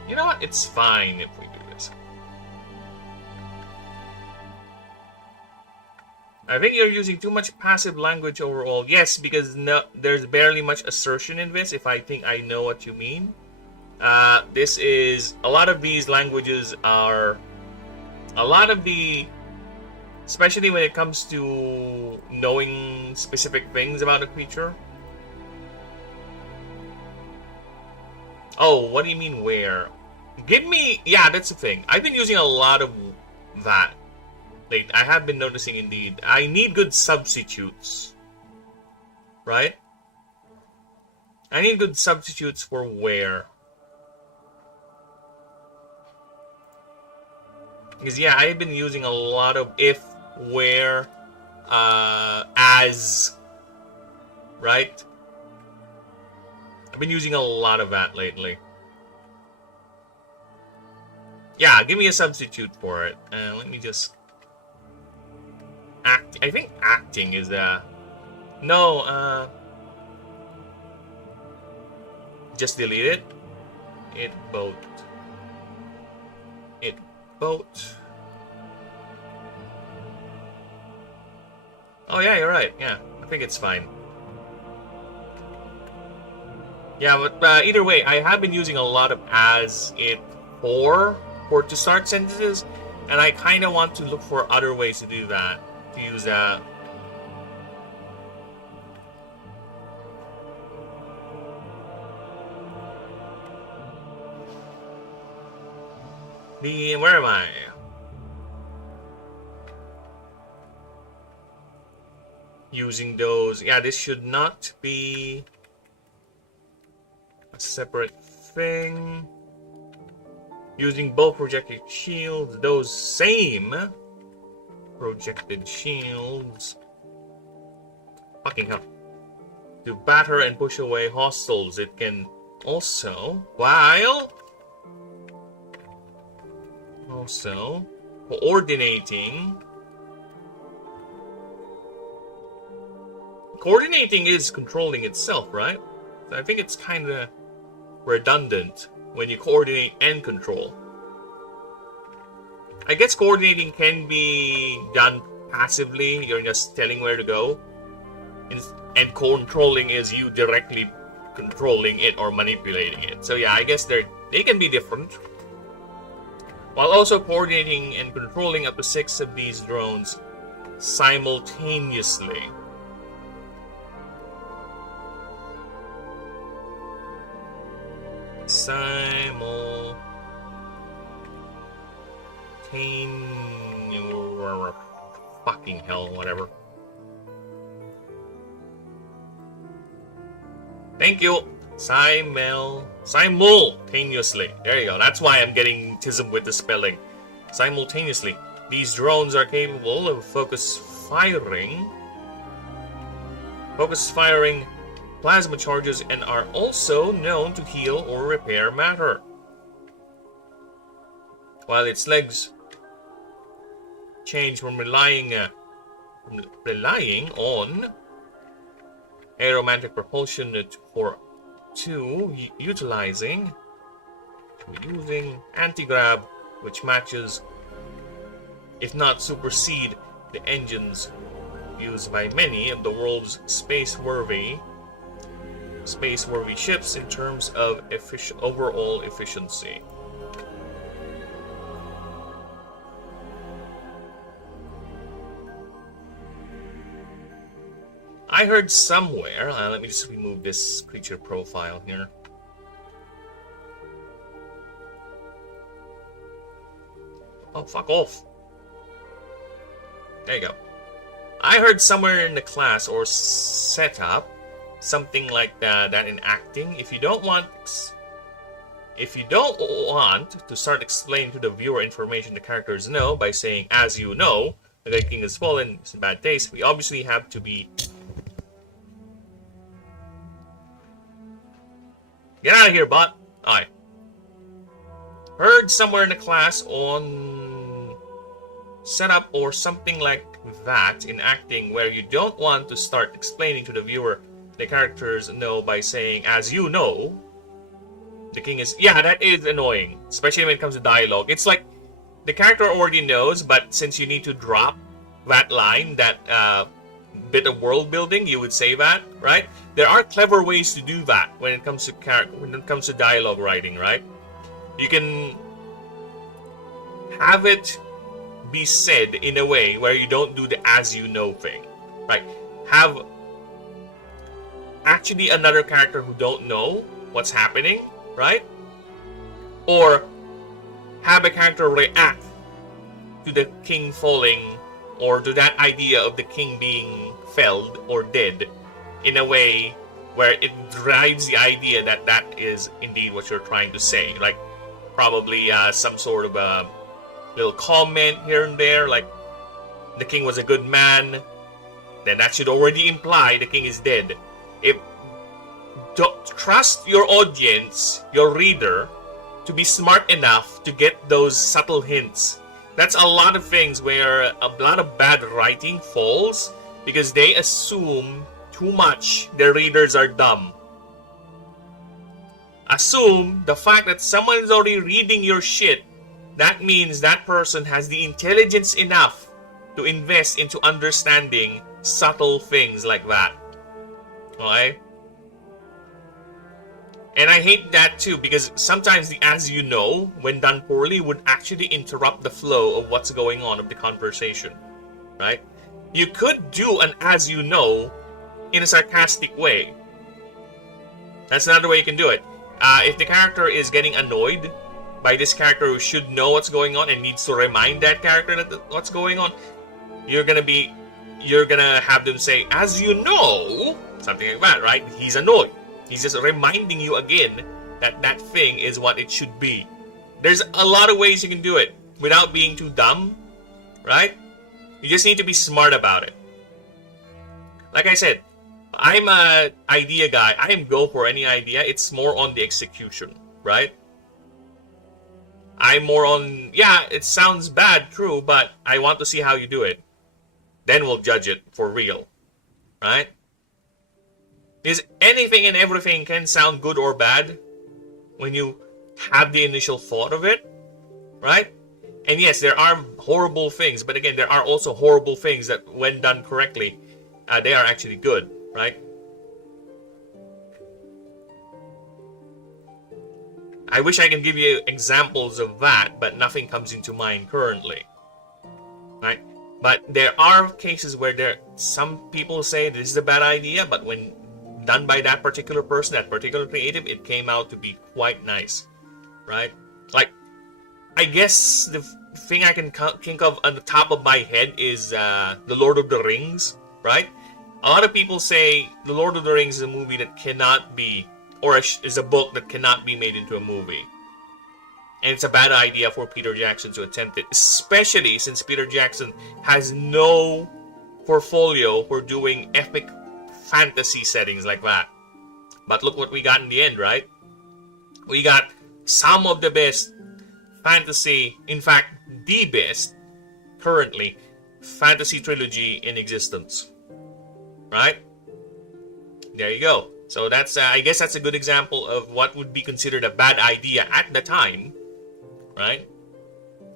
You know what? It's fine if we do this. I think you're using too much passive language overall. Yes, because there's barely much assertion in this, if I think I know what you mean. This is... A lot of these languages are... A lot of the... Especially when it comes to knowing specific things about a creature. Oh, what do you mean where? Give me... Yeah, that's the thing. I've been using a lot of that. Like, I have been noticing indeed. I need good substitutes. Right? I need good substitutes for where. Because, yeah, I've been using a lot of if, where, as. Right? I've been using a lot of that lately. Yeah, give me a substitute for it. Let me just... I think acting is no, just delete it. It boat. Oh yeah, you're right. Yeah, I think it's fine. Yeah, but either way, I have been using a lot of as, it, or to start sentences, and I kind of want to look for other ways to do that. To use that. Where am I? Using those. Yeah, this should not be a separate thing. Using both projected shields, those same projected shields. Fucking hell. To batter and push away hostiles. It can also, while also coordinating. Coordinating is controlling itself, right? I think it's kind of redundant when you coordinate and control. I guess coordinating can be done passively. You're just telling where to go. And controlling is you directly controlling it or manipulating it. So yeah, I guess they can be different. While also coordinating and controlling up to 6 of these drones simultaneously. Fucking hell, whatever. Thank you. Simultaneously. There you go. That's why I'm getting tism with the spelling. Simultaneously. These drones are capable of focus firing plasma charges and are also known to heal or repair matter. While its legs change from relying on aeromantic propulsion to using anti-grav, which matches, if not supersede, the engines used by many of the world's space-worthy ships in terms of overall efficiency. I heard somewhere, let me just remove this creature profile here. Oh, fuck off. There you go. I heard somewhere in the class or setup something like that in acting. If you don't want If you don't want to start explaining to the viewer information the characters know by saying, as you know, the king has fallen, it's in bad taste, we obviously have to be... Get out of here, bot! Aye. Heard somewhere in the class on setup or something like that in acting where you don't want to start explaining to the viewer the characters know by saying, as you know, the king is... Yeah, that is annoying, especially when it comes to dialogue. It's like the character already knows, but since you need to drop that line, that bit of world building, you would say that, right? There are clever ways to do that when it comes to dialogue writing, right? You can have it be said in a way where you don't do the as you know thing, right? Have actually another character who don't know what's happening, right? Or have a character react to the king falling or to that idea of the king being felled or dead in a way where it drives the idea that that is indeed what you're trying to say. Like probably some sort of a little comment here and there, like the king was a good man, then that should already imply the king is dead. If don't trust your audience, your reader, to be smart enough to get those subtle hints. That's a lot of things where a lot of bad writing falls because they assume too much their readers are dumb. Assume the fact that someone is already reading your shit, that means that person has the intelligence enough to invest into understanding subtle things like that. Okay? And I hate that too, because sometimes the as you know, when done poorly, would actually interrupt the flow of what's going on of the conversation. Right? You could do an as you know in a sarcastic way. That's another way you can do it. If the character is getting annoyed by this character who should know what's going on and needs to remind that character that what's going on, you're gonna have them say, as you know, something like that, right? He's annoyed. He's just reminding you again that that thing is what it should be. There's a lot of ways you can do it without being too dumb, right? You just need to be smart about it. Like I said, I'm an idea guy. I am go for any idea. It's more on the execution, right? I'm more on, yeah, it sounds bad, true, but I want to see how you do it. Then we'll judge it for real, right? Because anything and everything can sound good or bad when you have the initial thought of it, right? And yes, there are horrible things, but again, there are also horrible things that, when done correctly, they are actually good, right? I wish I can give you examples of that, but nothing comes into mind currently, right? But there are cases where some people say this is a bad idea, but when done by that particular person, that particular creative, it came out to be quite nice, right? Like, I guess the thing I can think of on the top of my head is The Lord of the Rings, right? A lot of people say The Lord of the Rings is a movie that cannot be, or is a book that cannot be made into a movie. And it's a bad idea for Peter Jackson to attempt it, especially since Peter Jackson has no portfolio for doing epic fantasy settings like that. But look what we got in the end, right? We got some of the best fantasy, in fact, the best, currently, fantasy trilogy in existence. Right? There you go. So that's, I guess that's a good example of what would be considered a bad idea at the time, right?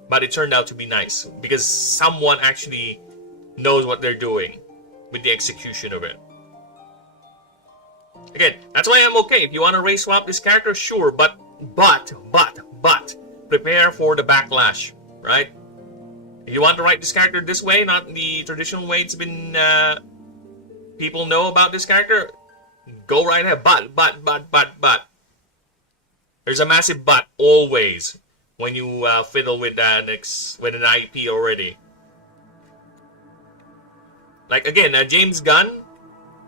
But it turned out to be nice because someone actually knows what they're doing with the execution of it. Again, that's why I'm okay. If you want to race swap this character, sure, but prepare for the backlash, right? If you want to write this character this way, not the traditional way it's been, people know about this character, go right ahead. But. There's a massive but always when you fiddle with an IP already. Like again, James Gunn,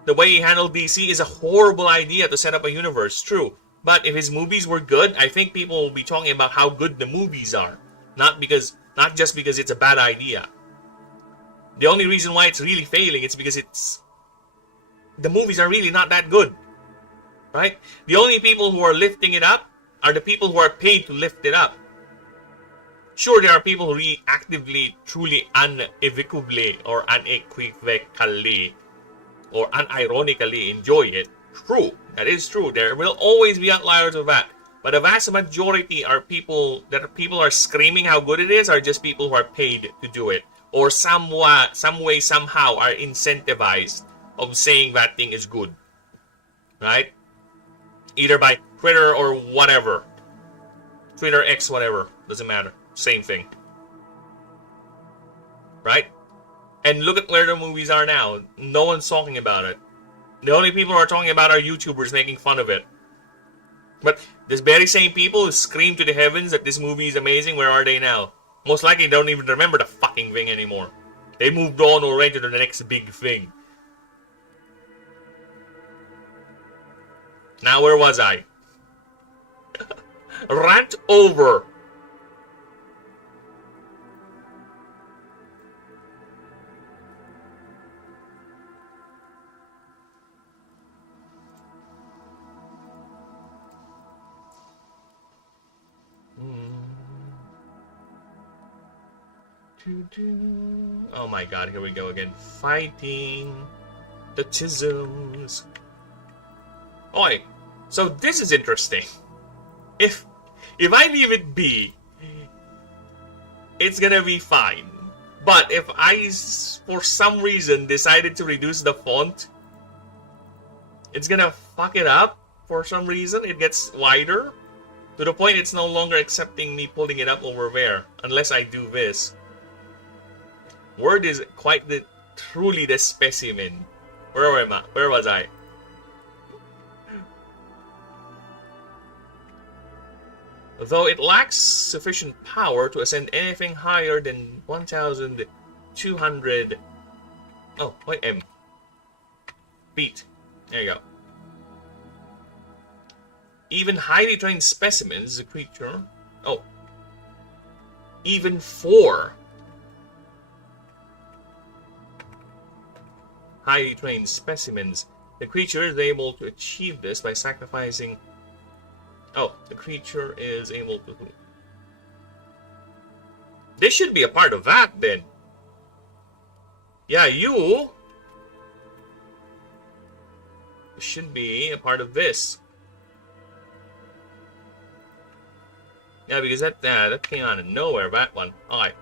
the way he handled DC is a horrible idea to set up a universe, true. But if his movies were good, I think people will be talking about how good the movies are. Not just because it's a bad idea. The only reason why it's really failing is because the movies are really not that good. Right? The only people who are lifting it up are the people who are paid to lift it up. Sure, there are people who really actively, truly, unequivocally, or unequivocally, or unironically enjoy it. True. That is true. There will always be outliers of that. But the vast majority are people are screaming how good it is, are just people who are paid to do it. Or some way, somehow are incentivized of saying that thing is good. Right? Either by Twitter or whatever. Twitter, X, whatever. Doesn't matter. Same thing. Right? And look at where the movies are now. No one's talking about it. The only people who are talking about are YouTubers making fun of it. But this very same people who scream to the heavens that this movie is amazing, where are they now? Most likely they don't even remember the fucking thing anymore. They moved on already to the next big thing. Now where was I? Rant over. Oh my god, here we go again. Fighting the chisms. Oi, so this is interesting. If I leave it be, it's gonna be fine. But if I, for some reason, decided to reduce the font, it's gonna fuck it up for some reason. It gets wider to the point it's no longer accepting me pulling it up over there unless I do this. Word is quite truly the specimen. Where am I? Where was I? Though it lacks sufficient power to ascend anything higher than 1,200. Oh, wait, feet. There you go. Even highly trained specimens, the creature. Oh. Even 4 highly trained specimens. The creature is able to achieve this by sacrificing. Oh, the creature is able to. This should be a part of that then. Yeah, you should be a part of this. Yeah, because that came out of nowhere, that one. Alright.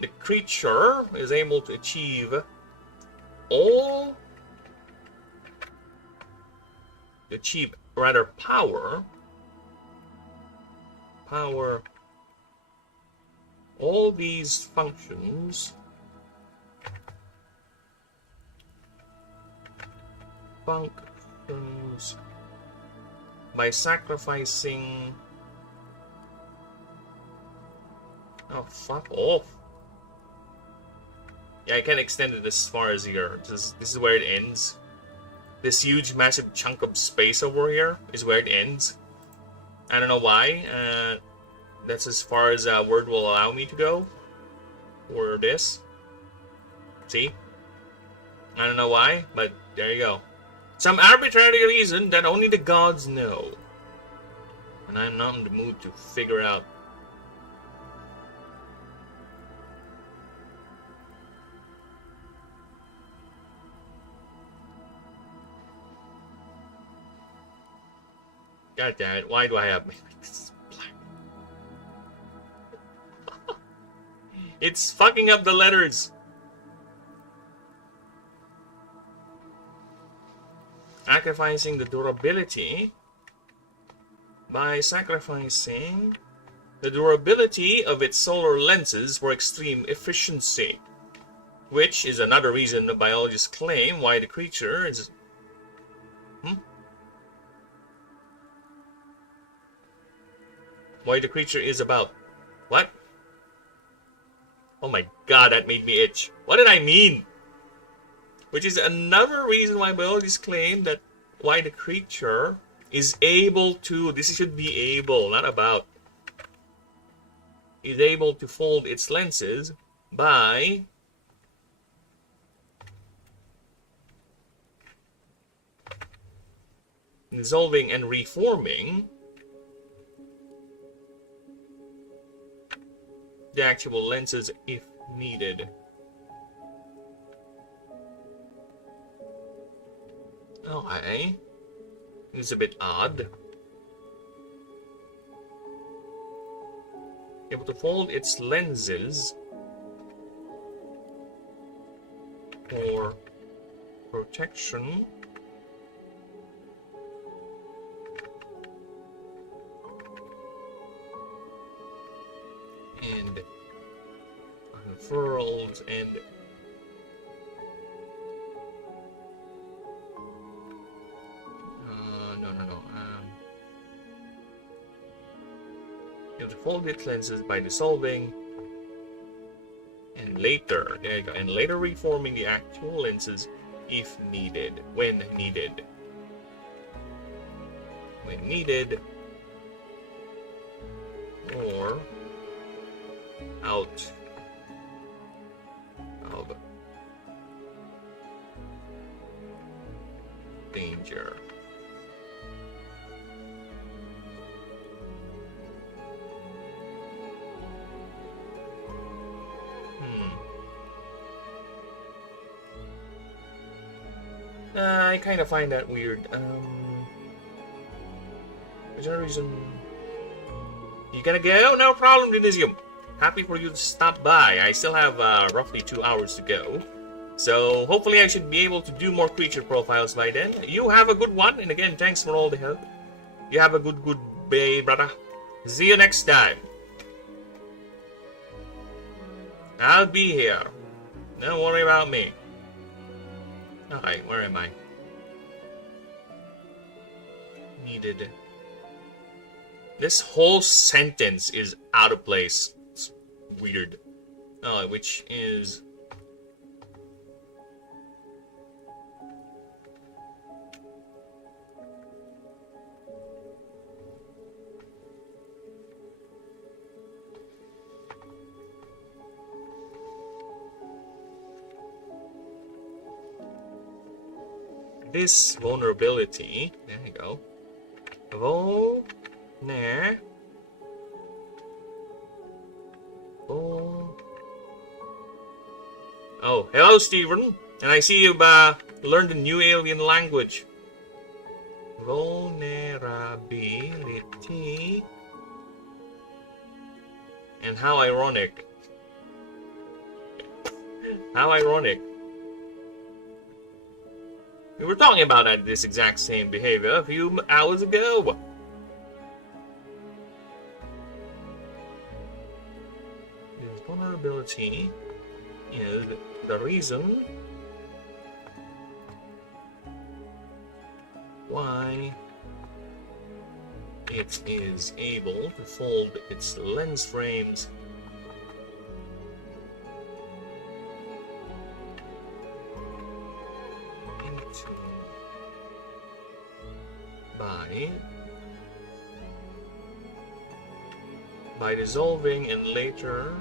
The creature is able to achieve all... power. All these functions. By sacrificing... Oh, fuck off. Yeah, I can't extend it as far as here. This is where it ends. This huge, massive chunk of space over here is where it ends. I don't know why. That's as far as Word will allow me to go. For this. See? I don't know why, but there you go. Some arbitrary reason that only the gods know. And I'm not in the mood to figure out. God damn it, why do I have this black? It's fucking up the letters. Sacrificing the durability by sacrificing the durability of its solar lenses for extreme efficiency, which is another reason the biologists claim why the creature is why the creature is about what? Oh my god, that made me itch. What did I mean? Which is another reason why biologists claim that why the creature is able to, this should be able, not about, is able to fold its lenses by dissolving and reforming the actual lenses if needed. Okay. It's a bit odd. Able to fold its lenses for protection and unfurls and you have to fold its lenses by dissolving and later, there you go, and later reforming the actual lenses if needed, when needed. When needed, or out of danger. I kind of find that weird. Is there a reason? You gonna go? No problem, Denisium. Happy for you to stop by. I still have roughly 2 hours to go. So hopefully I should be able to do more creature profiles by then. You have a good one. And again, thanks for all the help. You have a good day, brother. See you next time. I'll be here. Don't worry about me. Okay, where am I? Needed. This whole sentence is out of place. It's weird. Oh, which is... this vulnerability, there you go. Oh, hello, Steven. And I see you've learned a new alien language. Vulnerability. And how ironic. How ironic. We were talking about this exact same behavior a few hours ago. This vulnerability is the reason why it is able to fold its lens frames by dissolving and later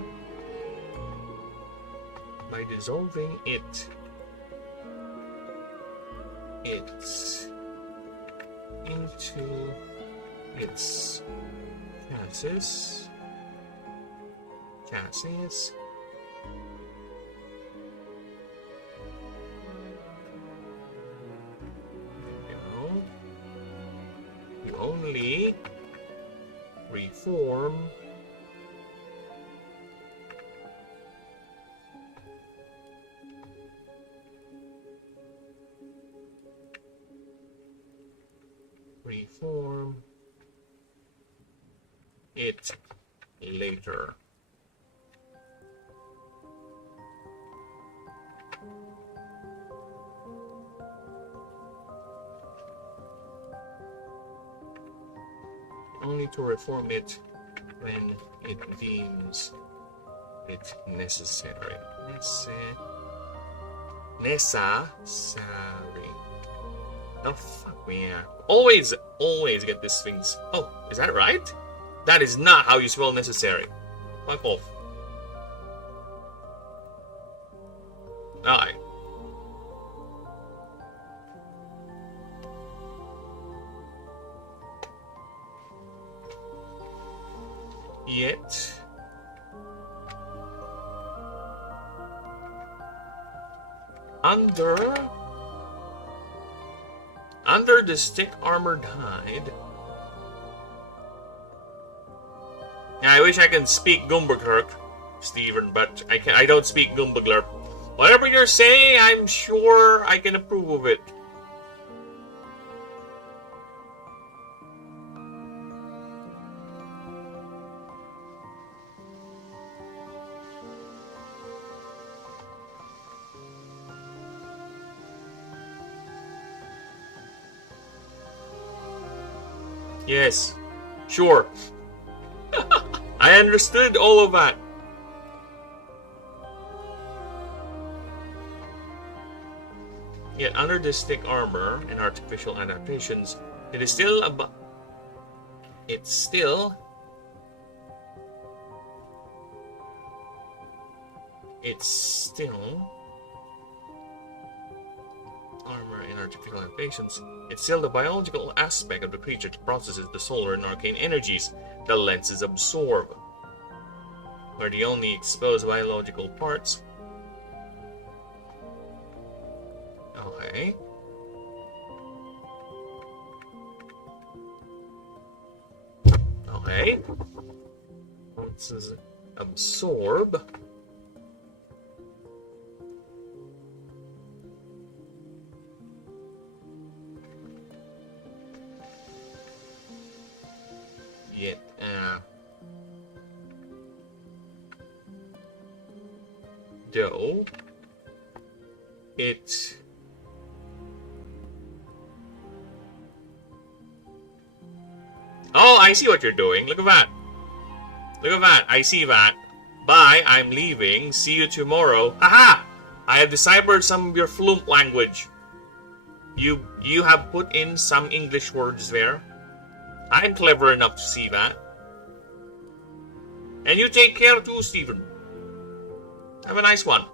by dissolving it into its chassis you only reform it later. Only to reform it when it deems it necessary. Necessary. Oh, fuck me, yeah. Always get these things. Oh, is that right? That is not how you spell necessary. Fuck off. Aye. Yet. Under the stick armored hide. Yeah, I wish I can speak Gumberkirk, Steven, but I don't speak Gumbaglerp. Whatever you're saying, I'm sure I can approve of it. Yes, sure. I understood all of that. Yet under this thick armor and artificial adaptations, it is still armor and artificial adaptations. It's still the biological aspect of the creature that processes the solar and arcane energies the lenses absorb. Where the only exposed biological parts. Okay. Okay. This is absorb. Yet, though it I see what you're doing. Look at that. Look at that. I see that. Bye. I'm leaving. See you tomorrow. Aha! I have deciphered some of your flump language. You have put in some English words there. I'm clever enough to see that. And you take care too, Stephen. Have a nice one.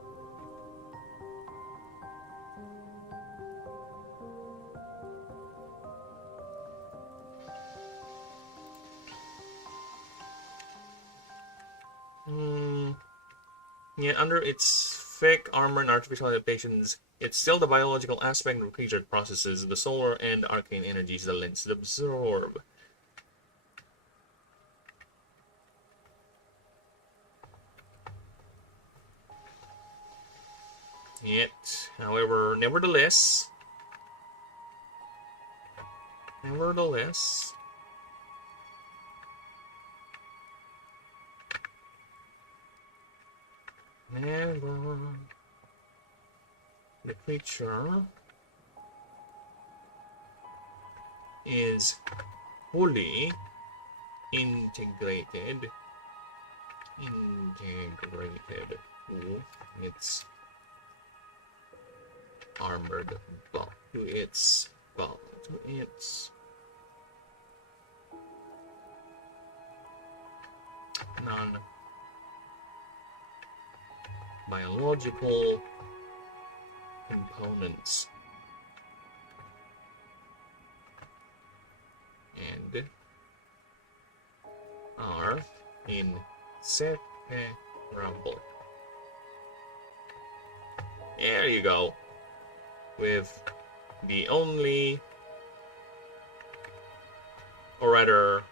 Yet under its thick armor and artificial adaptations, it's still the biological aspect of the creature that processes the solar and arcane energies the lenses absorb. Yet, however, nevertheless, the creature is fully integrated to its armored bulk, to its non-biological components and are inseparable. There you go. With the only, or rather,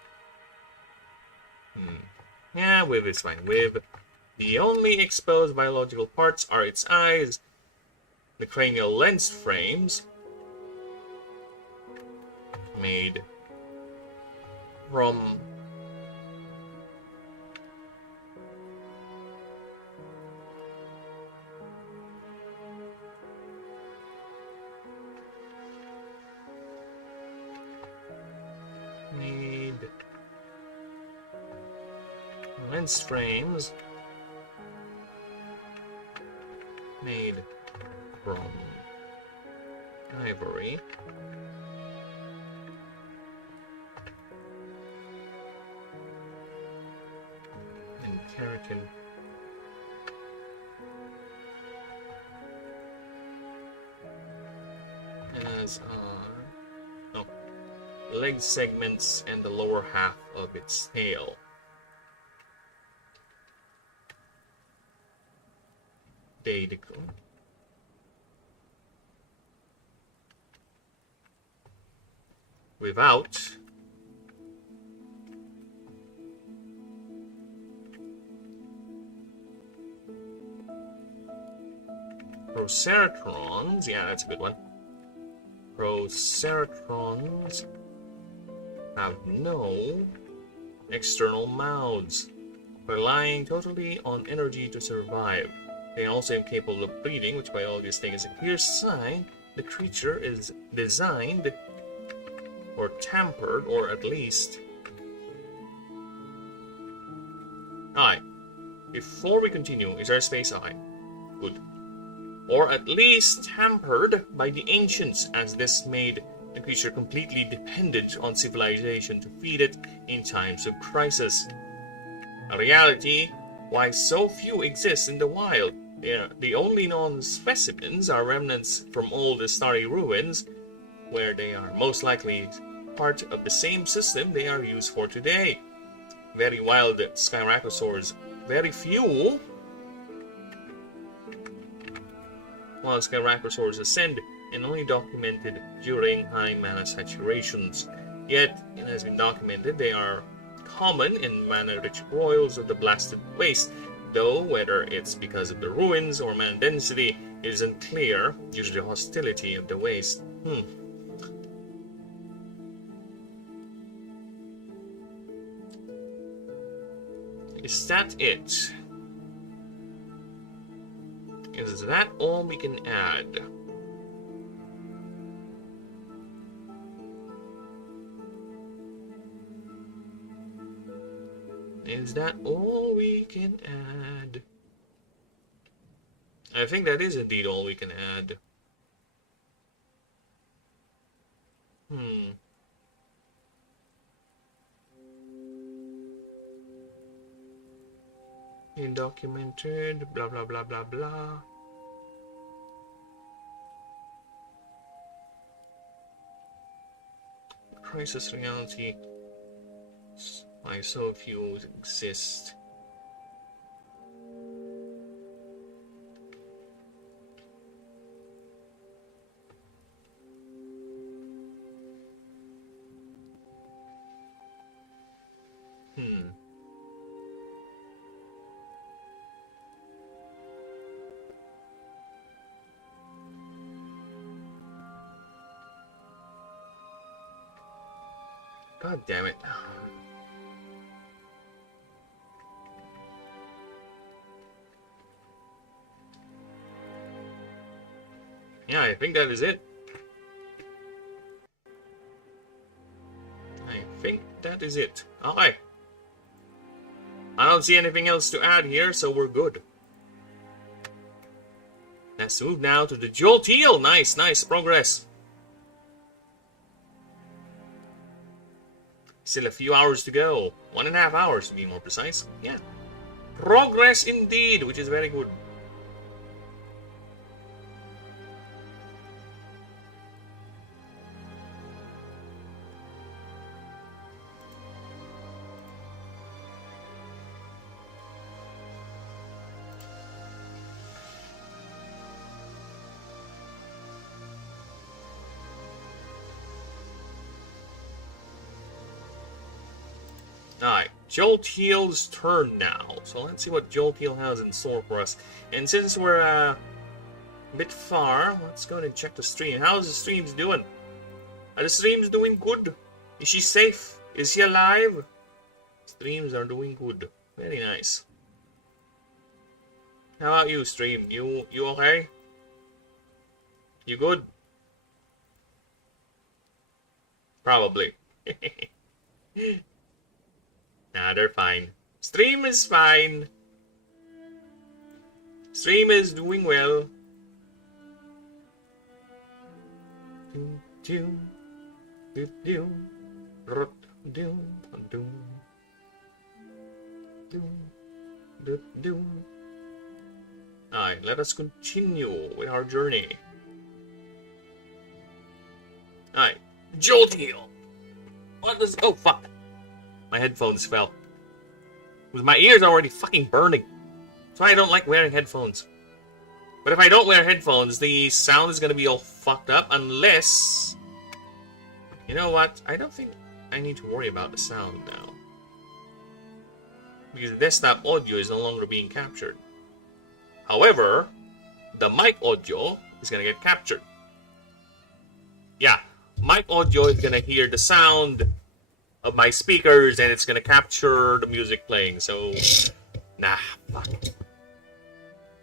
yeah, with it's fine. With the only exposed biological parts are its eyes, the cranial lens frames, made from lens frames made from ivory skeleton. As no, leg segments and the lower half of its tail. Dadical. Without Proceratrons, yeah, that's a good one. Proceratrons have no external mouths, relying totally on energy to survive. They are also incapable of breathing, which biologists think is a clear sign the creature is designed or tampered, or at least... Aye. Before we continue, is there a space? Aye. Good. Or at least tampered by the ancients, as this made the creature completely dependent on civilization to feed it in times of crisis. A reality why so few exist in the wild. The only known specimens are remnants from old starry ruins, where they are most likely part of the same system they are used for today. Very wild Skyracosaurs, very few. While Skyracosaurs ascend and only documented during high mana saturations. Yet, it has been documented they are common in mana-rich royals of the Blasted Waste, though whether it's because of the ruins or mana density isn't clear due to the hostility of the waste. Is that it? Is that all we can add? Is that all we can add? I think that is indeed all we can add. Undocumented, blah blah blah blah blah. Crisis reality. Why so few exist? God damn it. Yeah, I think that is it. I think that is it. Okay. I don't see anything else to add here, so we're good. Let's move now to the Jolteal. Nice, nice progress. Still a few hours to go. 1.5 hours to be more precise. Yeah. Progress indeed, which is very good. Alright, Jolteal's turn now. So let's see what Jolteal has in store for us. And since we're a bit far, let's go and check the stream. How's the streams doing? Are the streams doing good? Is she safe? Is she alive? Streams are doing good. Very nice. How about you, stream? You okay? You good? Probably. Nah, they're fine. Stream is fine. Stream is doing well. Alright, let us continue with our journey. Alright, Jolt Heal. What does... Oh, fuck. My headphones fell. Because my ears are already fucking burning. That's why I don't like wearing headphones. But if I don't wear headphones, the sound is going to be all fucked up unless... You know what? I don't think I need to worry about the sound now. Because the desktop audio is no longer being captured. However, the mic audio is going to get captured. Yeah, mic audio is going to hear the sound of my speakers and it's going to capture the music playing. So, nah, fuck.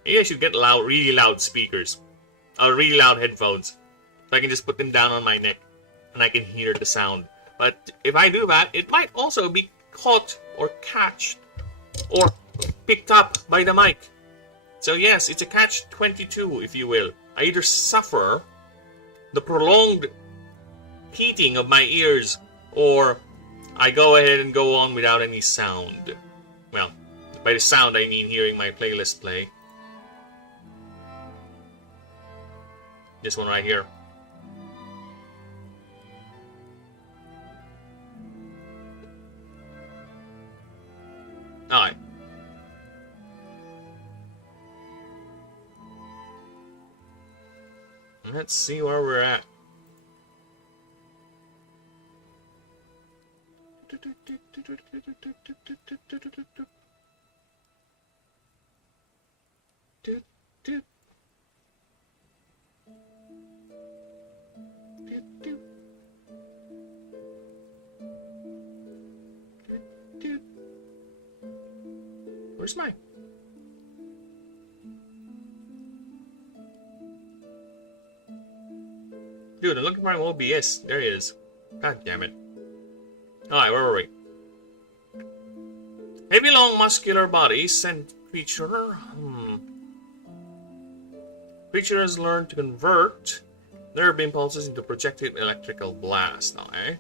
Maybe I should get loud, really loud speakers. Or really loud headphones. So I can just put them down on my neck and I can hear the sound. But if I do that, it might also be caught or catched or picked up by the mic. So yes, it's a catch-22, if you will. I either suffer the prolonged heating of my ears, or I go ahead and go on without any sound. Well, by the sound I mean hearing my playlist play. This one right here. Alright. Let's see where we're at. Where's my... Dude, I'm looking for my OBS. There he is. God damn it. Alright, where were we? Heavy, long, muscular body, sent creature. Creature has learned to convert nerve impulses into projected electrical blast. Okay.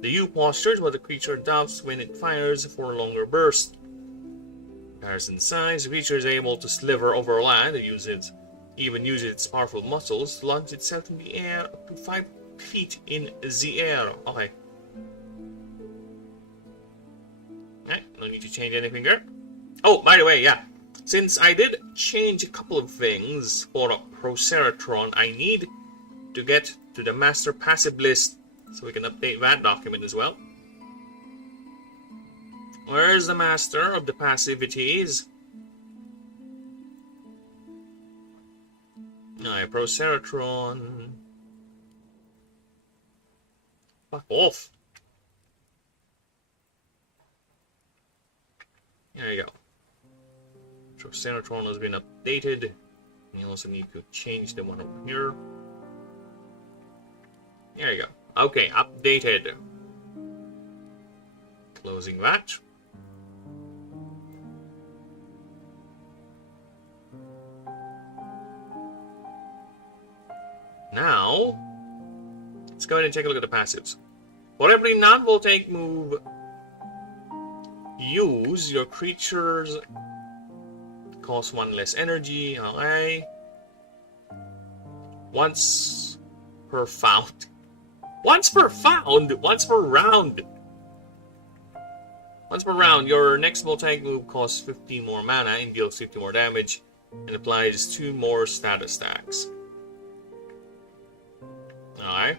The U posture is what the creature adopts when it fires for a longer burst. Comparison size, the creature is able to sliver over land and even use its powerful muscles to launch itself in the air up to 5 feet in the air. Okay. Alright, no need to change anything there. Oh, by the way, yeah. Since I did change a couple of things for Proceratron, I need to get to the master passive list so we can update that document as well. Where's the master of the passivities? Alright, Proceratron. Fuck off. There you go. Proceratron has been updated. You also need to change the one over here. There you go. Okay, updated. Closing that. Now, let's go ahead and take a look at the passives. For every non-voltaic move, use your creatures cost 1 less energy. Okay. Once per found. Once per found? Once per round. Once per round, your next voltaic move costs 15 more mana and deals 50 more damage and applies 2 more status stacks. Alright.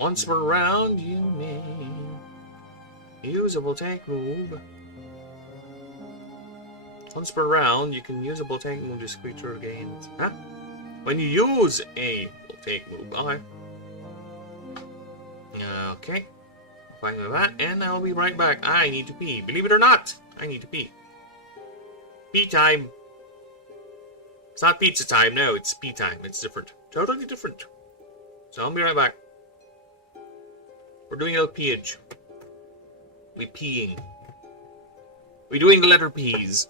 Once per round, you may use a voltaic move. Once per round, you can use a voltaic move this creature gains. Huh? When you use a voltaic move. Okay. Okay. Fine with that, and I'll be right back. I need to pee. Believe it or not, I need to pee. Pee time. It's not pizza time, no, it's pee time. It's different. Totally different. So I'll be right back. We're doing a little peeage. We're peeing. We're doing the letter P's.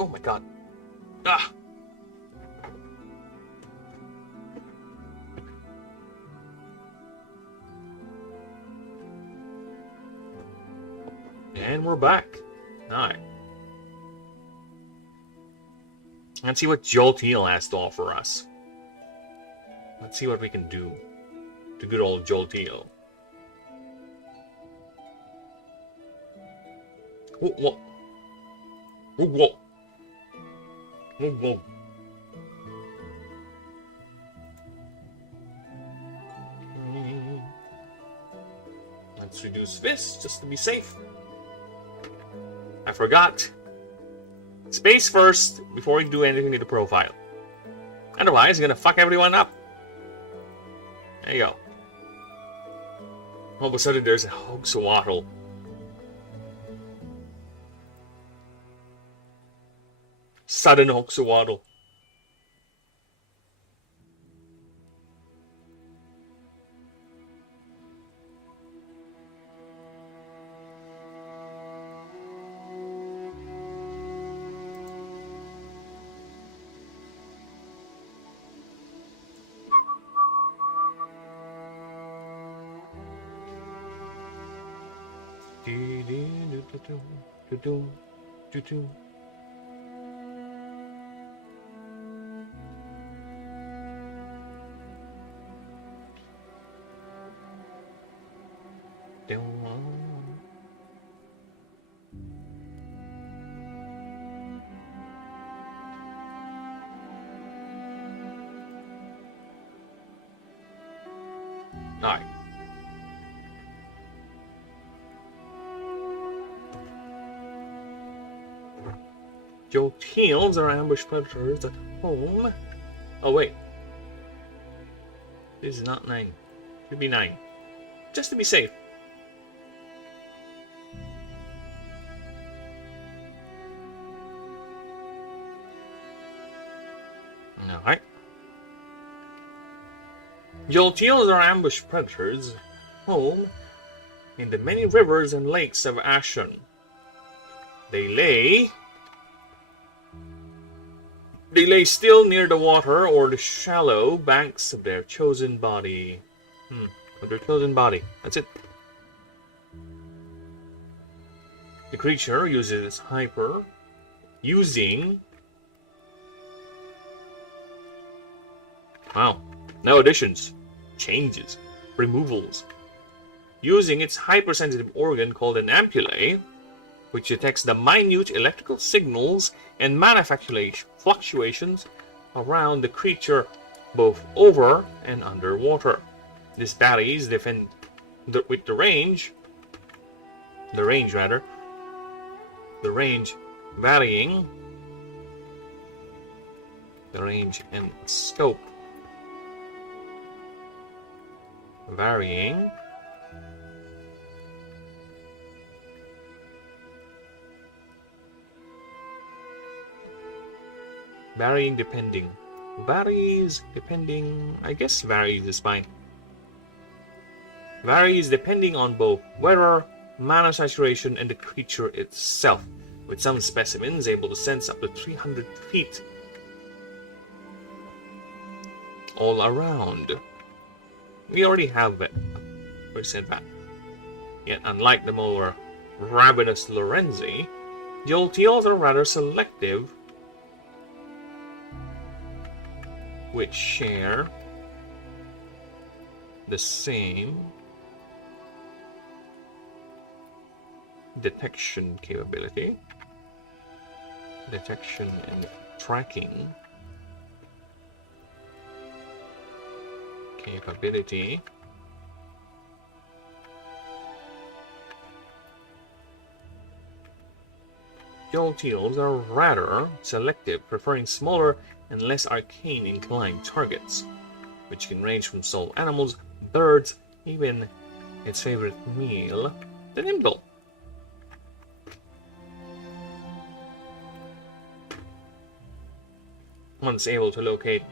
Oh my god. Ah! And we're back. Alright. Let's see what Jolteal has to offer us. Let's see what we can do to good old Jolteal. Whoa, whoa. Whoa, whoa. Whoa, whoa. Let's reduce this just to be safe. I forgot. Space first before we do anything to the profile. Otherwise, it's gonna fuck everyone up. There you go. All of a sudden, there's a Hogswaddle. Sudden Hogswaddle. Alright. Jolteals are ambush predators at home. Oh wait. This is not 9. Should be 9. Just to be safe. Alright. Jolteals are ambush predators, home in the many rivers and lakes of Ashen. They lay still near the water or the shallow banks of their chosen body. Of their chosen body. That's it. The creature uses Wow. No additions, changes, removals. Using its hypersensitive organ called an ampullae, which detects the minute electrical signals and mana fluctuations around the creature both over and underwater. This varies with the range and scope varying depending, I guess varies is fine. Varies depending on both weather, mana saturation, and the creature itself, with some specimens able to sense up to 300 feet all around. We already have that. We said that. Yet, unlike the more ravenous Lorenzi, Jolteals are rather selective, which share the same detection capability, detection and tracking capability. Jolteals are rather selective, preferring smaller and less arcane inclined targets, which can range from small animals, birds, even its favorite meal, the nimble. Once able to locate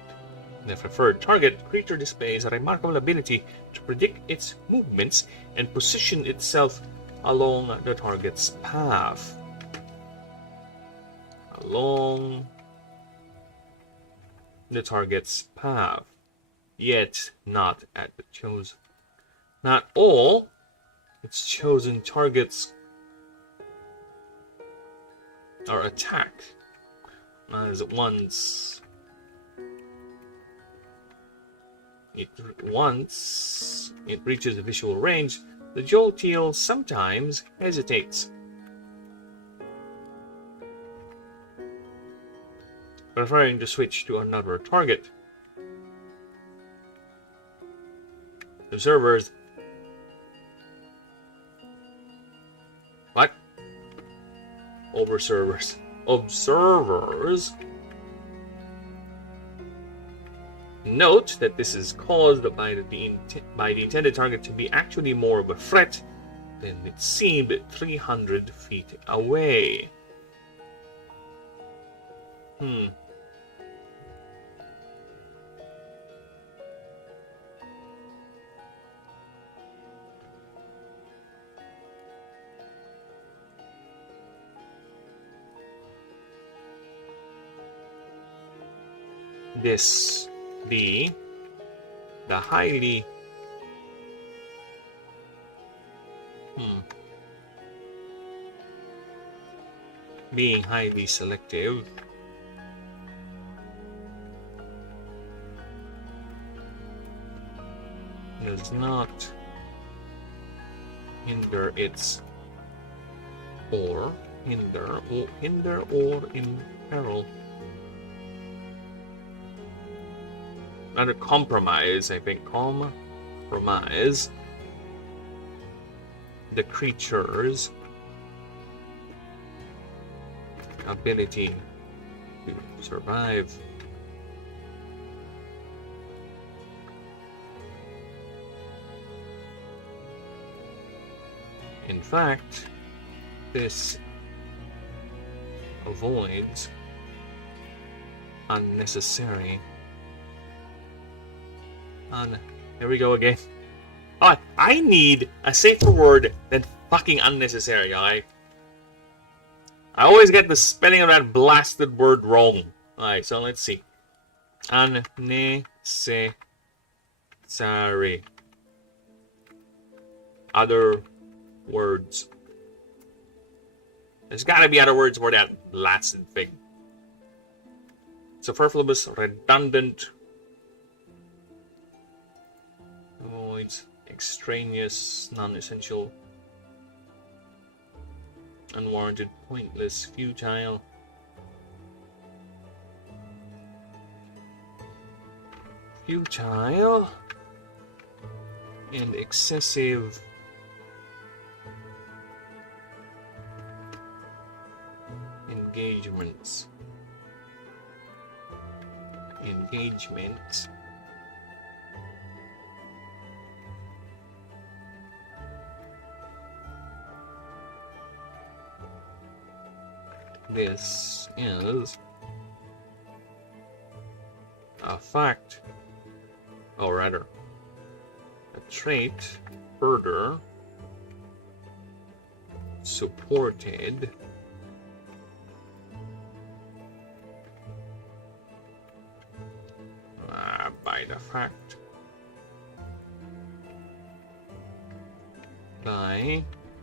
the preferred target, the creature displays a remarkable ability to predict its movements and position itself along the target's path. along the target's path, yet not at the chosen. Not all its chosen targets are attacked, as once it reaches the visual range, the Jolteal sometimes hesitates, preferring to switch to another target. Observers. What? Observers note that this is caused by the intended target to be actually more of a threat than it seemed 300 feet away. This be the highly being highly selective does not hinder its or imperil. Not a compromise, I think. Compromise the creature's ability to survive. In fact, this avoids unnecessary. There we go again. Oh, I need a safer word than fucking unnecessary, alright? I always get the spelling of that blasted word wrong. Alright, so let's see. Unnecessary. Other words. There's gotta be other words for that blasted thing. Superfluous, redundant. Avoids extraneous, non-essential, unwarranted, pointless, futile. Futile and excessive. Engagements. This is a fact, or rather, a trait further supported by the fact by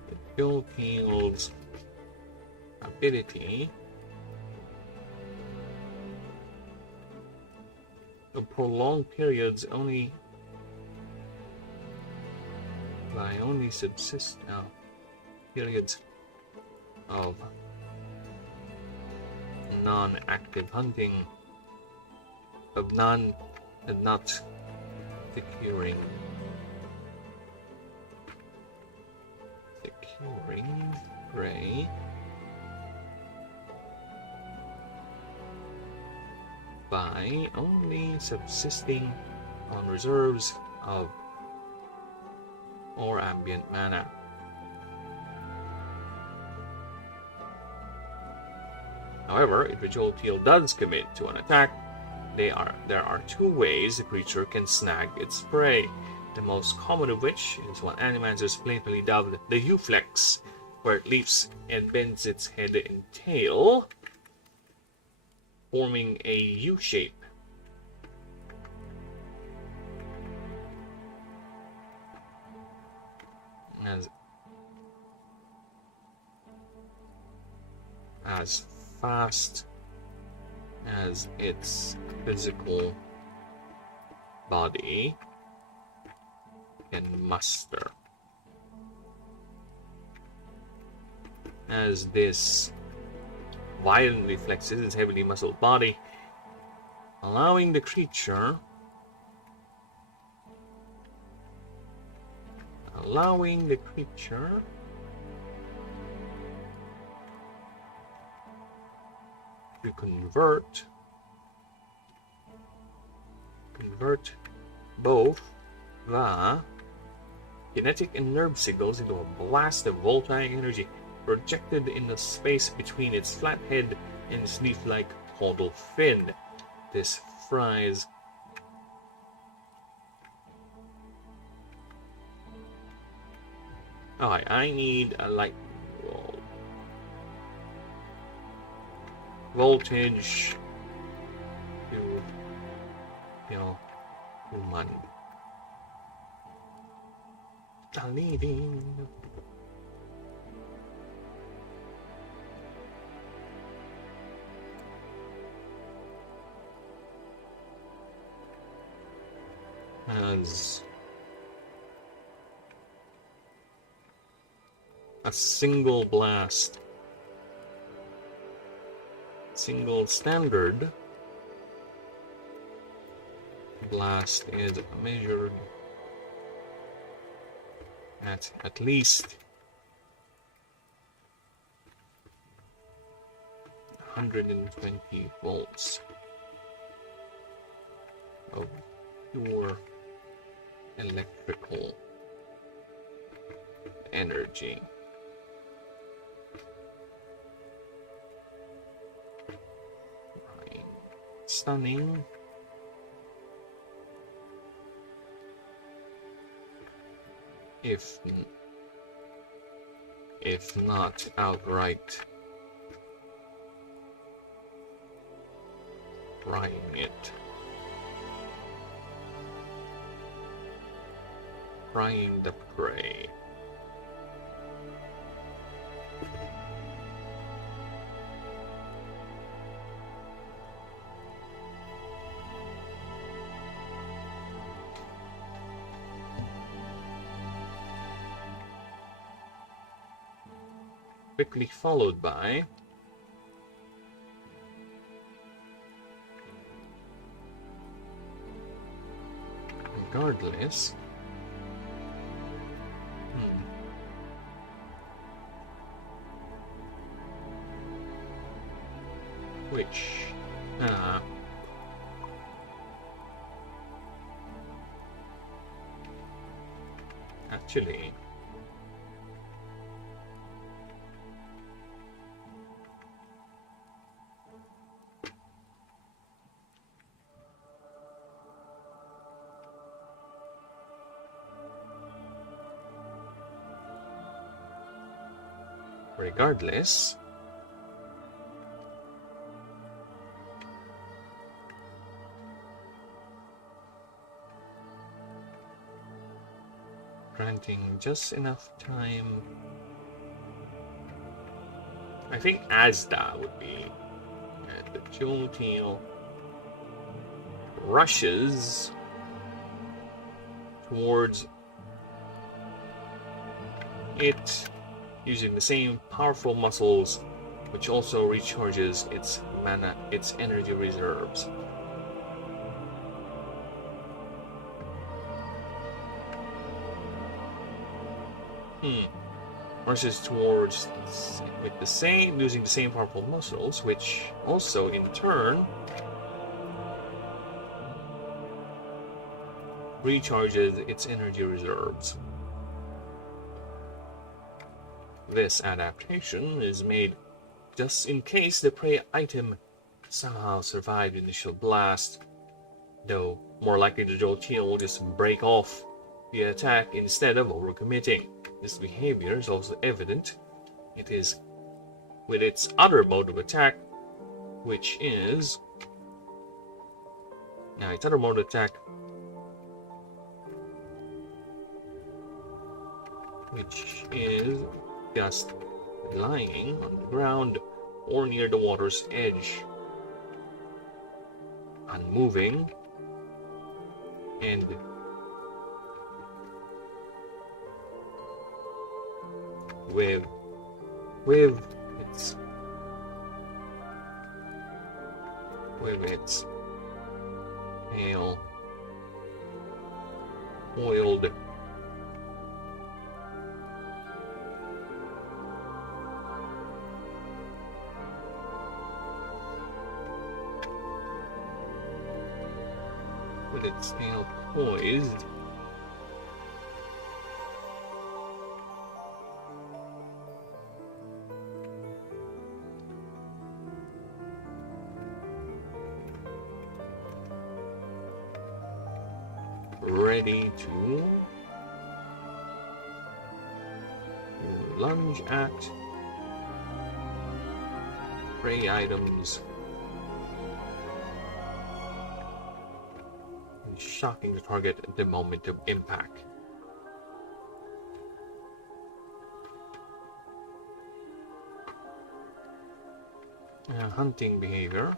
the Jolteal's ability of prolonged periods subsist periods of non-active hunting of not securing prey by only subsisting on reserves of or ambient mana. However, if a Jolteal does commit to an attack, there are two ways the creature can snag its prey, the most common of which is what Animancers playfully dubbed the U-flex, where it leaps and bends its head and tail forming a U shape. As fast as its physical body can muster. As this violently flexes its heavily muscled body, allowing the creature to convert both the kinetic and nerve signals into a blast of voltaic energy projected in the space between its flat head and its leaf-like caudal fin. This fries Alright, I need a light bulb. Voltage to human. Leading. As a single blast, single standard blast is measured at least 120 volts of pure electrical energy. Right. Stunning. If not outright frying it. Frying the prey. Quickly followed by regardless which actually regardless granting just enough time. I think Asda would be the Jolteal rushes towards it using the same powerful muscles, which also recharges its mana, its energy reserves. Rushes towards with the same, using the same powerful muscles, which also in turn recharges its energy reserves. This adaptation is made just in case the prey item somehow survived the initial blast, though more likely the Jolteal will just break off the attack instead of overcommitting. This behavior is also evident with its other mode of attack, which is Now its other mode of attack, which is just lying on the ground or near the water's edge, unmoving, and with its tail oiled. With its tail poised, ready to lunge at prey items, shocking the target at the moment of impact. Hunting behavior.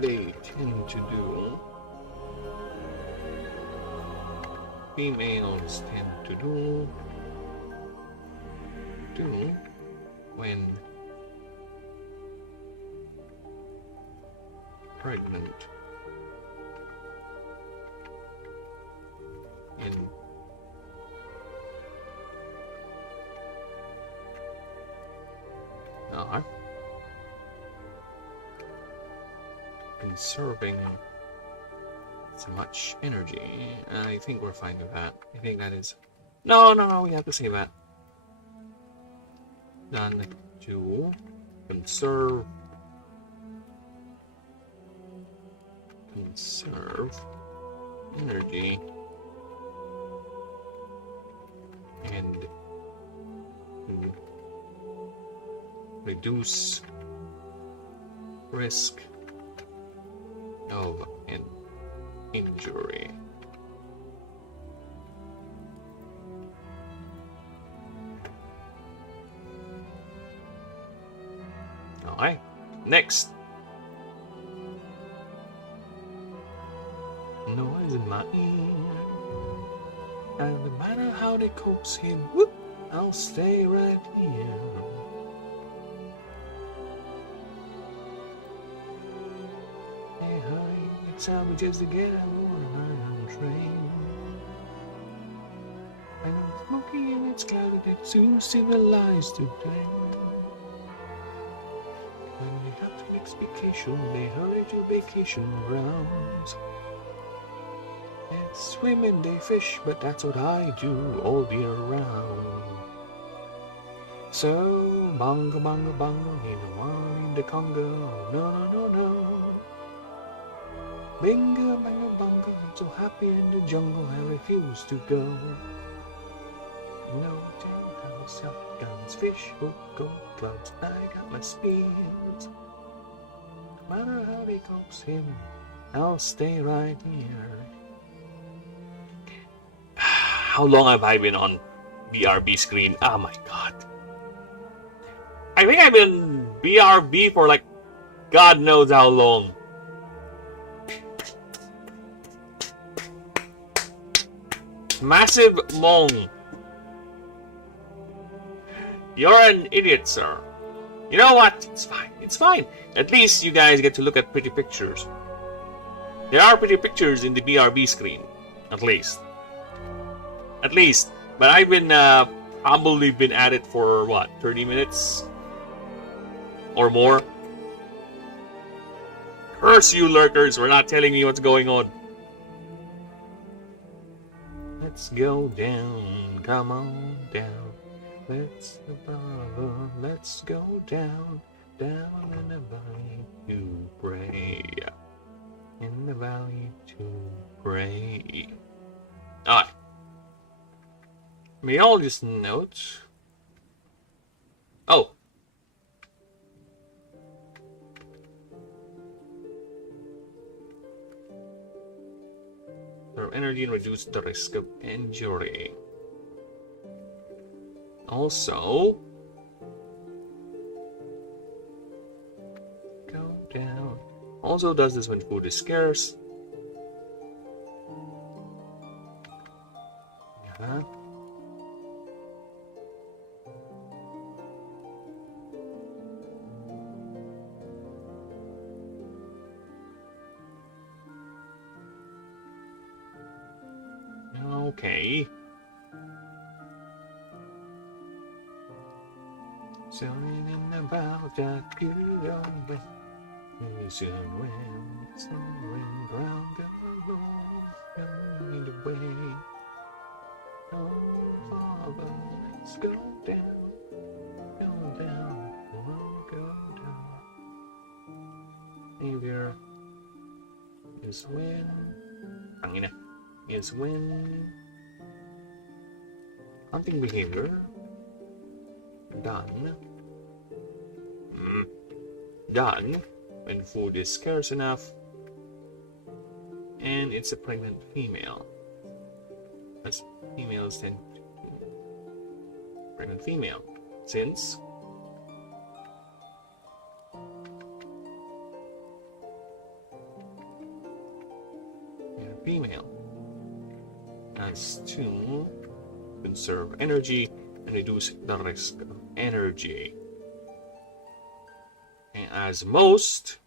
They tend to do. Females tend to do when pregnant. And not conserving so much energy. I think we're fine with that. I think that is... No, we have to say that. Done to conserve energy and to reduce risk of an injury. Alright, next. Noise in my ear, and no matter how they coax him, whoop, I'll stay right here. Hey, honey, next time we just together on a train. And I'm smoky and it's cloudy, that's too civilized today. When they have to make vacation, they hurry to vacation grounds. They swim and they fish, but that's what I do all year round. So, bongo, bongo, bongo, in the one in the Congo, no. Bingo, bango, bongo, I'm so happy in the jungle, I refuse to go. No jailhouse, shotguns, fish, hook, gold clubs, I got my spears. No matter how they coax him, I'll stay right here. How long have I been on BRB screen? Oh my god. I think I've been BRB for like God knows how long. Massive long. You're an idiot, sir. You know what? It's fine. It's fine. At least you guys get to look at pretty pictures. There are pretty pictures in the BRB screen. At least. But I've been probably been at it for what, 30 minutes or more. Curse you lurkers for not telling me what's going on. Let's go down, come on down. Let's go down in the valley to pray. And valley to pray. Alright. Meteorologist note. Oh. Conserve energy and reduce the risk of injury. Also, go down. Also does this when food is scarce. Yeah. Okay. Something about that good old way. Is it when someone ground going away? Oh, Father, let's go down, go down. Savior is when. Angina is when hunting behavior done. Done when food is scarce enough, and it's a pregnant female. As females tend to pregnant female, since female has to conserve energy and reduce the risk of energy. And as most,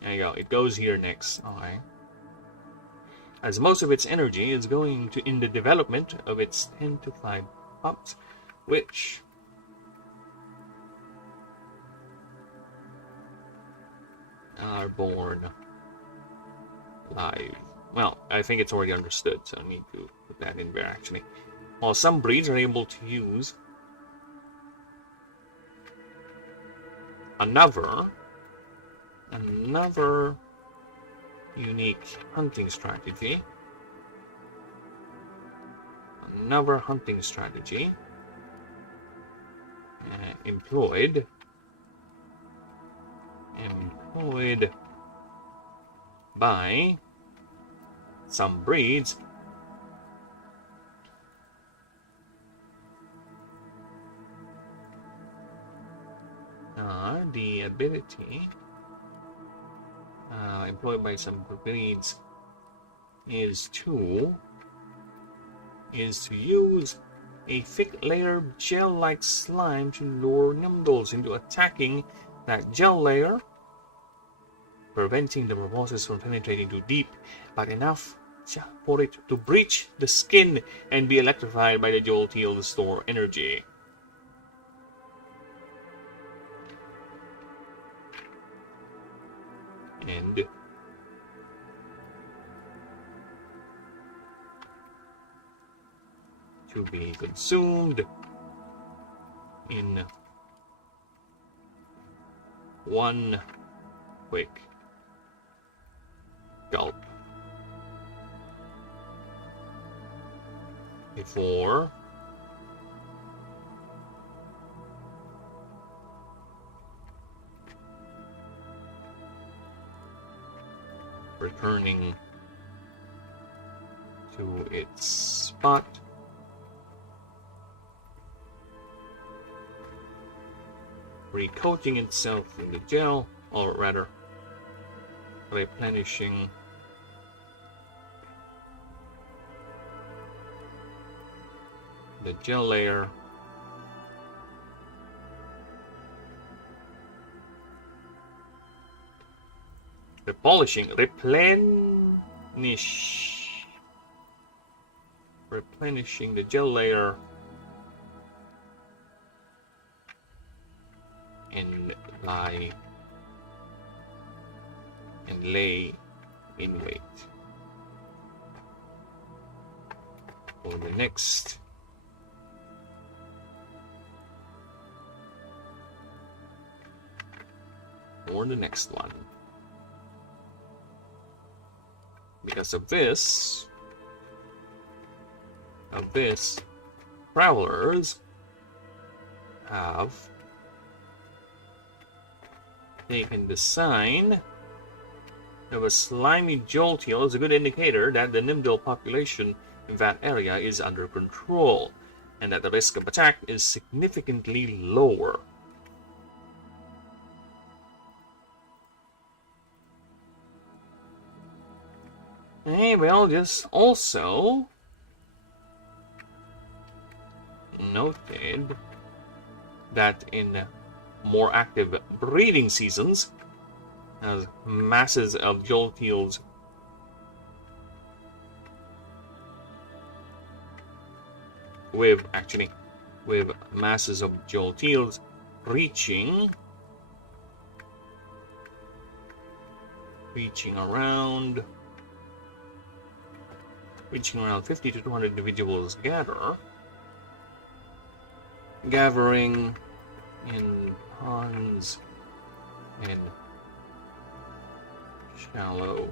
there you go, it goes here next. Alright. As most of its energy is going to in the development of its 10 to 5 pups, which are born live. Well, I think it's already understood, so I need to put that in there actually. While some breeds are able to use another unique hunting strategy. Another hunting strategy employed by some breeds the ability employed by some breeds is to use a thick layer of gel-like slime to lure nimbles into attacking that gel layer, preventing the minibosses from penetrating too deep, but enough for it to breach the skin and be electrified by the jolty to store energy. And to be consumed in one quick gulp before returning to its spot recoating itself in the gel, or rather replenishing the gel layer replenishing the gel layer and lay in wait for the next or the next one. Because of this, travelers have taken the sign of a slimy jolteal as a good indicator that the Nimdal population in that area is under control, and that the risk of attack is significantly lower. Well, just also noted that in more active breeding seasons, as masses of jolteals with masses of jolteals reaching around 50 to 200 individuals gathering in ponds and shallow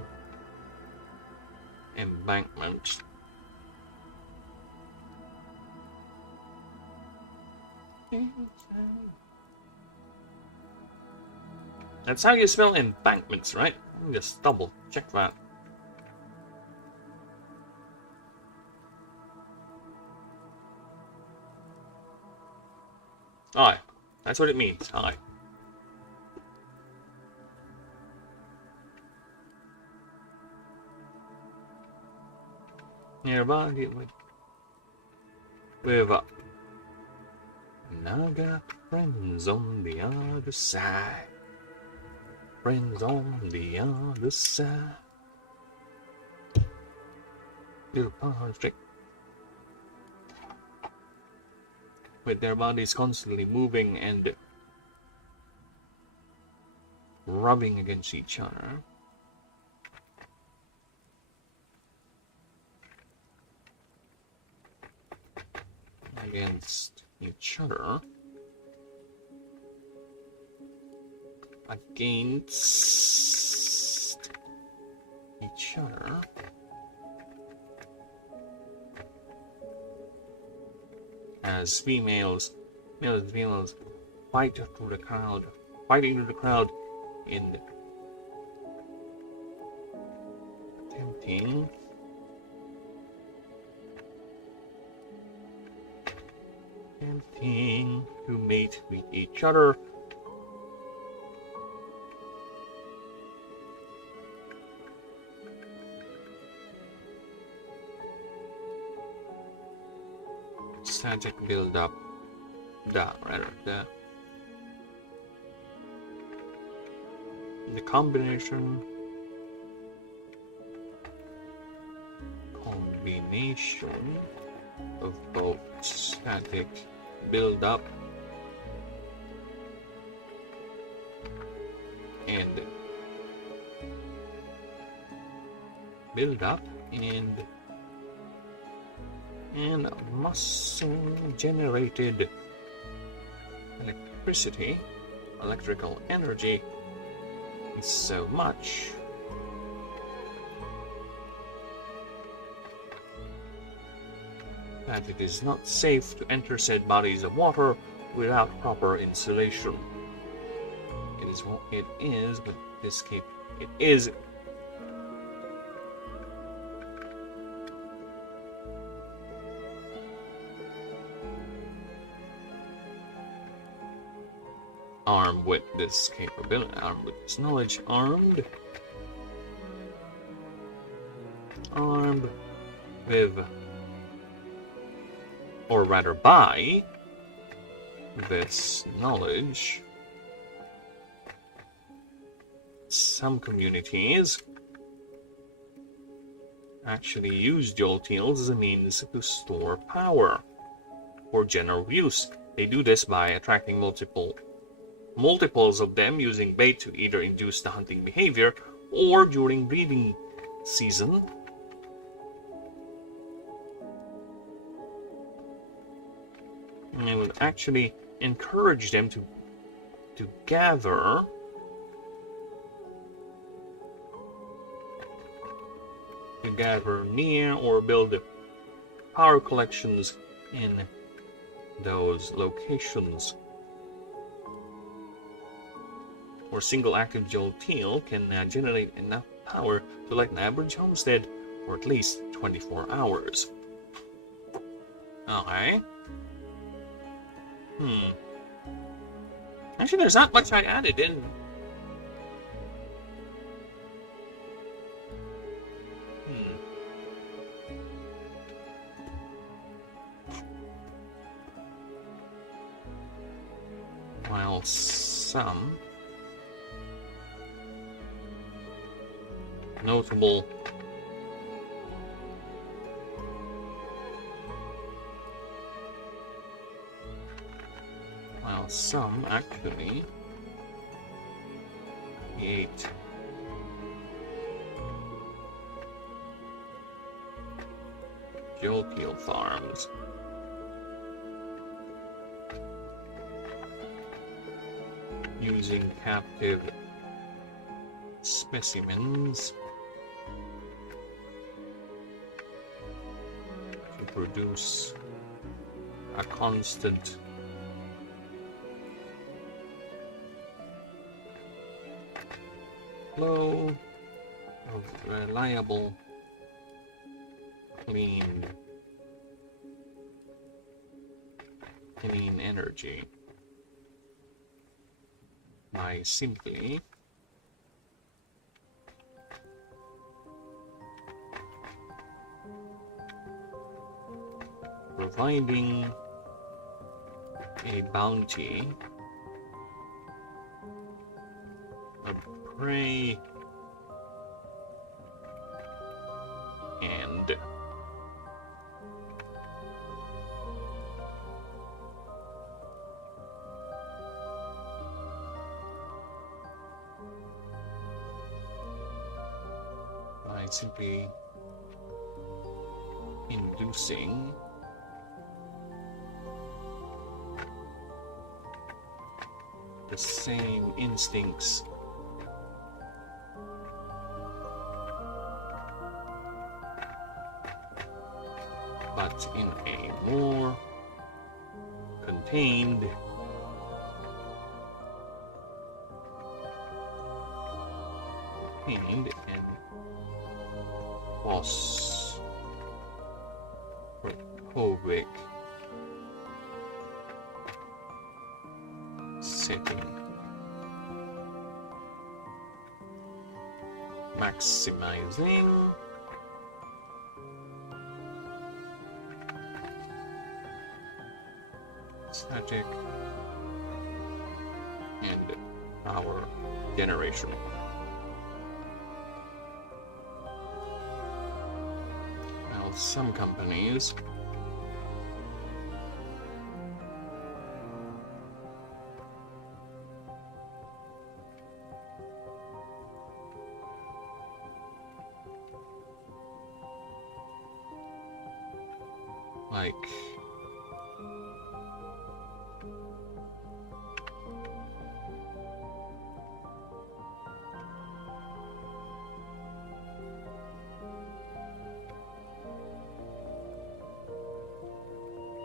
embankments. That's how you spell embankments, right? Let me just double check that. Aye, that's what it means. Aye. Nearby, with Naga friends on the other side. Friends on the other side. Little conflict. With their bodies constantly moving and rubbing against each other. Against each other. As males and females fighting through the crowd in attempting to mate with each other. Static build up the combination of both static build up and muscle generated electrical energy is so much that it is not safe to enter said bodies of water without proper insulation. It is armed with this capability, armed with this knowledge, armed with, or rather by this knowledge, some communities actually use jolteals as a means to store power for general use. They do this by attracting multiples of them using bait to either induce the hunting behavior or during breeding season and would actually encourage them to gather gather near or build power collections in those locations. Or single active Jolteal can generate enough power to light an average homestead for at least 24 hours. Okay. Actually, there's not much I added in. While some notable actually create Jolteal farms. Using captive specimens to produce a constant flow of reliable, clean energy by simply providing a bounty of prey and by simply inducing the same instincts but in a more contained and claustrophobic setting, maximizing static and power generation. Well, some companies like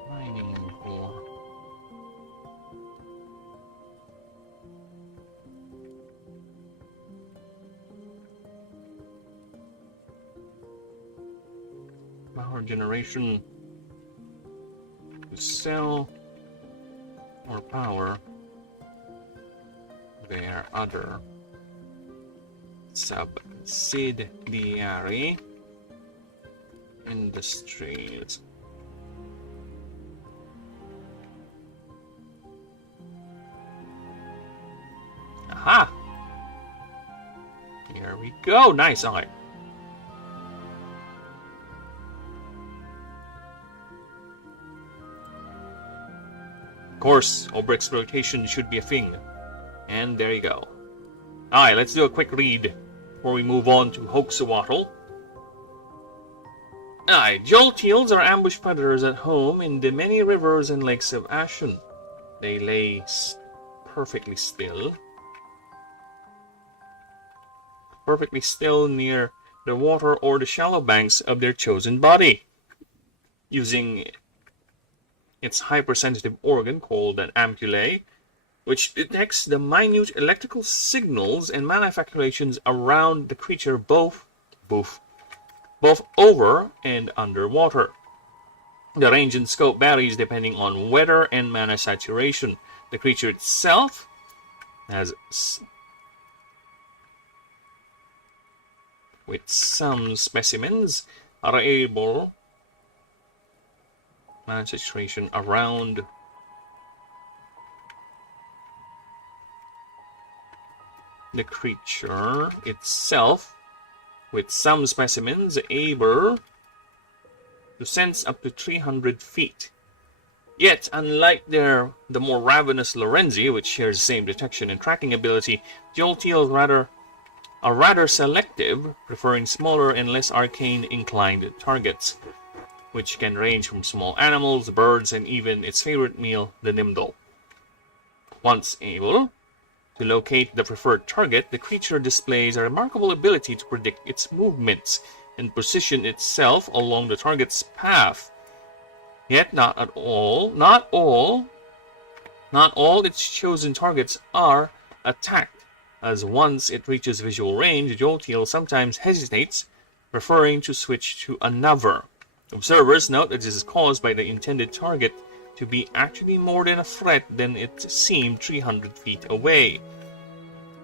mining for power generation to sell or power their other subsidiary industries. Aha! Here we go. Nice. All right. Of course, overexploitation should be a thing. And there you go. Alright, let's do a quick read before we move on to Hoaxawattle. Alright, Jolteals are ambush predators at home in the many rivers and lakes of Ashen. They lay perfectly still near the water or the shallow banks of their chosen body. Using its hypersensitive organ called an ampullae, which detects the minute electrical signals and mana fluctuations around the creature both over and underwater. The range and scope varies depending on weather and mana saturation. The creature itself has, with some specimens, are able mana saturation around the creature itself, with some specimens able to sense up to 300 feet. Yet, unlike the more ravenous Lorenzi, which shares the same detection and tracking ability, Jolteal are rather selective, preferring smaller and less arcane inclined targets, which can range from small animals, birds, and even its favorite meal, the Nimdal. Once able to locate the preferred target, the creature displays a remarkable ability to predict its movements and position itself along the target's path. Yet not all its chosen targets are attacked, as once it reaches visual range, Jolteal sometimes hesitates, preferring to switch to another. Observers note that this is caused by the intended target to be actually more than a threat than it seemed 300 feet away.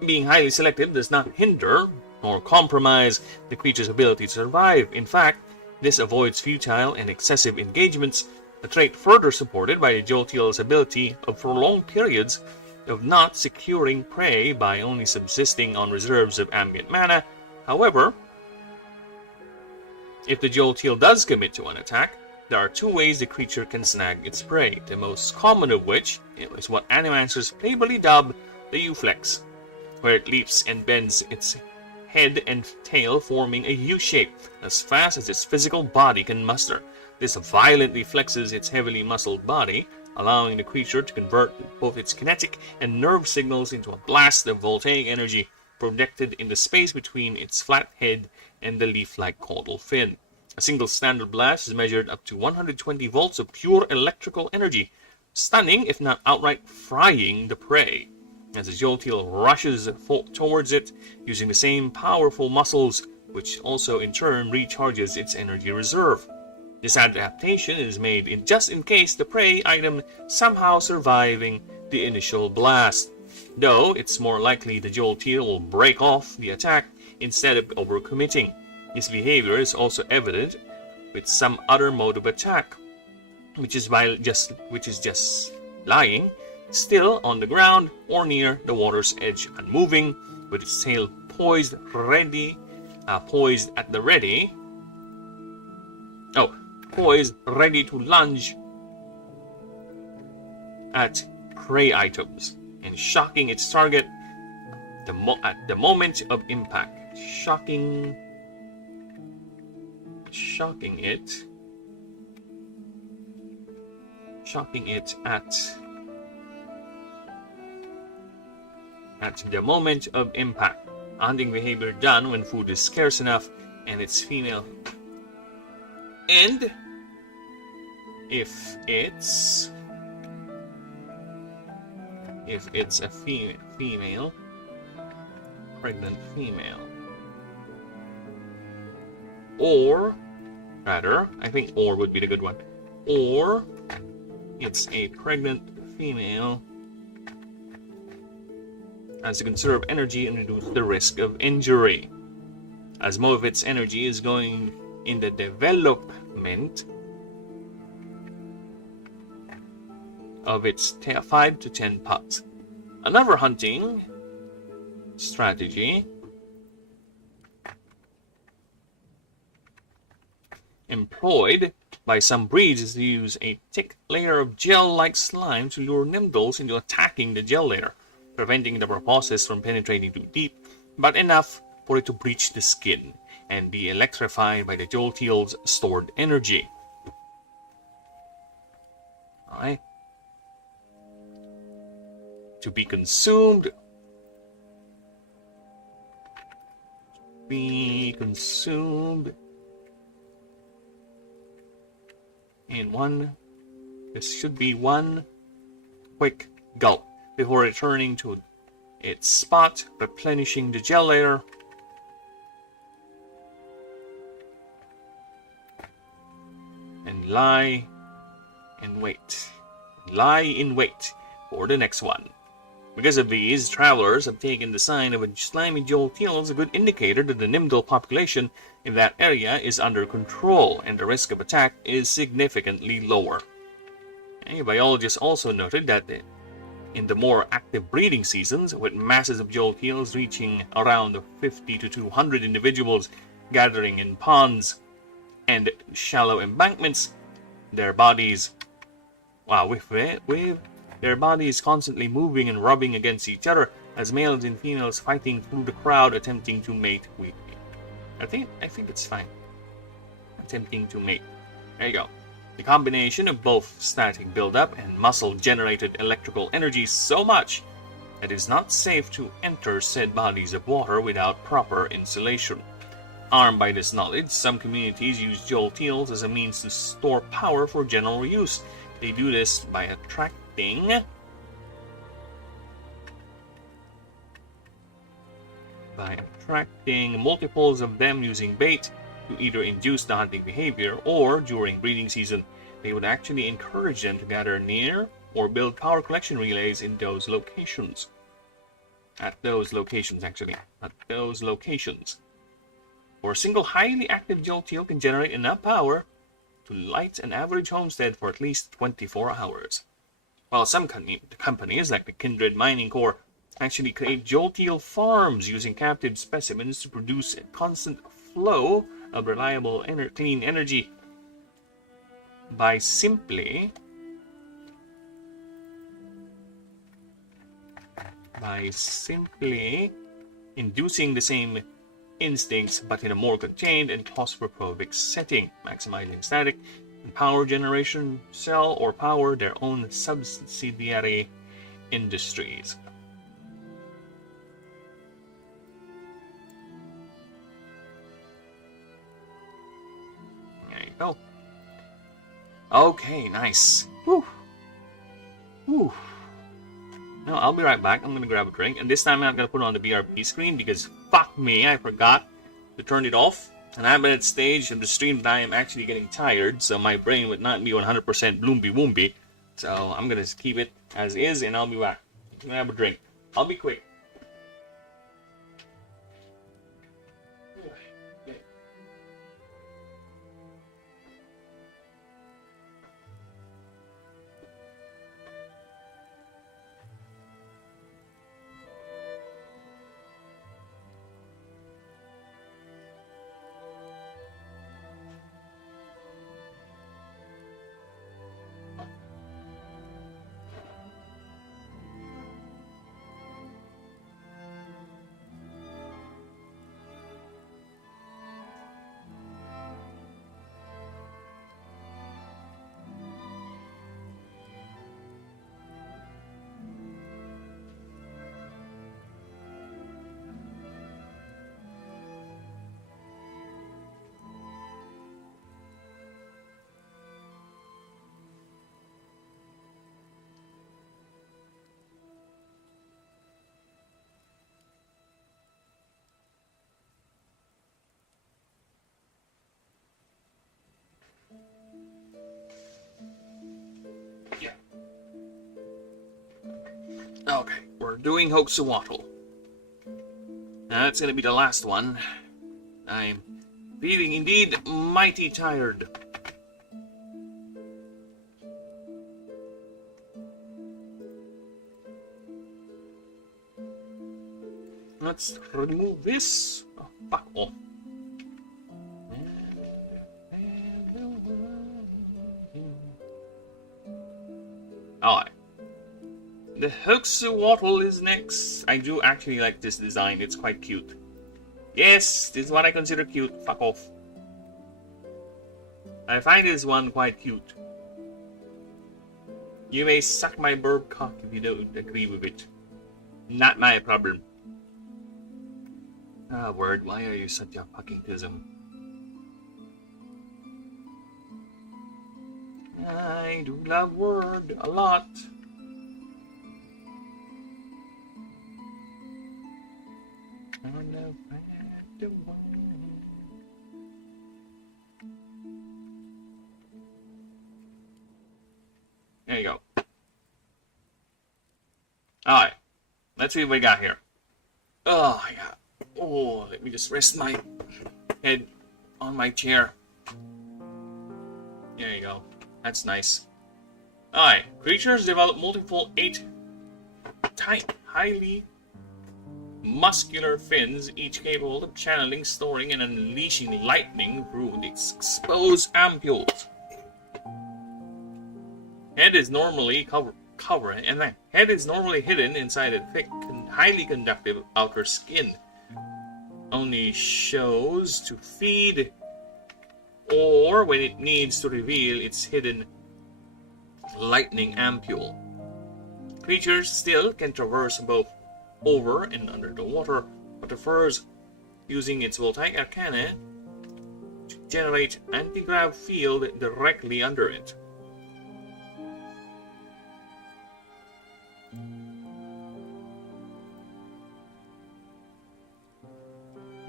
Being highly selective does not hinder nor compromise the creature's ability to survive. In fact, this avoids futile and excessive engagements, a trait further supported by the Jolteal's ability of prolonged periods of not securing prey by only subsisting on reserves of ambient mana. However, if the Jolteal does commit to an attack, there are two ways the creature can snag its prey, the most common of which is what animancers playfully dub the U-flex, where it leaps and bends its head and tail, forming a U-shape as fast as its physical body can muster. This violently flexes its heavily muscled body, allowing the creature to convert both its kinetic and nerve signals into a blast of voltaic energy projected in the space between its flat head and the leaf-like caudal fin. A single standard blast is measured up to 120 volts of pure electrical energy, stunning if not outright frying the prey, as the Jolteal rushes towards it using the same powerful muscles, which also in turn recharges its energy reserve. This adaptation is made just in case the prey item somehow surviving the initial blast, though it's more likely the Jolteal will break off the attack instead of overcommitting. This behavior is also evident with some other mode of attack, which is just lying still on the ground or near the water's edge, unmoving, with its tail poised at the ready. Poised, ready to lunge at prey items and shocking its target at the moment of impact. Shocking it at the moment of impact. Hunting behavior done when food is scarce enough and it's female. And if it's a female, pregnant female, or rather, I think or would be the good one, or it's a pregnant female, as to conserve energy and reduce the risk of injury, as most of its energy is going in the development of its 5 to 10 pups. Another hunting strategy employed by some breeds is to use a thick layer of gel-like slime to lure Nimdals into attacking the gel layer, preventing the proboscis from penetrating too deep, but enough for it to breach the skin and be electrified by the Jolteal's stored energy. Alright. To be consumed be consumed in one. This should be one quick gulp before returning to its spot, replenishing the gel layer. And lie in wait. Lie in wait for the next one. Because of these, travelers have taken the sign of a slimy jolteal as a good indicator that the Nimdal population in that area is under control and the risk of attack is significantly lower. Biologists also noted that in the more active breeding seasons, with masses of jolteals reaching around 50 to 200 individuals gathering in ponds and shallow embankments, their bodies, with their bodies constantly moving and rubbing against each other as males and females fighting through the crowd attempting to mate with me. I think it's fine. Attempting to mate. There you go. The combination of both static buildup and muscle-generated electrical energy so much that it is not safe to enter said bodies of water without proper insulation. Armed by this knowledge, some communities use jolteals as a means to store power for general use. They do this by attracting multiples of them using bait to either induce the hunting behavior, or during breeding season, they would actually encourage them to gather near or build power collection relays in those locations. At those locations. For a single highly active jolteal can generate enough power to light an average homestead for at least 24 hours. While some companies, like the Kindred Mining Corps, actually create jolteal farms using captive specimens to produce a constant flow of reliable clean energy by simply inducing the same instincts but in a more contained and claustrophobic setting, maximizing static and power generation, sell or power their own subsidiary industries. There you go. Okay, nice. Whew. Whew. No, I'll be right back. I'm gonna grab a drink, and this time I'm not gonna put it on the BRB screen because fuck me, I forgot to turn it off. And I'm at a stage in the stream that I am actually getting tired, so my brain would not be 100% bloomby woomby. So I'm gonna keep it as is, and I'll be back. I'm gonna have a drink. I'll be quick. Okay, we're doing Hoaxawattle. That's gonna be the last one. I'm feeling indeed mighty tired. Let's remove this. Oh, fuck off. Alright. The Hoaxawattle is next. I do actually like this design. It's quite cute. Yes, this is what I consider cute. Fuck off. I find this one quite cute. You may suck my burb cock if you don't agree with it. Not my problem. Ah, Word, why are you such a fucking tism? I do love Word a lot. I love the Word. There you go. Alright. Let's see what we got here. Oh, yeah. Oh, let me just rest my head on my chair. There you go. That's nice. Alright. Creatures develop multiple 8 highly muscular fins, each capable of channeling, storing, and unleashing lightning through the exposed ampules. Head is normally head is normally hidden inside a thick, highly conductive outer skin. Only shows to feed or when it needs to reveal its hidden lightning ampule. Creatures still can traverse both over and under the water, but prefers using its voltaic arcana to generate anti-grav field directly under it.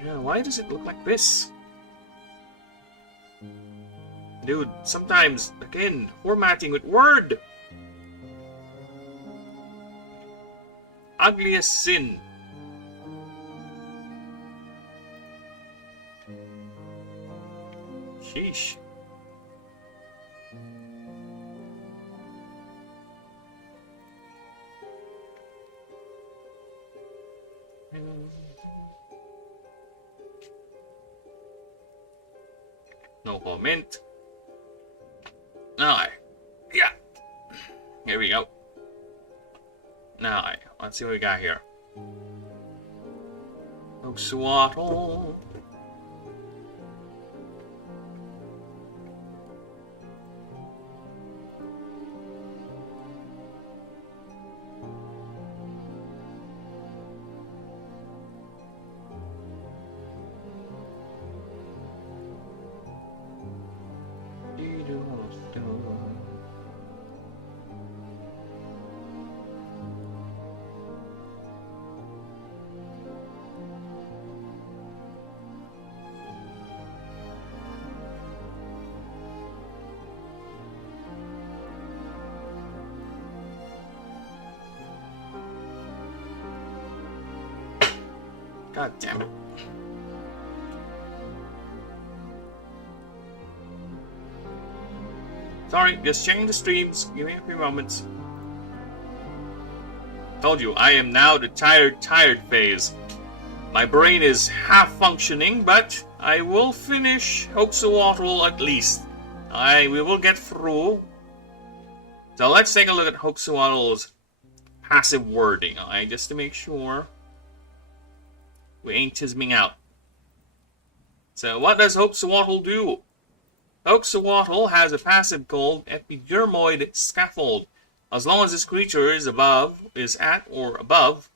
Yeah, why does it look like this? Dude, sometimes, again, formatting with Word. Ugliest sin. Sheesh. No comment. Alright. Yeah. Here we go. Now, let's see what we got here. Oh, swaddle. God damn it. Sorry, just checking the streams. Give me a few moments. Told you, I am now the tired phase. My brain is half functioning, but I will finish Hoaxawaddle at least. We will get through. So let's take a look at Hoaxawaddle's passive wording, alright, just to make sure we ain't chisming out. So what does Hoaxawaddle do? Hoaxawaddle has a passive called Epidermoid Scaffold. As long as this creature is at or above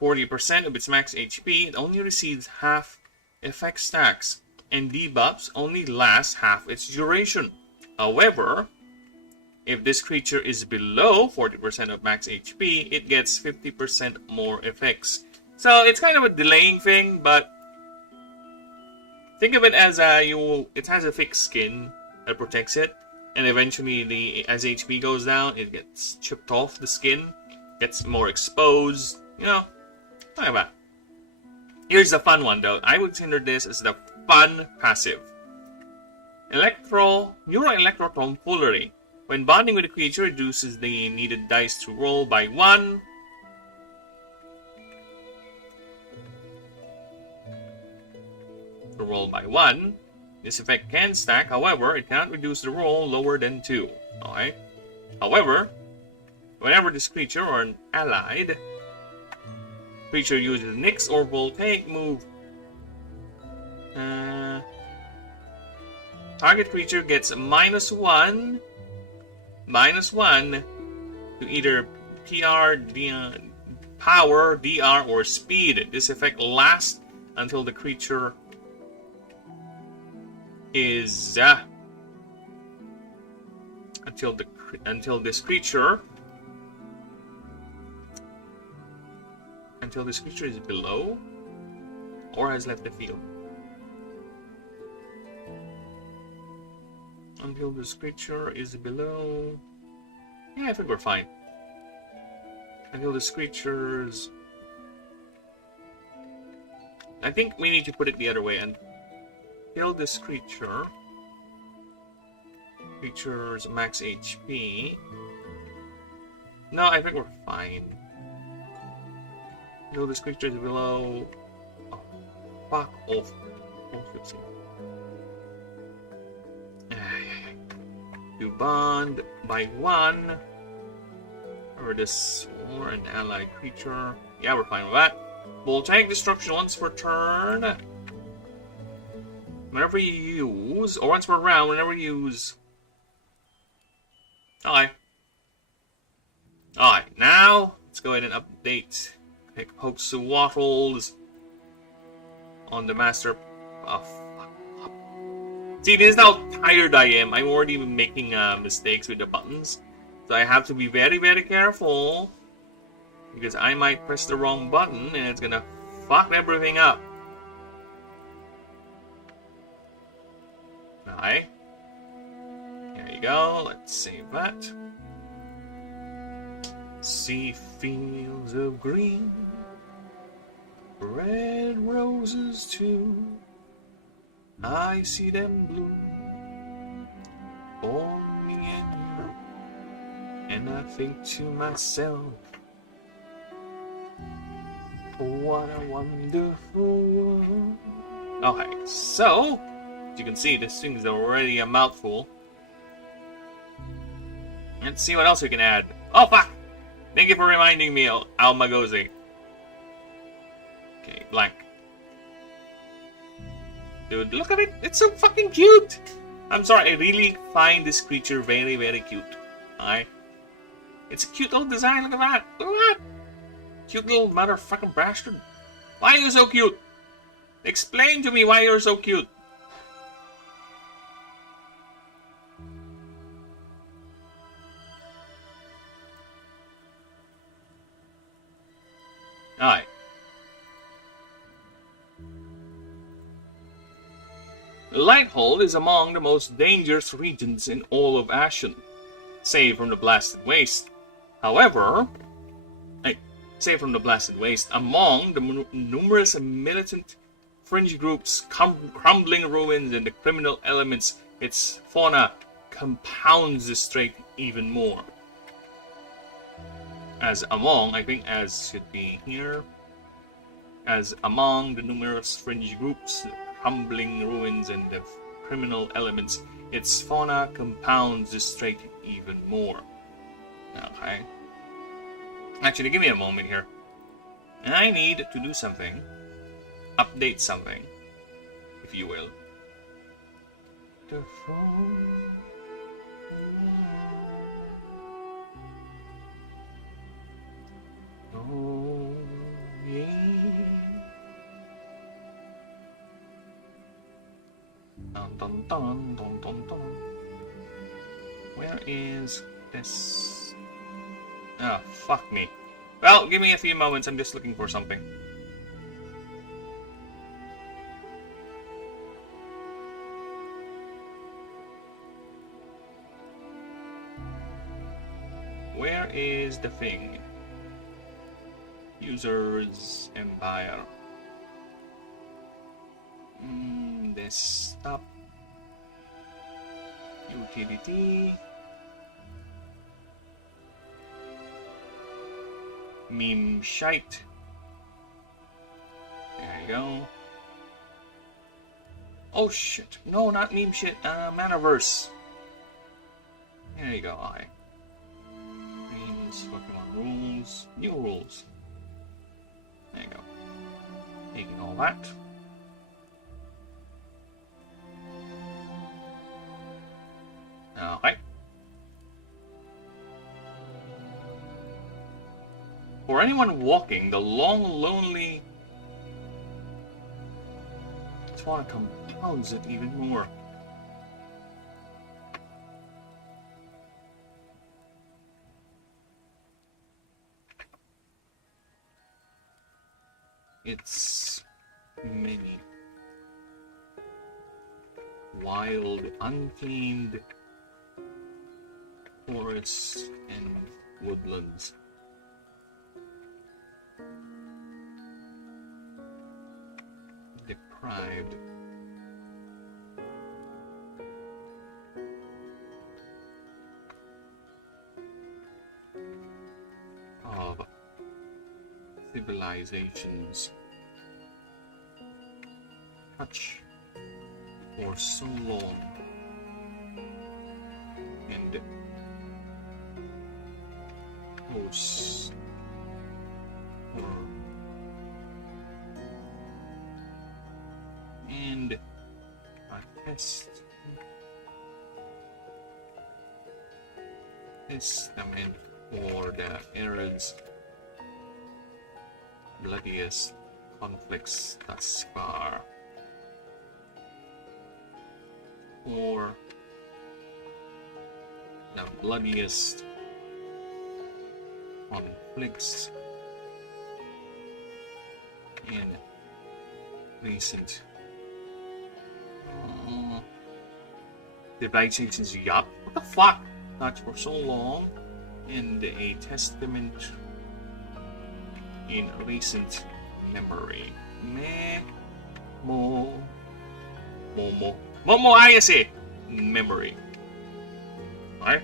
40% of its max HP, it only receives half effect stacks, and debuffs only last half its duration. However, if this creature is below 40% of max HP, it gets 50% more effects. So it's kind of a delaying thing, but think of it as it has a thick skin that protects it, and eventually as HP goes down, it gets chipped off the skin, gets more exposed, you know, like that. Here's the fun one though. I would consider this as the fun passive. Neuroelectro Tomfoolery. When bonding with a creature, reduces the needed dice to roll by 1. This effect can stack, however, it cannot reduce the roll lower than 2. Alright? However, whenever this creature or an allied creature uses Nyx or Voltaic move, target creature gets -1 to either power, DR, or speed. This effect lasts until the creature is until this creature is below or has left the field. Until this creature is below. Yeah, I think we're fine. Until this creature's. I think we need to put it the other way. Until this creature's max HP. No, I think we're fine. Until this creature is below. Oh, fuck off. To bond by 1 or this or an allied creature. Yeah, we're fine with that. Voltaic destruction once per turn. Whenever you use, or once per round, whenever you use. Alright. Alright, now let's go ahead and update. Pick Pokes and Wattles on the master. Oh, see, this is how tired I am. I'm already making mistakes with the buttons. So I have to be very, very careful. Because I might press the wrong button and it's gonna fuck everything up. Alright. There you go. Let's save that. See fields of green. Red roses too. I see them bloom for me and you, and I think to myself, what a wonderful world. Okay, so as you can see, this thing's already a mouthful. Let's see what else we can add. Oh fuck! Thank you for reminding me, Almagozi. Okay, blank. Dude, look at it. It's so fucking cute. I'm sorry, I really find this creature very, very cute. Alright? It's a cute little design. Look at that. Look at that. Cute little motherfucking bastard. Why are you so cute? Explain to me why you're so cute. Alright. Lighthold is among the most dangerous regions in all of Ashen, save from the Blasted Waste. However, among the numerous militant fringe groups, crumbling ruins, and the criminal elements, its fauna compounds the strait even more. As among, I think as should be here, as among the numerous fringe groups, crumbling ruins and the criminal elements, its fauna compounds the strait even more. Okay. Actually, give me a moment here. I need to do something. Update something, if you will. Oh, yeah. Dun, dun, dun, dun, dun, dun. Where is this? Ah, fuck me. Well, give me a few moments. I'm just looking for something. Where is the thing? Users Empire. Desktop. Utility. Meme shite. There you go. Oh shit. No, not meme shit. Manaverse. There you go. Names, Pokemon rules. New rules. There you go. Taking all that. Okay. For anyone walking the long, lonely just want to compose it even more. It's many wild, untamed forests and woodlands. Deprived of civilization's touch for so long, and host or and a testament for the era's bloodiest conflicts thus far, or the bloodiest conflicts in recent civilizations. Yup, what the fuck? Not for so long, and a testament in recent memory. Momo ayase memory. Right?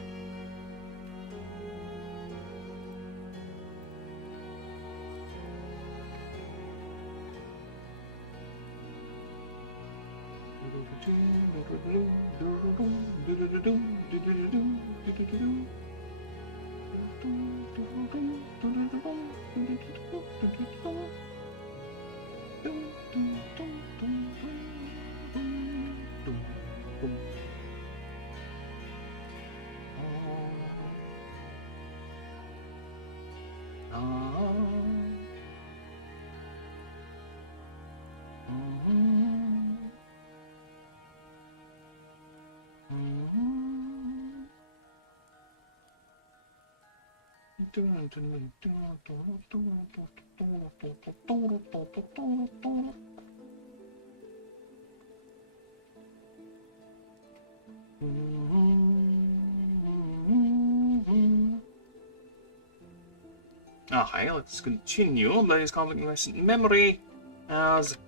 Okay, let's continue. Bloodiest conflict in recent memory as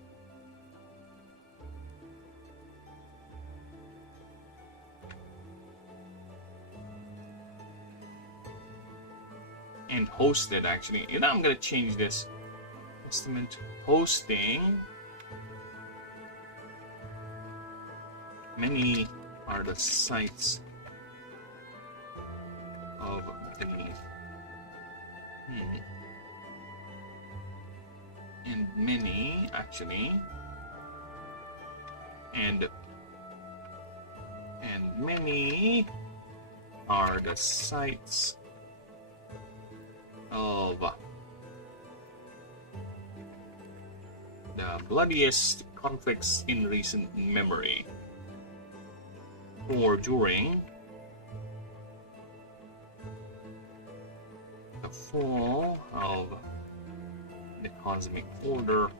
and hosted actually. And I'm gonna change this. Estimate hosting. Many are the sites of the and many actually and many are the sites of the bloodiest conflicts in recent memory, or during the fall of the cosmic order,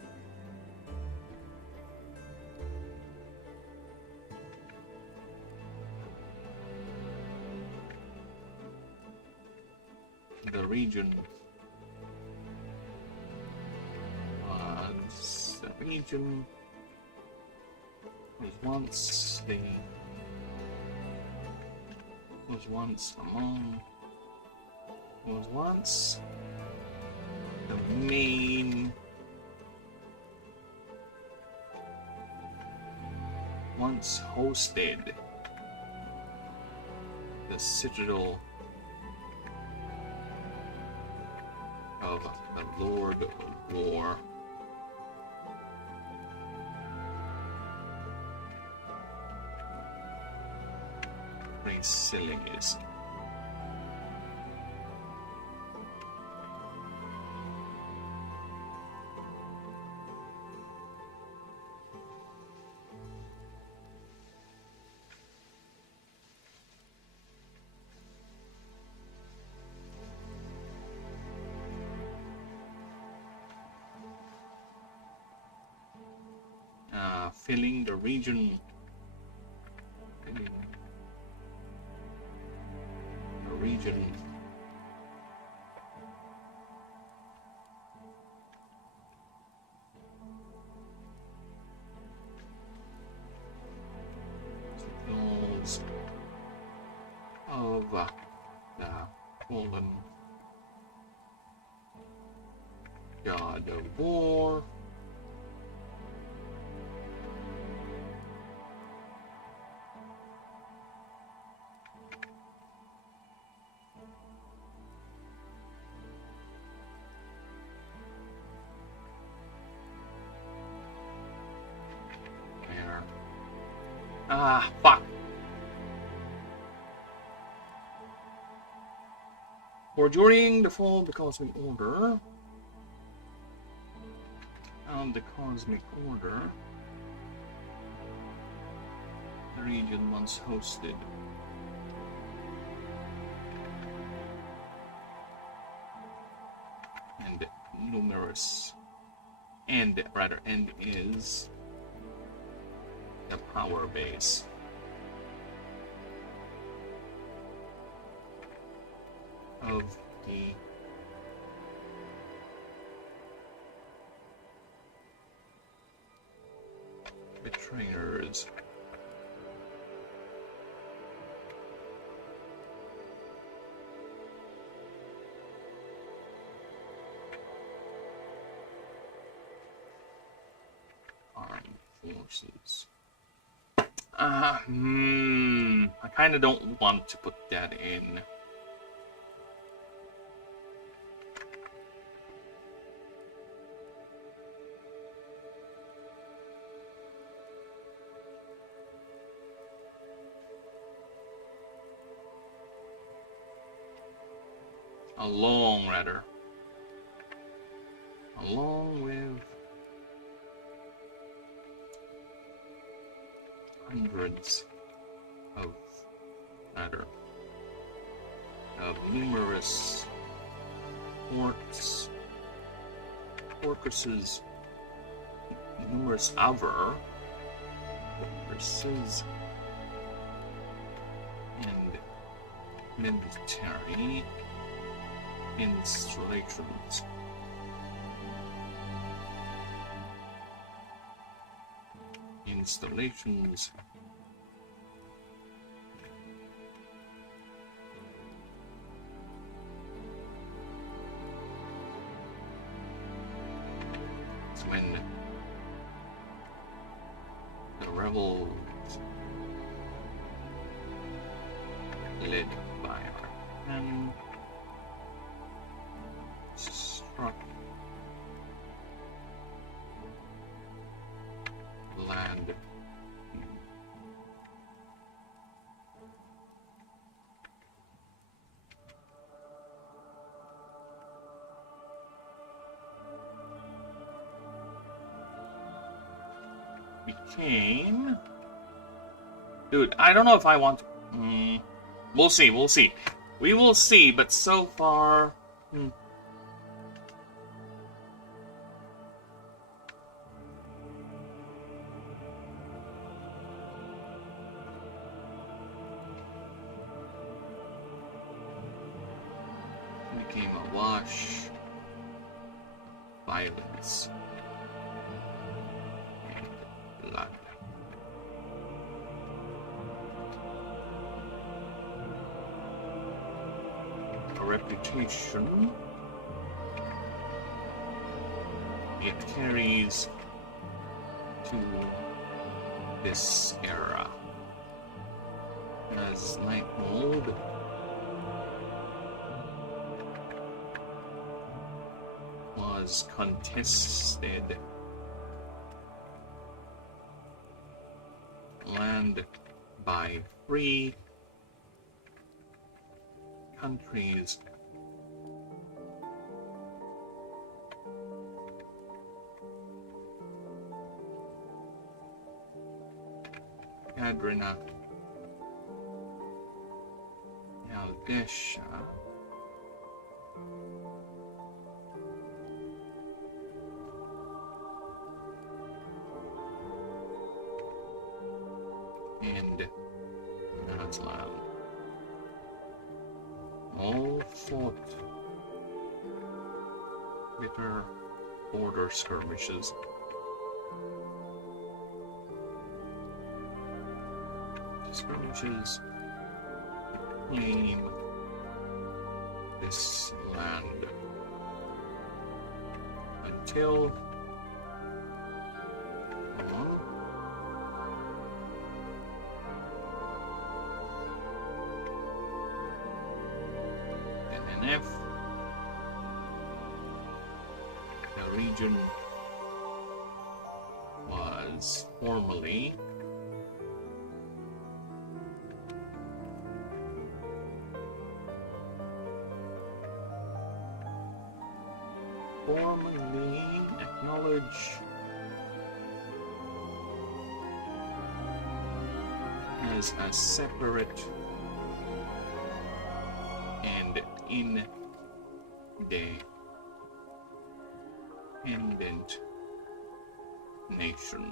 the region was once the main, once hosted the citadel of the Lord of War. Silliness. filling the region. Filling the region. Signals of the fallen god of war. There. Ah, fuck. For during the fall of the cosmic order, the region once hosted and numerous and is the power base of the betrayers. Armed forces. I kind of don't want to put that in. Along with hundreds of numerous fortresses, numerous other fortresses, and military installations. It's when the rebels led by Ashen struck land. Became... Dude, I don't know if I want to... We'll see. We will see, but so far... Became awash. Violence. And blood. A reputation it carries to this era. As Nightmold was contested land by 3 countries Adrena, Aldesha, and Aslan. All fought bitter border skirmishes. Skirmishes to claim this land until NNF, the region was formally acknowledged as a separate and independent nation.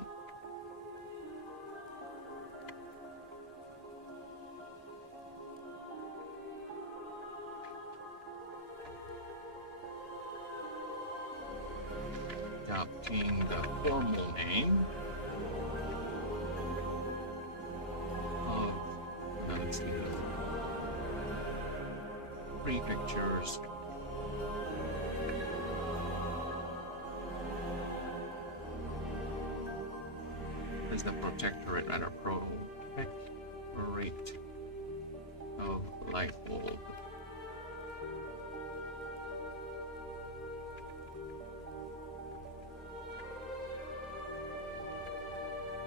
Adopting the formal name of, let's see, prefectures as the protectorate, rather protectorate of Lightwolf.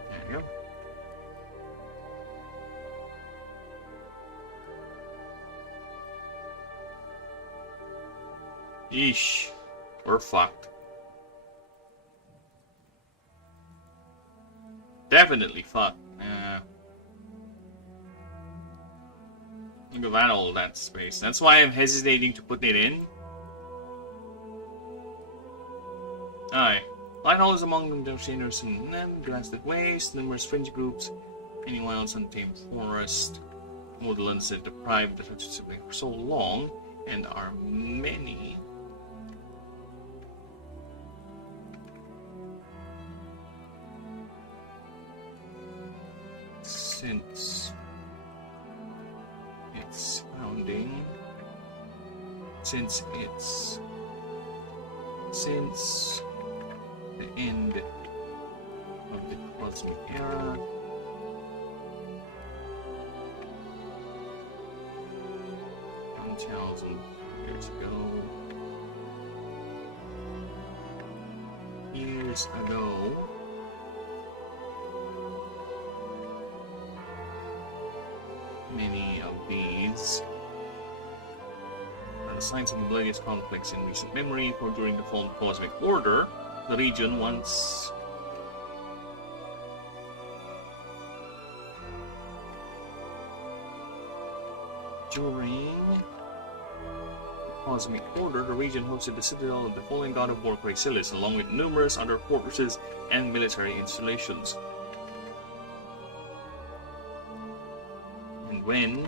There you go. Yeesh, we're fucked. Definitely fucked. Look at that, all that space. That's why I'm hesitating to put it in. Aye. Lighthall is among the sinners and blasted waste, numerous fringe groups, any wilds untamed forest, woodlands that deprived the electricity for so long, and are many. Since its founding, since the end of the cosmic era, 1,000 years ago, many of these are the signs of the bloodiest conflicts in recent memory, for during the fall of the cosmic order, the region once the region hosted the citadel of the fallen god of war Chrysalis, along with numerous other fortresses and military installations. And when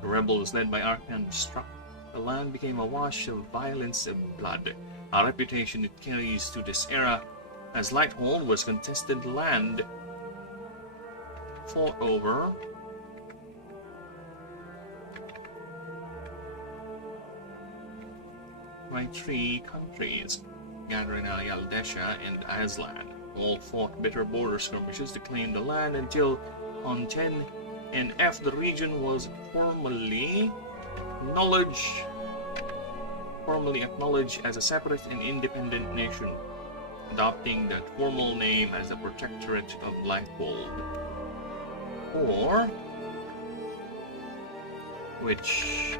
the rebels led by Archon struck, the land became awash of violence and blood, a reputation it carries to this era, as Lighthold was contested land fought over by 3 countries, Gadrina, Yaldesha, and Aslan. All fought bitter border skirmishes to claim the land until on 10 NF the region was formally acknowledged as a separate and independent nation, adopting that formal name as the Protectorate of Lightwold, or which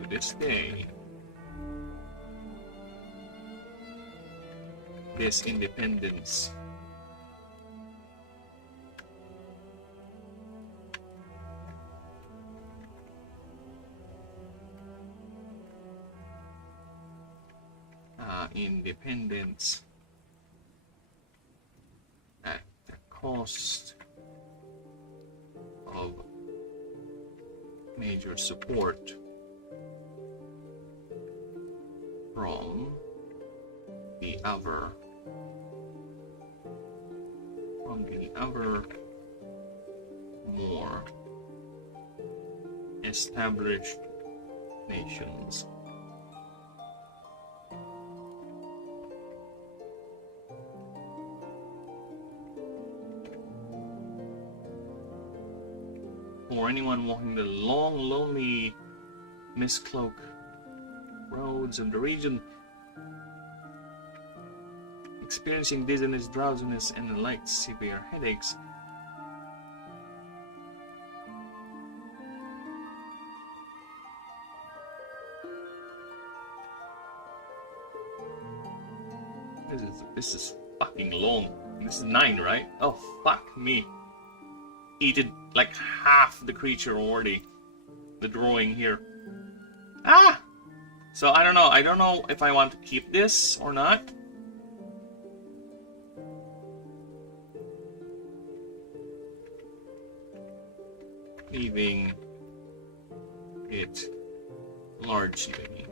to this day this independence at cost of major support from the other more established nations. For anyone walking the long, lonely mist-cloak roads of the region, experiencing dizziness, drowsiness, and light severe headaches, this is fucking long. This is 9, right? Oh, fuck me. Eaten like half the creature already. The drawing here. Ah! So I don't know. I don't know if I want to keep this or not. Leaving it largely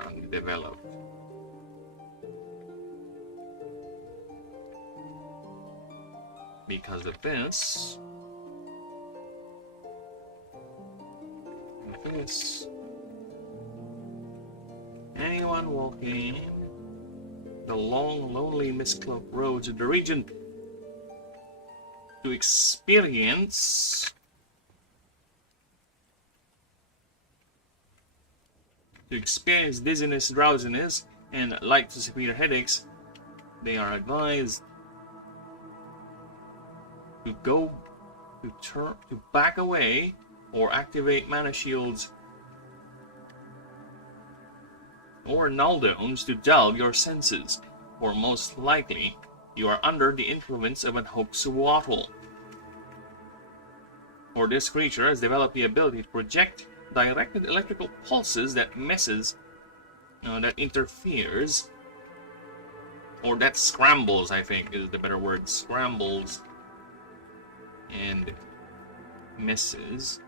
undeveloped. Because of this, anyone walking the long, lonely, mist-cloaked roads of the region to experience dizziness, drowsiness, and light to severe headaches, they are advised to back away or activate mana shields or null domes to dull your senses, or most likely you are under the influence of an hoaxwaddle. Or this creature has developed the ability to project directed electrical pulses that that interferes, or that scrambles, I think is the better word, scrambles and messes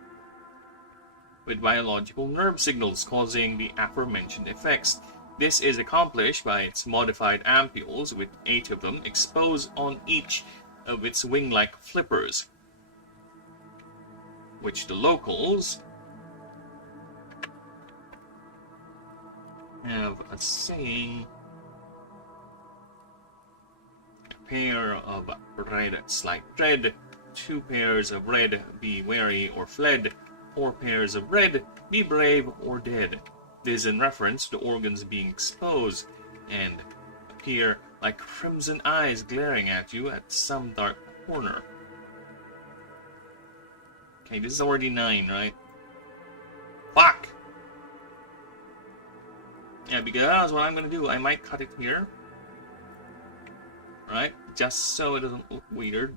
with biological nerve signals, causing the aforementioned effects. This is accomplished by its modified ampules, with 8 of them exposed on each of its wing-like flippers, which the locals have a saying: a pair of red slight dread, 2 pairs of red be wary or fled, 4 pairs of red be brave or dead. This is in reference to organs being exposed and appear like crimson eyes glaring at you at some dark corner. Okay, this is already 9, right? Fuck! Yeah, because what I'm gonna do, I might cut it here. Right? Just so it doesn't look weird.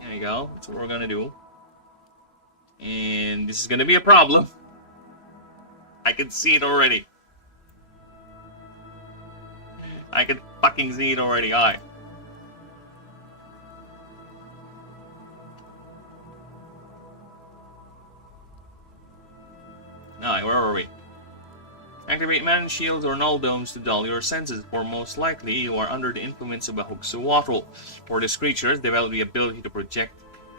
There you go. That's what we're gonna do. And this is gonna be a problem. I can see it already. I can fucking see it already. Alright. Alright, where are we? Activate mana shields or null domes to dull your senses, for most likely you are under the influence of a hoaxwaddle, or this creature has developed the ability to project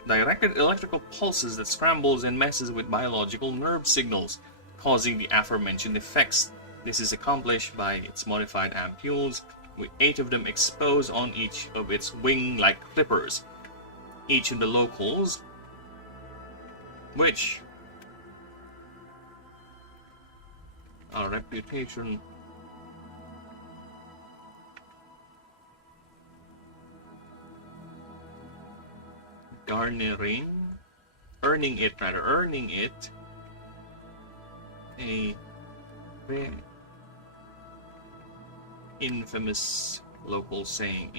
directed electrical pulses that scrambles and messes with biological nerve signals, causing the aforementioned effects. This is accomplished by its modified ampules, with 8 of them exposed on each of its wing-like flippers. Each of the locals, which our reputation earning it a very infamous local saying.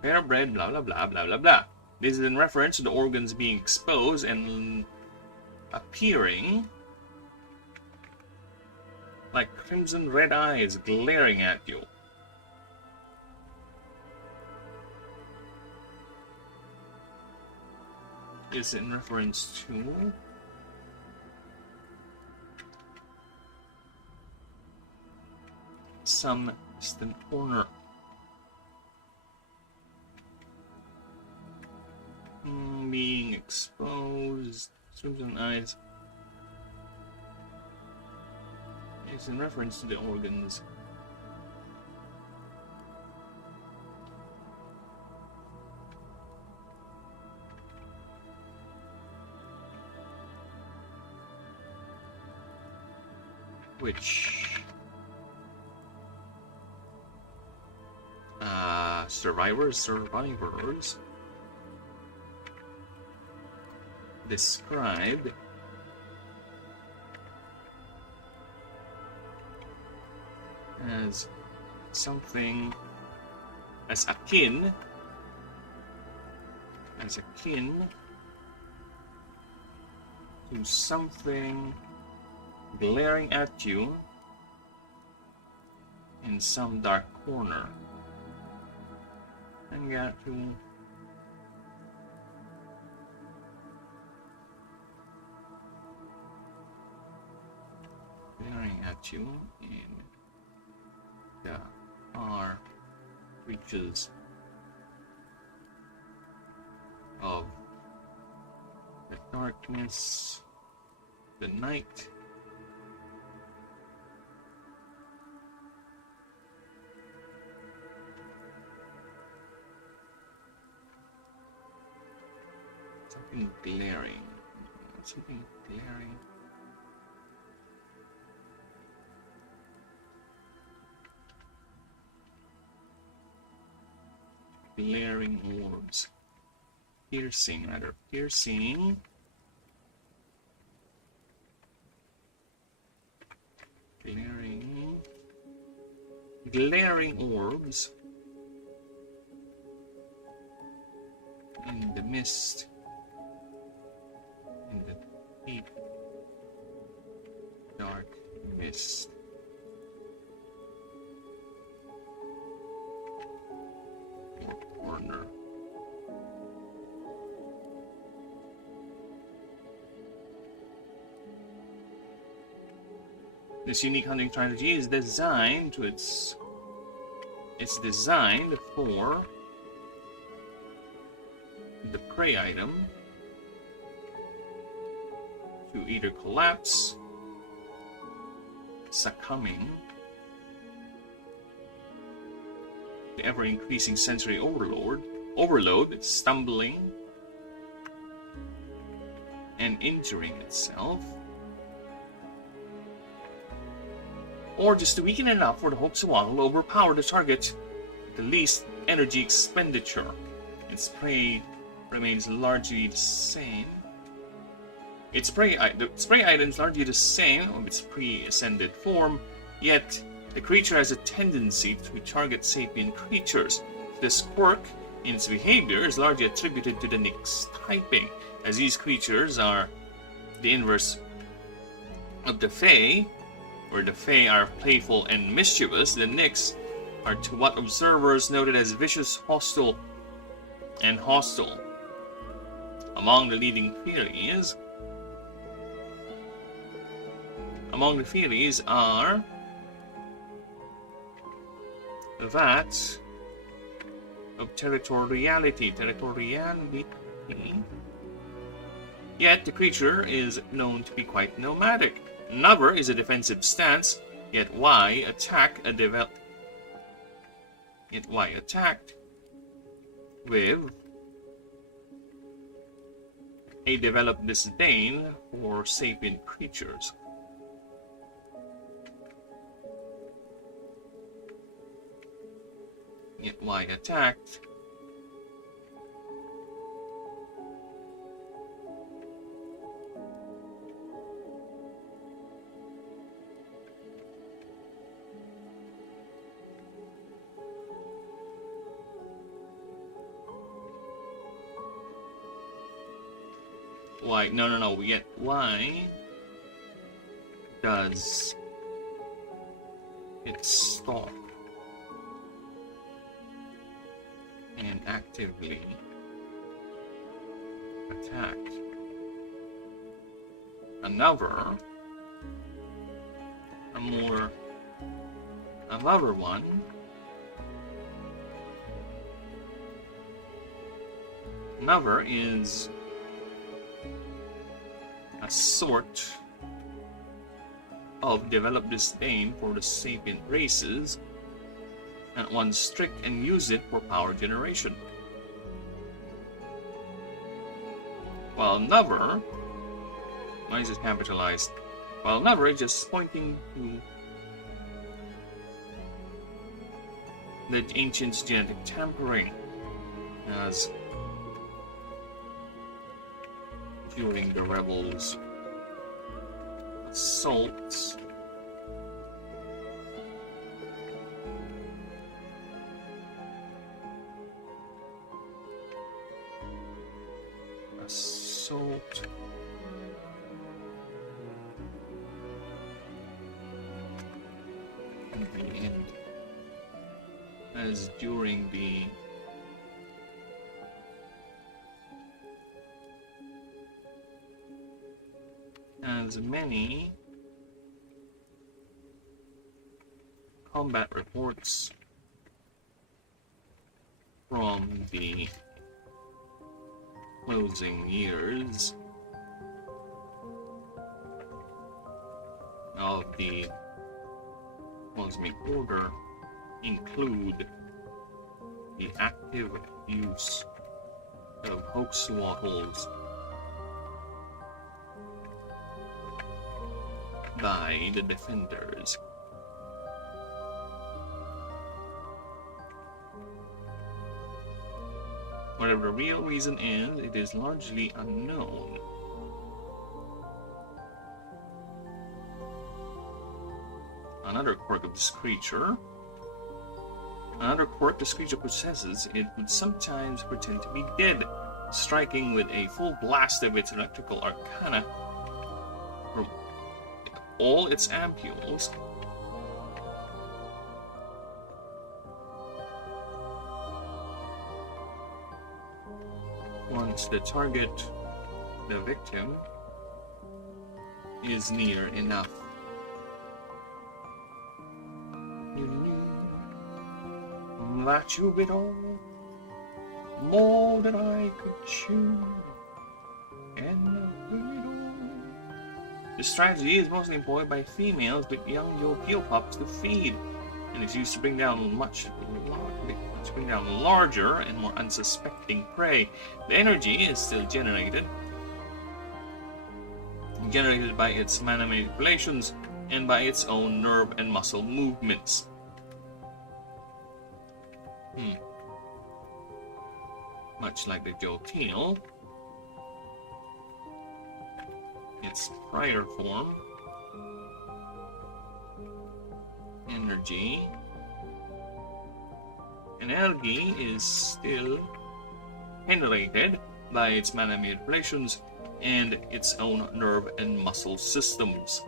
Fair bread, blah blah blah blah blah blah. This is in reference to the organs being exposed and appearing like crimson red eyes glaring at you. Is in reference to some distant corner. Being exposed, crimson eyes. It's in reference to the organs. Which survivors described as something as akin to something glaring at you in some dark corner. And got to glaring at you in the far reaches of the darkness, the night. Something glaring. Something glaring. Glaring orbs. Piercing, rather. Piercing. Glaring orbs in the mist, in the deep dark mist. Or corner. This unique hunting strategy is designed to it's designed for the prey item to either collapse, succumbing to ever-increasing sensory overload, stumbling, and injuring itself, or just to weaken enough for the Hoaxawatl to overpower the target with the least energy expenditure. Its prey remains largely the same. The spray item is largely the same of its pre-ascended form, yet the creature has a tendency to target sapient creatures. This quirk in its behavior is largely attributed to the Nyx typing, as these creatures are the inverse of the Fae. Where the Fae are playful and mischievous, the Nyx are to what observers noted as vicious, hostile, and hostile. Among the leading theories are that of territoriality. Yet the creature is known to be quite nomadic. Another is a defensive stance, yet why attacked with a developed disdain for sapient creatures. Yet why attacked why. No. We get why does it stop and actively attack another one. Another is a sort of developed disdain for the sapient races, and one strict and use it for power generation. While another, why is it capitalized? While another is just pointing to the ancients' genetic tampering as during the rebels' assaults. In the end, as during the as many combat reports from the closing years of the Cosmic Order include the active use of hoaxwattles by the defenders. Whatever the real reason is, it is largely unknown. Another quirk this creature possesses, it would sometimes pretend to be dead, striking with a full blast of its electrical arcana from all its ampules. Once the target, the victim, is near enough. That you bit all more than I could chew, and the strategy is mostly employed by females with young Yokio pups to feed, and is used to bring down larger and more unsuspecting prey. The energy is still generated by its mana manipulations and by its own nerve and muscle movements. Much like the Joteel, its prior form, energy, and algae is still generated by its mana manipulations and its own nerve and muscle systems.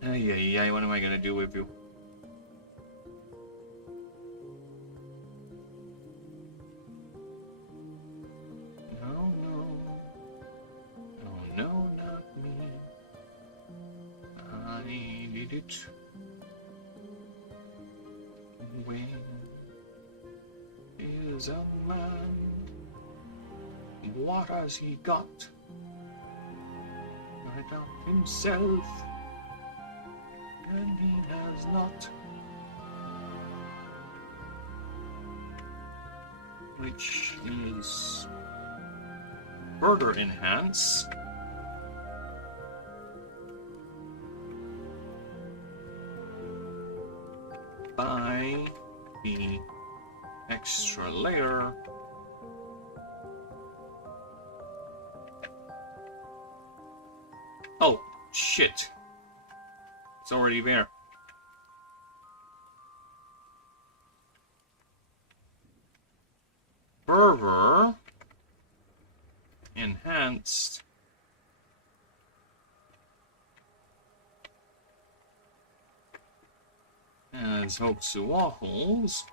Ay, what am I gonna do with you? No, not me. I did it. When is a man? What has he got? I doubt himself. And he has not. Which is further enhanced by the extra layer oh shit. It's already there. These hoaxwaffles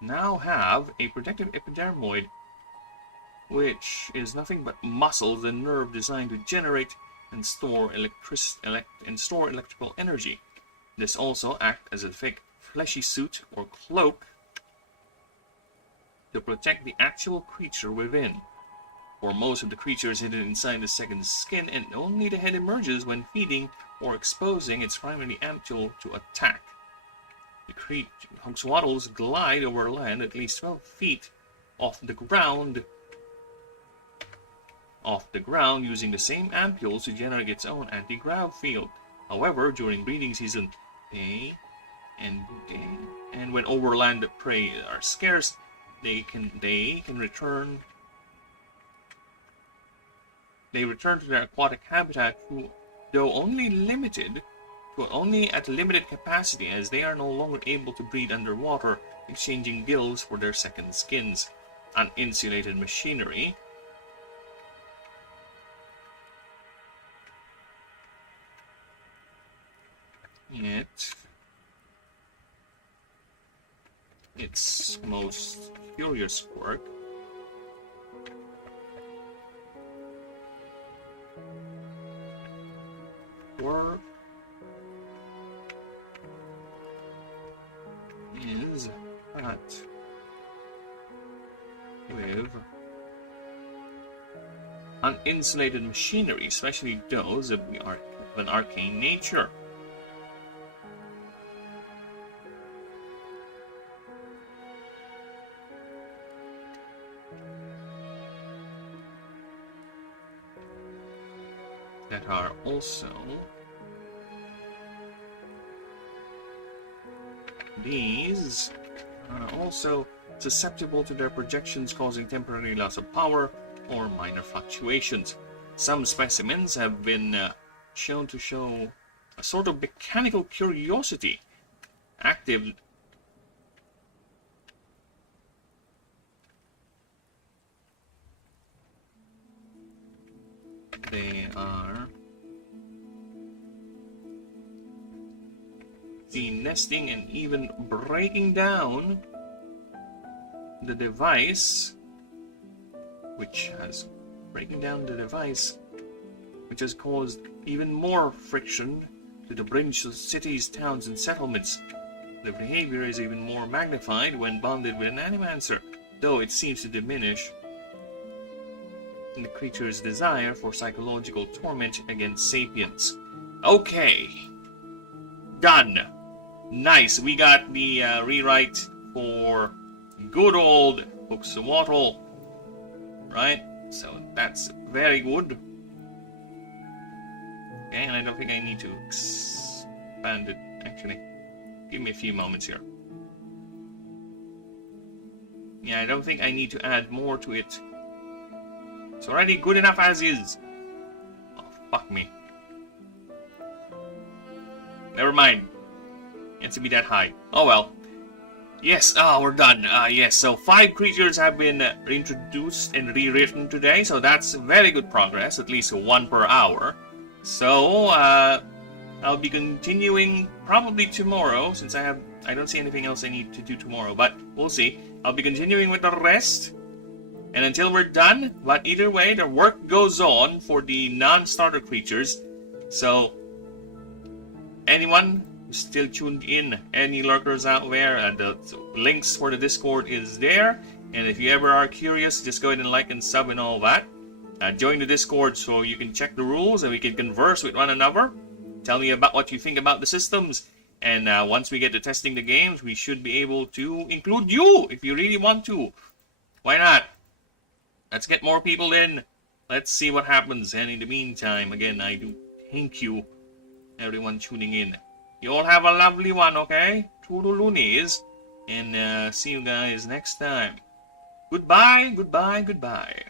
now have a protective epidermoid, which is nothing but muscles and nerve designed to generate and store electrical energy. This also acts as a fake fleshy suit or cloak to protect the actual creature within. For most of the creatures hidden inside the second skin, and only the head emerges when feeding or exposing its primary ampule to attack. The hoaxwaddles glide over land at least 12 feet off the ground using the same ampules to generate its own anti-grav field. However, during breeding season, and when overland prey are scarce, they return to their aquatic habitat, though only at limited capacity, as they are no longer able to breed underwater, exchanging gills for their second skins. Uninsulated machinery. Its most curious quirk is that with uninsulated machinery, especially those of an arcane nature, that are also these are also susceptible to their projections, causing temporary loss of power or minor fluctuations. Some specimens have been shown to show a sort of mechanical curiosity active. They are nesting and even breaking down the device, which has caused even more friction to the bridge of cities, towns, and settlements. The behavior is even more magnified when bonded with an animancer, though it seems to diminish the creature's desire for psychological torment against sapiens. Okay. Done. Nice. We got the rewrite for good old Hoaxwaddle. Right? So that's very good. Okay, and I don't think I need to expand it, actually. Give me a few moments here. Yeah, I don't think I need to add more to it. It's already good enough as is. Oh, fuck me. Never mind. It has to be that high. Oh well. Yes, we're done. Yes, so 5 creatures have been introduced and rewritten today, so that's very good progress, at least 1 per hour. So, I'll be continuing probably tomorrow, since I don't see anything else I need to do tomorrow, but we'll see. I'll be continuing with the rest, and until we're done, but either way, the work goes on for the non-starter creatures. So, anyone who's still tuned in, any lurkers out there, the links for the Discord is there, and if you ever are curious, just go ahead and like and sub and all that. Join the Discord so you can check the rules and we can converse with one another. Tell me about what you think about the systems. And once we get to testing the games, we should be able to include you if you really want to. Why not? Let's get more people in. Let's see what happens. And in the meantime, again, I do thank you, everyone tuning in. You all have a lovely one, okay? Toodaloonies. And see you guys next time. Goodbye, goodbye, goodbye.